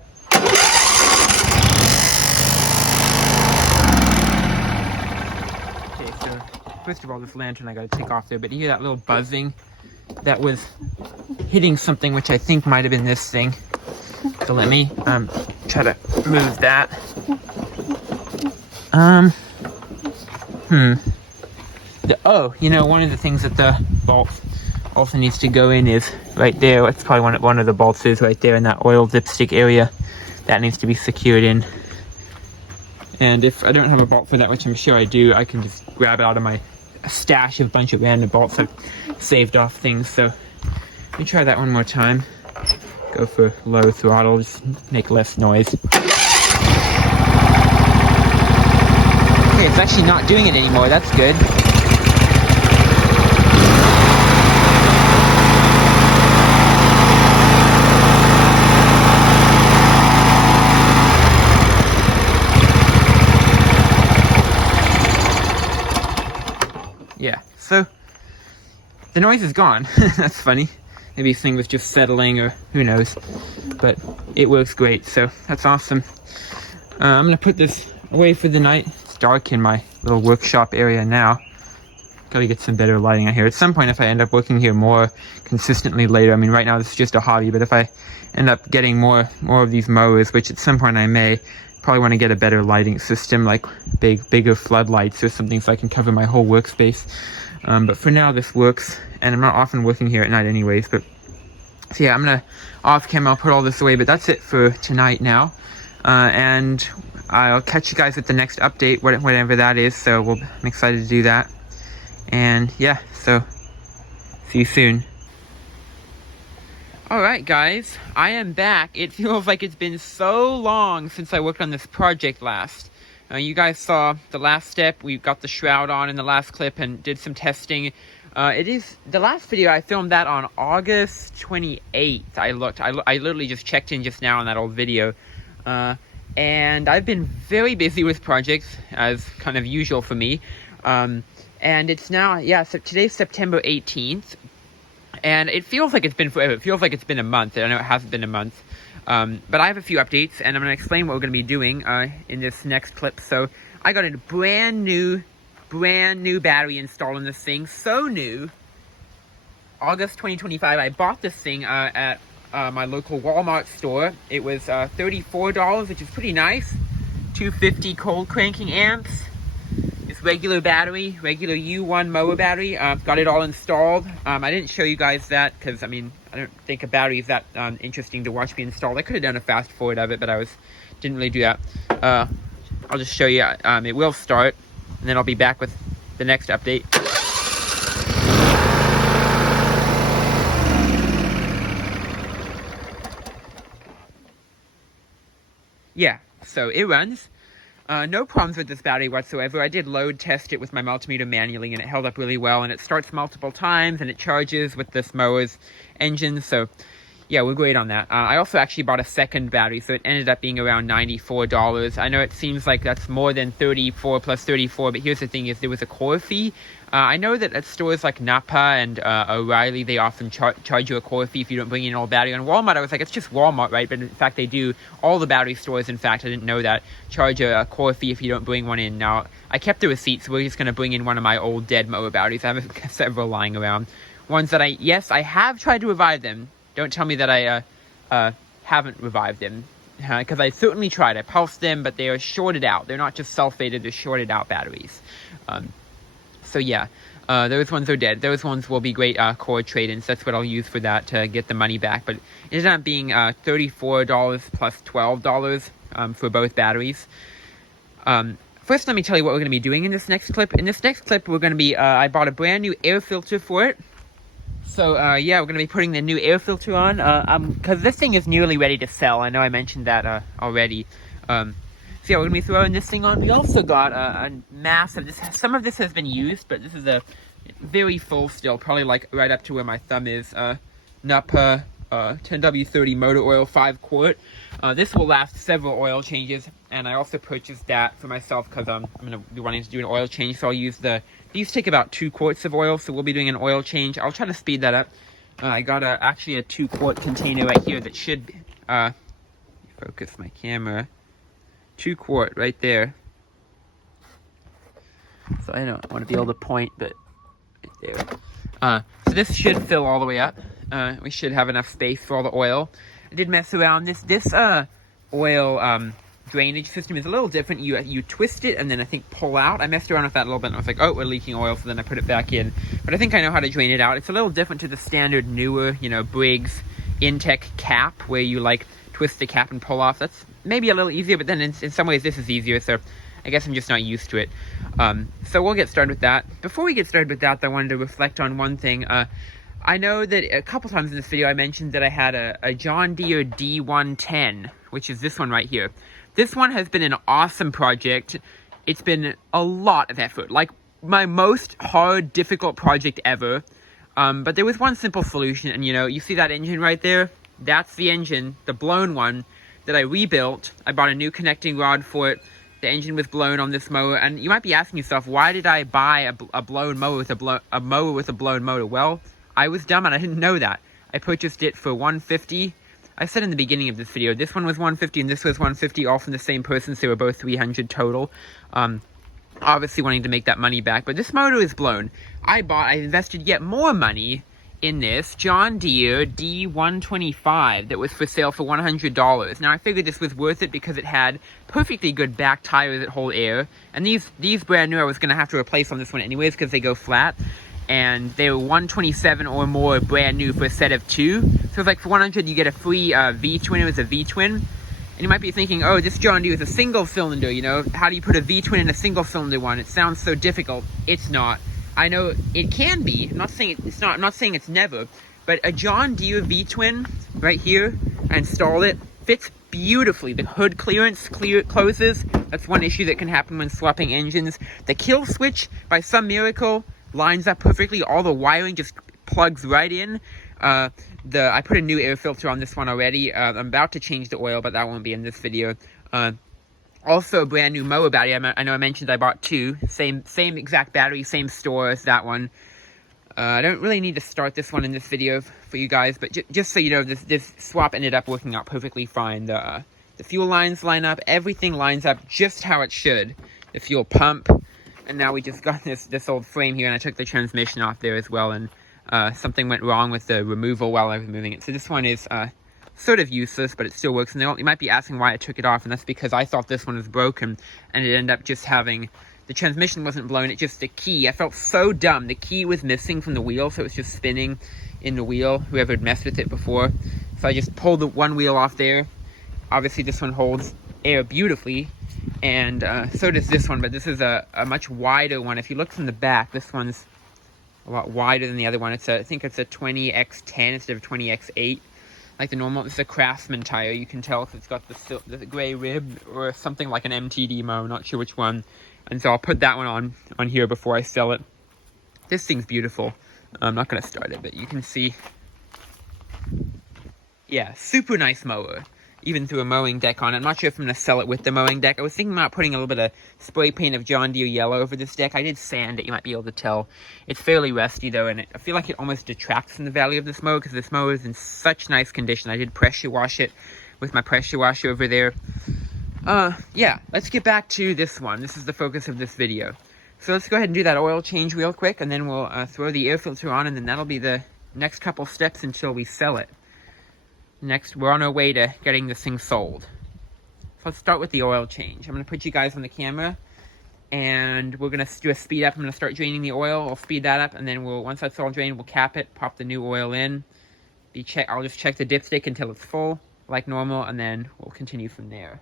First of all, this lantern I gotta take off there, but you hear that little buzzing? That was hitting something, which I think might have been this thing. So let me try to move that. Oh, you know, one of the things that the bolt also needs to go in is right there. It's probably one of the bolts is right there in that oil dipstick area. That needs to be secured in. And if I don't have a bolt for that, which I'm sure I do, I can just grab it out of my stash of a bunch of random bolts I've saved off things. So let me try that one more time. Go for low throttle, just make less noise. Okay, it's actually not doing it anymore. That's good. Yeah, so the noise is gone. That's funny. Maybe this thing was just settling, or who knows. But it works great, so that's awesome. I'm gonna put this away for the night. It's dark in my little workshop area now. Gotta get some better lighting out here. At some point, if I end up working here more consistently later, I mean, right now this is just a hobby, but if I end up getting more of these mowers, which at some point I may, probably want to get a better lighting system, like bigger floodlights or something, so I can cover my whole workspace. But for now, this works, and I'm not often working here at night anyways. But so yeah, I'm gonna off camera, I'll put all this away, but that's it for tonight now. And I'll catch you guys at the next update, whatever that is. So I'm excited to do that. And yeah, so see you soon. Alright guys, I am back. It feels like it's been so long since I worked on this project last. You guys saw the last step. We got the shroud on in the last clip and did some testing. It is the last video. I filmed that on August 28th. I literally just checked in just now on that old video. And I've been very busy with projects, as kind of usual for me. And it's now, yeah, so today's September 18th. And it feels like it's been forever. It feels like it's been a month. I know it hasn't been a month. But I have a few updates, and I'm going to explain what we're going to be doing in this next clip. So I got a brand new battery installed in this thing. So new. August 2025, I bought this thing at my local Walmart store. It was $34, which is pretty nice. 250 cold cranking amps. Regular battery, regular U1 mower battery. Got it all installed. I didn't show you guys that because, I mean, I don't think a battery is that interesting to watch be installed. I could have done a fast forward of it, but didn't really do that. I'll just show you. It will start, and then I'll be back with the next update. Yeah, so it runs. No problems with this battery whatsoever. I did load test it with my multimeter manually, and it held up really well, and it starts multiple times, and it charges with this mower's engine, so yeah, we're great on that. I also actually bought a second battery, so it ended up being around $94. I know it seems like that's more than 34 plus 34, but here's the thing is there was a core fee. I know that at stores like Napa and O'Reilly, they often charge you a core fee if you don't bring in an old battery. On Walmart, I was like, it's just Walmart, right? But in fact, they do. All the battery stores, in fact, I didn't know that, charge a core fee if you don't bring one in. Now, I kept the receipt, so we're just going to bring in one of my old dead mower batteries. I have several lying around. Ones that I have tried to revive them. Don't tell me that I haven't revived them. Because I certainly tried. I pulsed them, but they are shorted out. They're not just sulfated, they're shorted out batteries. So yeah, those ones are dead. Those ones will be great core trade-ins. That's what I'll use for that to get the money back. But it ended up being $34 plus $12 for both batteries. First, let me tell you what we're going to be doing in this next clip. In this next clip, we're going to be, I bought a brand new air filter for it. So, yeah, we're going to be putting the new air filter on, because this thing is nearly ready to sell. I know I mentioned that already. So yeah, we're going to be throwing this thing on. We also got a massive, some of this has been used, but this is a very full still, probably like right up to where my thumb is. Napa 10W30 motor oil, 5 quart. This will last several oil changes, and I also purchased that for myself because I'm going to be wanting to do an oil change, so I'll use these take about 2 quarts of oil, so we'll be doing an oil change. I'll try to speed that up. I got actually a 2-quart container right here that should focus my camera. 2 quart right there. So I don't want to be able to point, but right there. So this should fill all the way up. We should have enough space for all the oil. I did mess around. This oil drainage system is a little different. You twist it and then I think pull out. I messed around with that a little bit and I was like, oh, we're leaking oil, so then I put it back in. But I think I know how to drain it out. It's a little different to the standard newer, you know, Briggs Intech cap, where you like twist the cap and pull off. That's maybe a little easier, but then in some ways this is easier, so I guess I'm just not used to it. So we'll get started with that. Before we get started with that, I wanted to reflect on one thing. I know that a couple times in this video I mentioned that I had a John Deere D110, which is this one right here. This one has been an awesome project. It's been a lot of effort, like my most hard, difficult project ever. But there was one simple solution, and you know, you see that engine right there? That's the engine, the blown one, that I rebuilt. I bought a new connecting rod for it. The engine was blown on this mower, and you might be asking yourself, why did I buy a blown mower with a mower with a blown motor? Well, I was dumb and I didn't know that. I purchased it for $150. I said in the beginning of this video, this one was $150 and this was $150, all from the same person, so they were both $300 total. Obviously wanting to make that money back, but this motor is blown. I invested yet more money in this John Deere D125 that was for sale for $100. Now I figured this was worth it because it had perfectly good back tires that hold air, and these brand new I was going to have to replace on this one anyways because they go flat. And they were 127 or more brand new for a set of 2. So it's like for 100 you get a free V-twin. It was a V-twin. And you might be thinking, oh, this John Deere is a single cylinder, you know, how do you put a V-twin in a single cylinder one? It sounds so difficult. It's not. I know it can be. I'm not saying it's not. I'm not saying it's never. But a John Deere V-twin right here, I installed it, fits beautifully. The hood clearance closes. That's one issue that can happen when swapping engines. The kill switch, by some miracle, lines up perfectly. All the wiring just plugs right in. I put a new air filter on this one already. I'm about to change the oil, but that won't be in this video. Also a brand new mower battery. I know I mentioned I bought 2. Same exact battery, same store as that one. I don't really need to start this one in this video for you guys, but just so you know, this swap ended up working out perfectly fine. The fuel lines line up. Everything lines up just how it should. The fuel pump. And now we just got this old frame here, and I took the transmission off there as well, and something went wrong with the removal while I was moving it. So this one is sort of useless, but it still works. And you might be asking why I took it off, and that's because I thought this one was broken, and it ended up just having, the transmission wasn't blown, it just, the key, I felt so dumb. The key was missing from the wheel, so it was just spinning in the wheel, whoever had messed with it before. So I just pulled the one wheel off there. Obviously this one holds air beautifully, and so does this one, but this is a much wider one. If you look from the back, this one's a lot wider than the other one. I think it's a 20x10 instead of 20x8, like the normal. It's a Craftsman tire. You can tell if it's got the gray rib or something like an MTD mower, not sure which one. And so I'll put that one on here before I sell it. This thing's beautiful. I'm not going to start it, but you can see. Yeah, super nice mower. Even threw a mowing deck on it. I'm not sure if I'm going to sell it with the mowing deck. I was thinking about putting a little bit of spray paint of John Deere yellow over this deck. I did sand it, you might be able to tell. It's fairly rusty though, and I feel like it almost detracts from the value of this mower because this mower is in such nice condition. I did pressure wash it with my pressure washer over there. Yeah, let's get back to this one. This is the focus of this video. So let's go ahead and do that oil change real quick, and then we'll throw the air filter on, and then that'll be the next couple steps until we sell it. Next, we're on our way to getting this thing sold. So let's start with the oil change. I'm going to put you guys on the camera, and we're going to do a speed up. I'm going to start draining the oil. I'll speed that up, and then once that's all drained, we'll cap it, pop the new oil in. I'll just check the dipstick until it's full, like normal, and then we'll continue from there.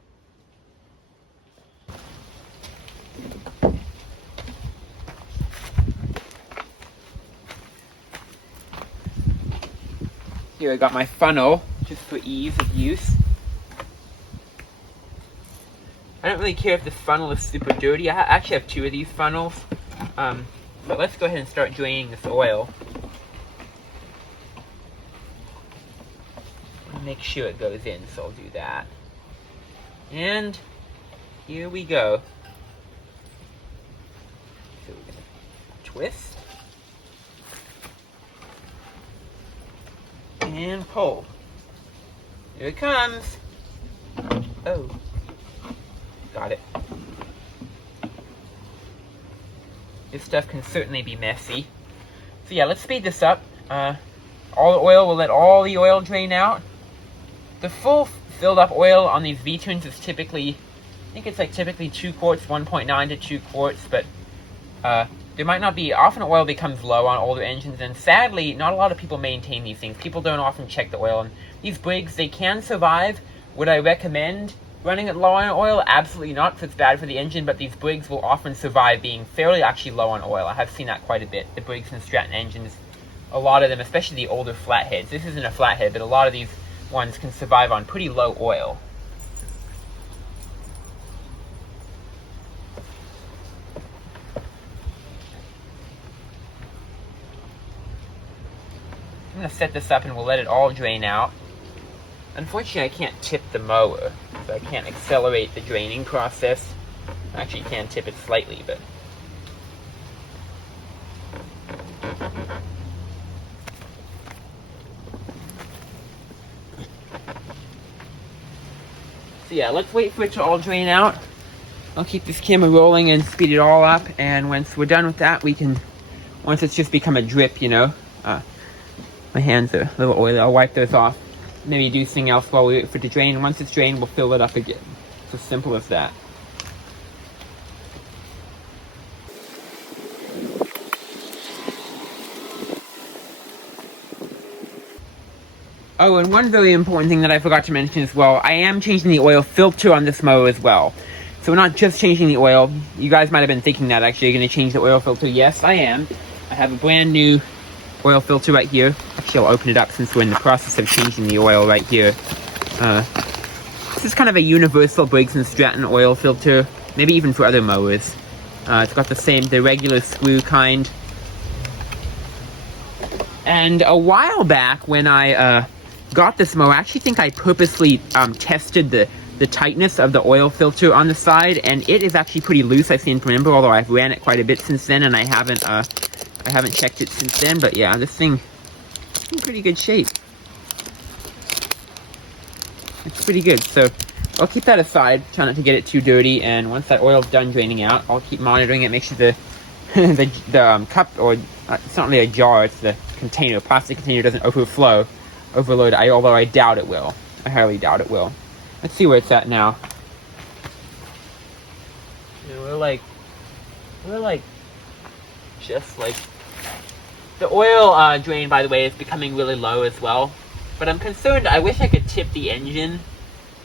Here I got my funnel, just for ease of use. I don't really care if this funnel is super dirty. I actually have 2 of these funnels. But let's go ahead and start draining this oil. Make sure it goes in, so I'll do that. And here we go. So we're gonna twist. And pull. Here it comes. Oh. Got it. This stuff can certainly be messy. So yeah, let's speed this up. All the oil, we'll let all the oil drain out. The full filled up oil on these V-twins is typically I think it's like typically 2 quarts, 1.9 to 2 quarts, but there might not be, often oil becomes low on older engines, and sadly, not a lot of people maintain these things. People don't often check the oil, and these Briggs, they can survive. Would I recommend running it low on oil? Absolutely not, because it's bad for the engine, but these Briggs will often survive being fairly actually low on oil. I have seen that quite a bit. The Briggs and Stratton engines, a lot of them, especially the older flatheads. This isn't a flathead, but a lot of these ones can survive on pretty low oil. I'm going to set this up and we'll let it all drain out. Unfortunately, I can't tip the mower, so I can't accelerate the draining process. I actually can tip it slightly, but... So yeah, let's wait for it to all drain out. I'll keep this camera rolling and speed it all up, and once we're done with that, we can... Once it's just become a drip, you know, my hands are a little oily, I'll wipe those off. Maybe do something else while we wait for it to drain. And once it's drained, we'll fill it up again. It's as simple as that. Oh, and one very important thing that I forgot to mention as well, I am changing the oil filter on this mower as well. So we're not just changing the oil. You guys might have been thinking that actually you're going to change the oil filter. Yes, I am. I have a brand new oil filter right here. Actually, I'll open it up since we're in the process of changing the oil right here. This is kind of a universal Briggs & Stratton oil filter, maybe even for other mowers. It's got the regular screw kind. And a while back when I got this mower, I actually think I purposely tested the tightness of the oil filter on the side, and it is actually pretty loose, I seem to remember, although I've ran it quite a bit since then, and I haven't checked it since then. But yeah, this thing is in pretty good shape. It's pretty good, so I'll keep that aside, try not to get it too dirty, and once that oil's done draining out, I'll keep monitoring it, make sure the the cup, or it's not really a jar, it's the container, plastic container doesn't overload, although I doubt it will. I highly doubt it will. Let's see where it's at now. You know, we're like just like the oil drain, by the way, is becoming really low as well, but I'm concerned. I wish I could tip the engine.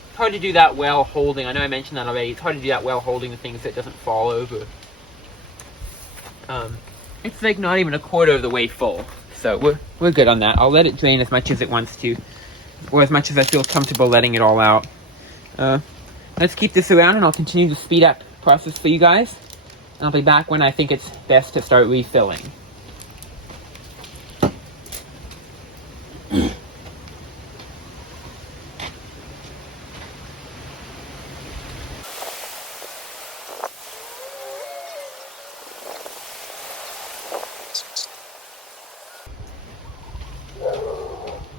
It's hard to do that while holding. I know I mentioned that already. It's hard to do that while holding the thing so it doesn't fall over. It's like not even a quarter of the way full, so we're good on that. I'll let it drain as much as it wants to, or as much as I feel comfortable letting it all out. Let's keep this around, and I'll continue to speed up the process for you guys. I'll be back when I think it's best to start refilling.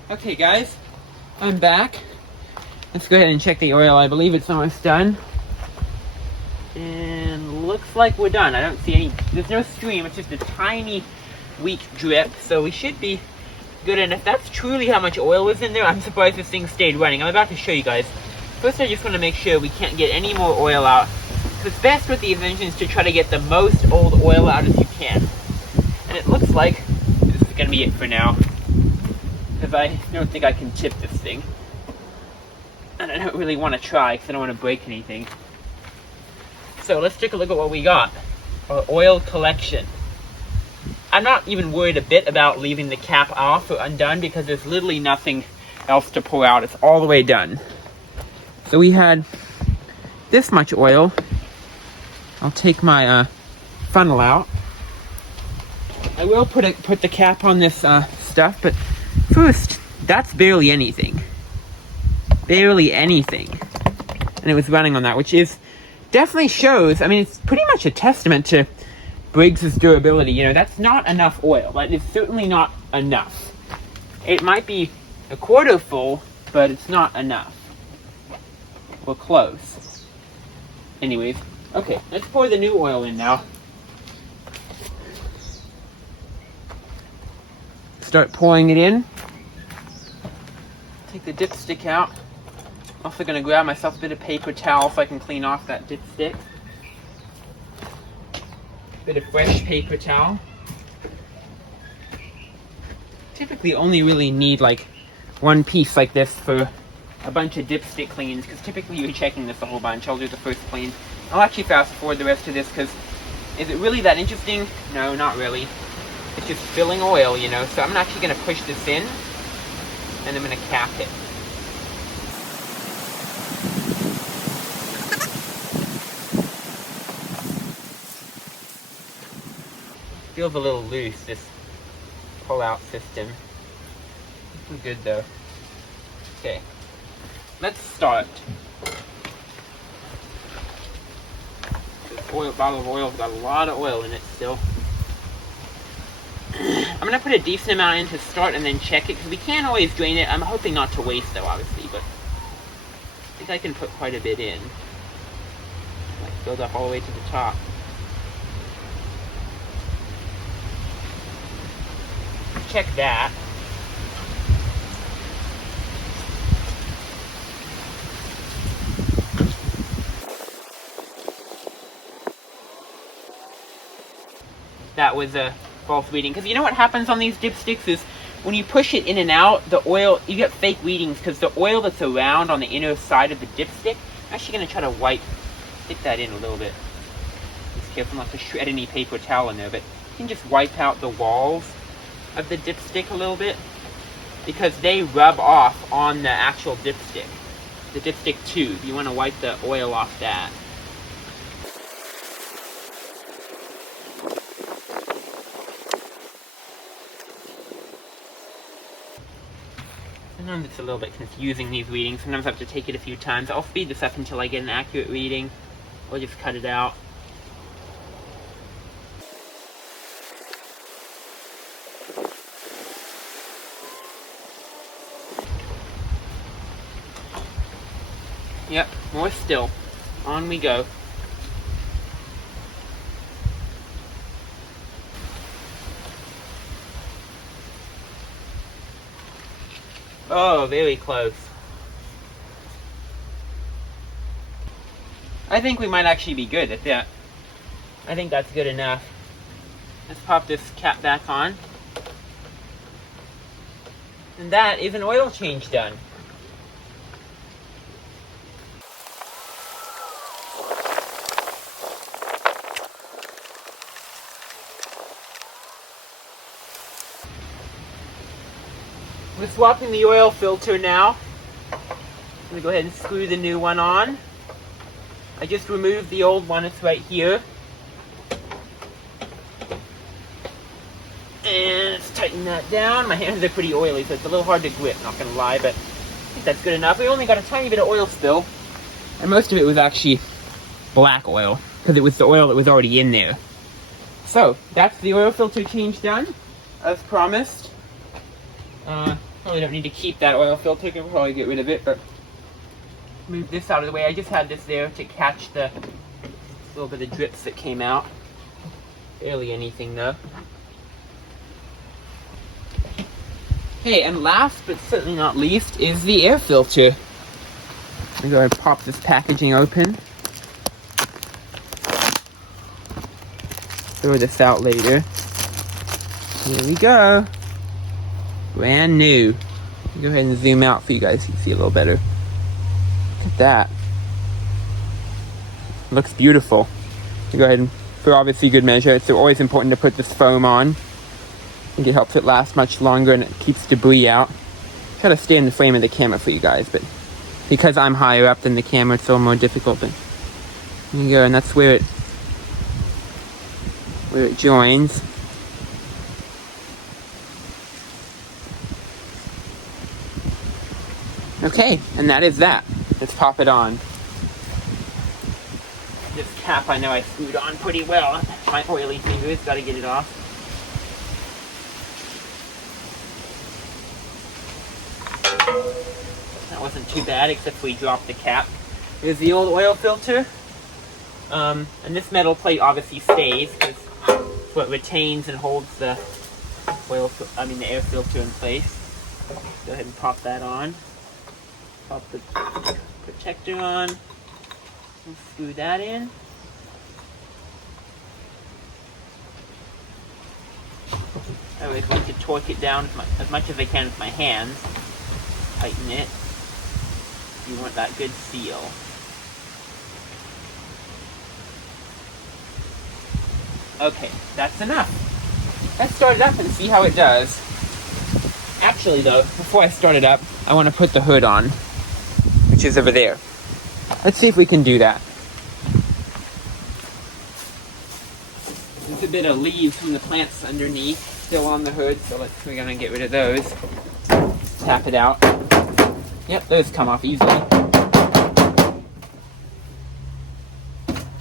Okay guys, I'm back. Let's go ahead and check the oil. I believe it's almost done. And looks like we're done. I don't see any, there's no stream, it's just a tiny weak drip, so we should be good. And if that's truly how much oil was in there, I'm surprised this thing stayed running. I'm about to show you guys. First, I just want to make sure we can't get any more oil out. So it's best with these engines to try to get the most old oil out as you can. And it looks like this is going to be it for now, because I don't think I can tip this thing. And I don't really want to try, because I don't want to break anything. So let's take a look at what we got. Our oil collection. I'm not even worried a bit about leaving the cap off or undone, because there's literally nothing else to pull out. It's all the way done. So we had this much oil. I'll take my funnel out. I will put the cap on this stuff, but first, that's barely anything. Barely anything. And it was running on that, which is definitely shows, I mean, it's pretty much a testament to Briggs' durability. You know, that's not enough oil. That is certainly not enough. It might be a quarter full, but it's not enough. We're close. Anyways, okay, let's pour the new oil in now. Start pouring it in. Take the dipstick out. Also gonna grab myself a bit of paper towel so I can clean off that dipstick. Bit of fresh paper towel. Typically only really need like one piece like this for a bunch of dipstick cleans, because typically you're checking this a whole bunch. I'll do the first clean. I'll actually fast forward the rest of this, because is it really that interesting? No, not really. It's just filling oil, you know. So I'm actually going to push this in, and I'm going to cap it. Feels a little loose, this pull-out system. This is good though. Okay, let's start. This oil, bottle of oil's got a lot of oil in it still. I'm gonna put a decent amount in to start and then check it, because we can't always drain it. I'm hoping not to waste though, obviously, but I think I can put quite a bit in. Like build up all the way to the top. Check that. That was a false reading, because you know what happens on these dipsticks is when you push it in and out, the oil, you get fake readings, because the oil that's around on the inner side of the dipstick, I'm actually going to try to stick that in a little bit. Just careful not to shred any paper towel in there, but you can just wipe out the walls of the dipstick a little bit, because they rub off on the actual dipstick, the dipstick tube. You want to wipe the oil off that. Sometimes it's a little bit confusing, these readings. Sometimes I have to take it a few times. I'll speed this up until I get an accurate reading, or just cut it out. Yep, more still. On we go. Oh, very close. I think we might actually be good at that. I think that's good enough. Let's pop this cap back on. And that is an oil change done. We're swapping the oil filter now. I'm going to go ahead and screw the new one on. I just removed the old one, it's right here. And let's tighten that down. My hands are pretty oily, so it's a little hard to grip, not going to lie, but I think that's good enough. We only got a tiny bit of oil spill, and most of it was actually black oil, because it was the oil that was already in there. So, that's the oil filter change done, as promised. Probably don't need to keep that oil filter, can probably get rid of it, but move this out of the way. I just had this there to catch the little bit of drips that came out. Barely anything though. Okay, and last but certainly not least is the air filter. I'm gonna go ahead and pop this packaging open. Throw this out later. Here we go. Brand new. Go ahead and zoom out for you guys so you can see a little better. Look at that. Looks beautiful. Go ahead and, for obviously good measure, it's always important to put this foam on. I think it helps it last much longer and it keeps debris out. Try to stay in the frame of the camera for you guys, but because I'm higher up than the camera, it's a little more difficult. But there you go, and that's where it joins. Okay, and that is that. Let's pop it on. This cap I know I screwed on pretty well. My oily fingers, gotta get it off. That wasn't too bad, except we dropped the cap. Here's the old oil filter. And this metal plate obviously stays, because it's what retains and holds the the air filter in place. Go ahead and pop that on. protector on. We'll screw that in. I always like to torque it down as much as I can with my hands. Tighten it. You want that good seal. Okay, that's enough. Let's start it up and see how it does. Actually though, before I start it up, I want to put the hood on, which is over there. Let's see if we can do that. There's a bit of leaves from the plants underneath still on the hood, so we're gonna get rid of those. Tap it out. Yep, those come off easily.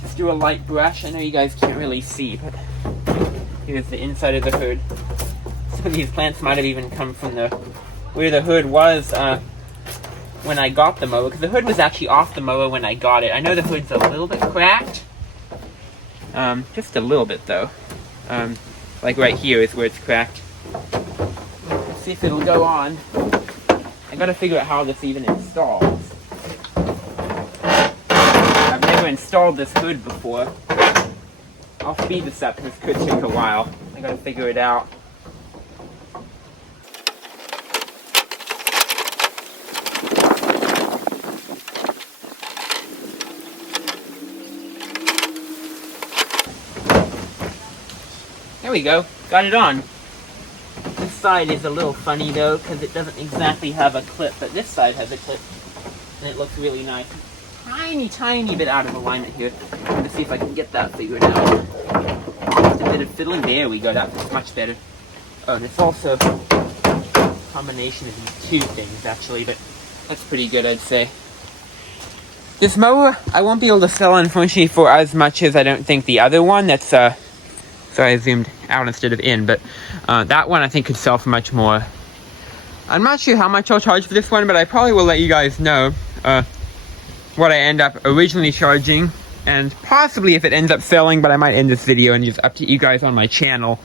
Just do a light brush. I know you guys can't really see, but here's the inside of the hood. Some of these plants might have even come from where the hood was when I got the mower, because the hood was actually off the mower when I got it. I know the hood's a little bit cracked. Just a little bit though. Like right here is where it's cracked. Let's see if it'll go on. I gotta figure out how this even installs. I've never installed this hood before. I'll speed this up, this could take a while. I gotta figure it out. There we go, got it on. This side is a little funny though, because it doesn't exactly have a clip, but this side has a clip, and it looks really nice. Tiny bit out of alignment here. I'm gonna see if I can get that figured out. Just a bit of fiddling. There we go, that's much better. Oh, and it's also a combination of these two things actually, but that's pretty good, I'd say. This mower, I won't be able to sell unfortunately for as much as I don't think the other one. That's sorry, I zoomed out instead of in, but that one I think could sell for much more. I'm not sure how much I'll charge for this one, but I probably will let you guys know what I end up originally charging, and possibly if it ends up selling, but I might end this video and just update you guys on my channel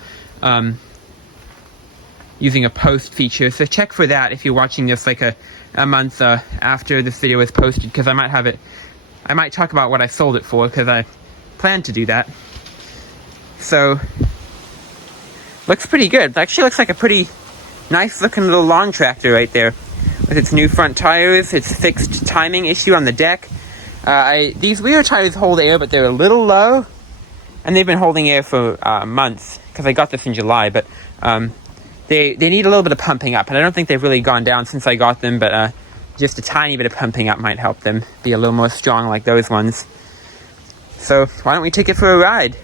using a post feature. So check for that if you're watching this like a month after this video is posted, because I might talk about what I sold it for, because I plan to do that. So, looks pretty good. It actually looks like a pretty nice looking little lawn tractor right there. With its new front tires, its fixed timing issue on the deck. These rear tires hold air, but they're a little low. And they've been holding air for months, because I got this in July, but they need a little bit of pumping up. And I don't think they've really gone down since I got them, but just a tiny bit of pumping up might help them be a little more strong like those ones. So, why don't we take it for a ride?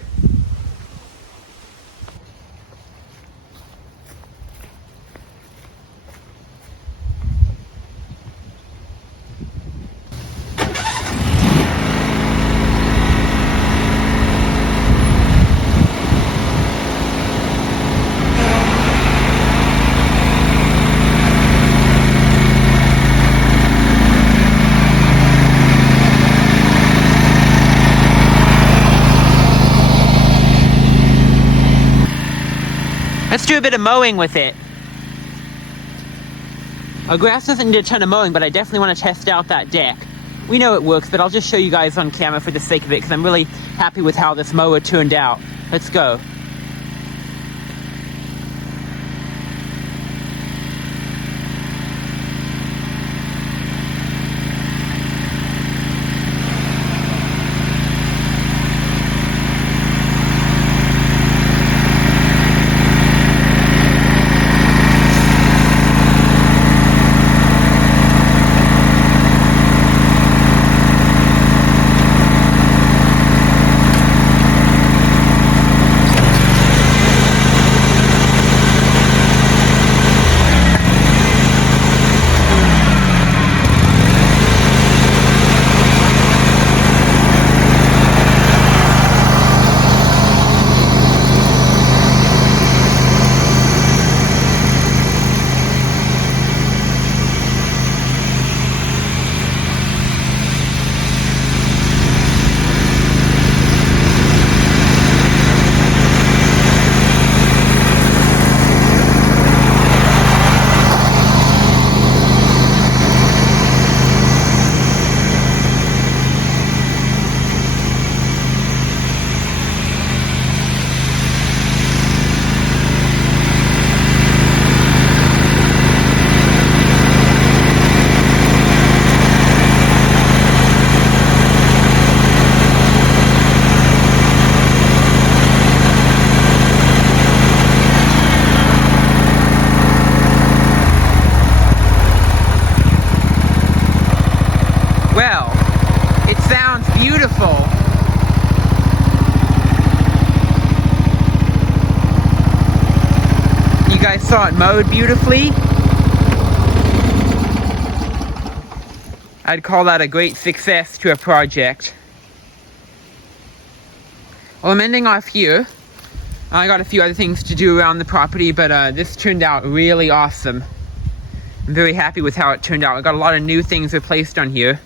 Let's do a bit of mowing with it. Our grass doesn't need a ton of mowing, but I definitely want to test out that deck. We know it works, but I'll just show you guys on camera for the sake of it, because I'm really happy with how this mower turned out. Let's go. saw it mowed beautifully. I'd call that a great success to a project. Well, I'm ending off here. I got a few other things to do around the property, but this turned out really awesome. I'm very happy with how it turned out. I got a lot of new things replaced on here.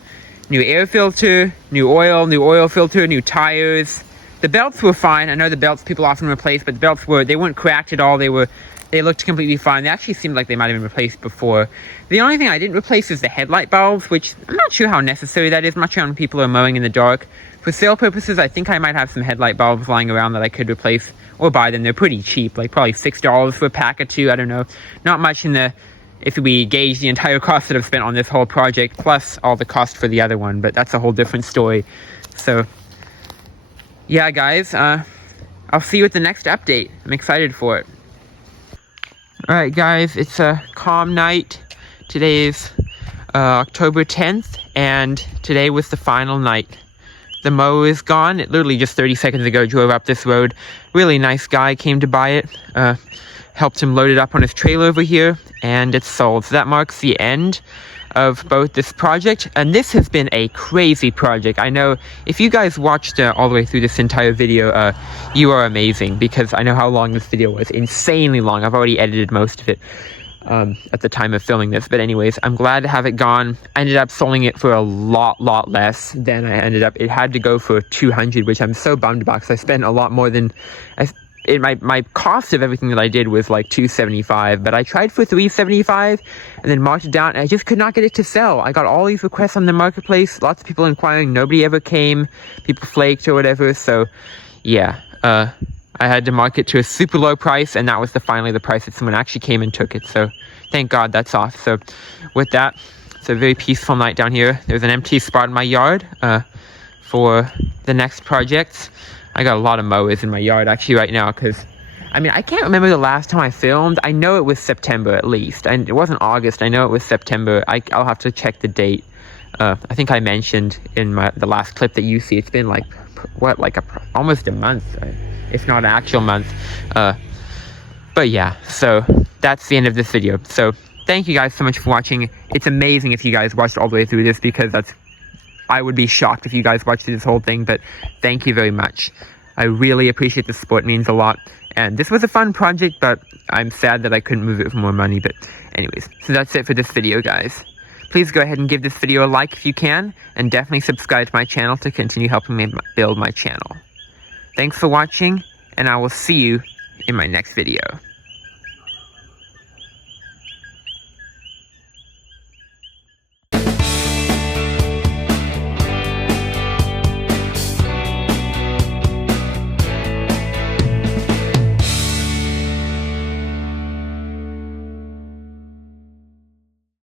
New air filter, new oil filter, new tires. The belts were fine. I know the belts people often replace, but the belts they weren't cracked at all. They looked completely fine. They actually seemed like they might have been replaced before. The only thing I didn't replace is the headlight bulbs, which I'm not sure how necessary that is. I'm not sure how people are mowing in the dark. For sale purposes, I think I might have some headlight bulbs lying around that I could replace or buy them. They're pretty cheap, like probably $6 for a pack or two. I don't know. Not much if we gauge the entire cost that I've spent on this whole project, plus all the cost for the other one, but that's a whole different story. So, yeah, guys, I'll see you at the next update. I'm excited for it. Alright, guys, it's a calm night. Today is October 10th, and today was the final night. The mower is gone. It literally just 30 seconds ago drove up this road. Really nice guy came to buy it. Helped him load it up on his trailer over here, and it's sold. So that marks the end of both this project, and this has been a crazy project. I know if you guys watched all the way through this entire video, you are amazing, because I know how long this video was. Insanely long. I've already edited most of it at the time of filming this, but anyways, I'm glad to have it gone. I ended up selling it for a lot less than I ended up. It had to go for $200, which I'm so bummed about, because I spent a lot more than my cost of everything that I did was like $275, but I tried for $375 and then marked it down, and I just could not get it to sell. I got all these requests on the marketplace, lots of people inquiring, nobody ever came, people flaked or whatever. So yeah, I had to mark it to a super low price, and that was finally the price that someone actually came and took it. So thank God that's off. So with that, it's a very peaceful night down here. There's an empty spot in my yard for the next projects. I got a lot of mowers in my yard actually right now, because I mean, I can't remember the last time I filmed. I know it was September at least, and it wasn't August. I know it was September. I'll have to check the date. I think I mentioned in the last clip that you see, it's been like almost a month, if not an actual month. But yeah, so that's the end of this video. So thank you guys so much for watching. It's amazing if you guys watched all the way through this, because I would be shocked if you guys watched this whole thing, but thank you very much. I really appreciate the support. It means a lot. And this was a fun project, but I'm sad that I couldn't move it for more money. But anyways, so that's it for this video, guys. Please go ahead and give this video a like if you can, and definitely subscribe to my channel to continue helping me build my channel. Thanks for watching, and I will see you in my next video.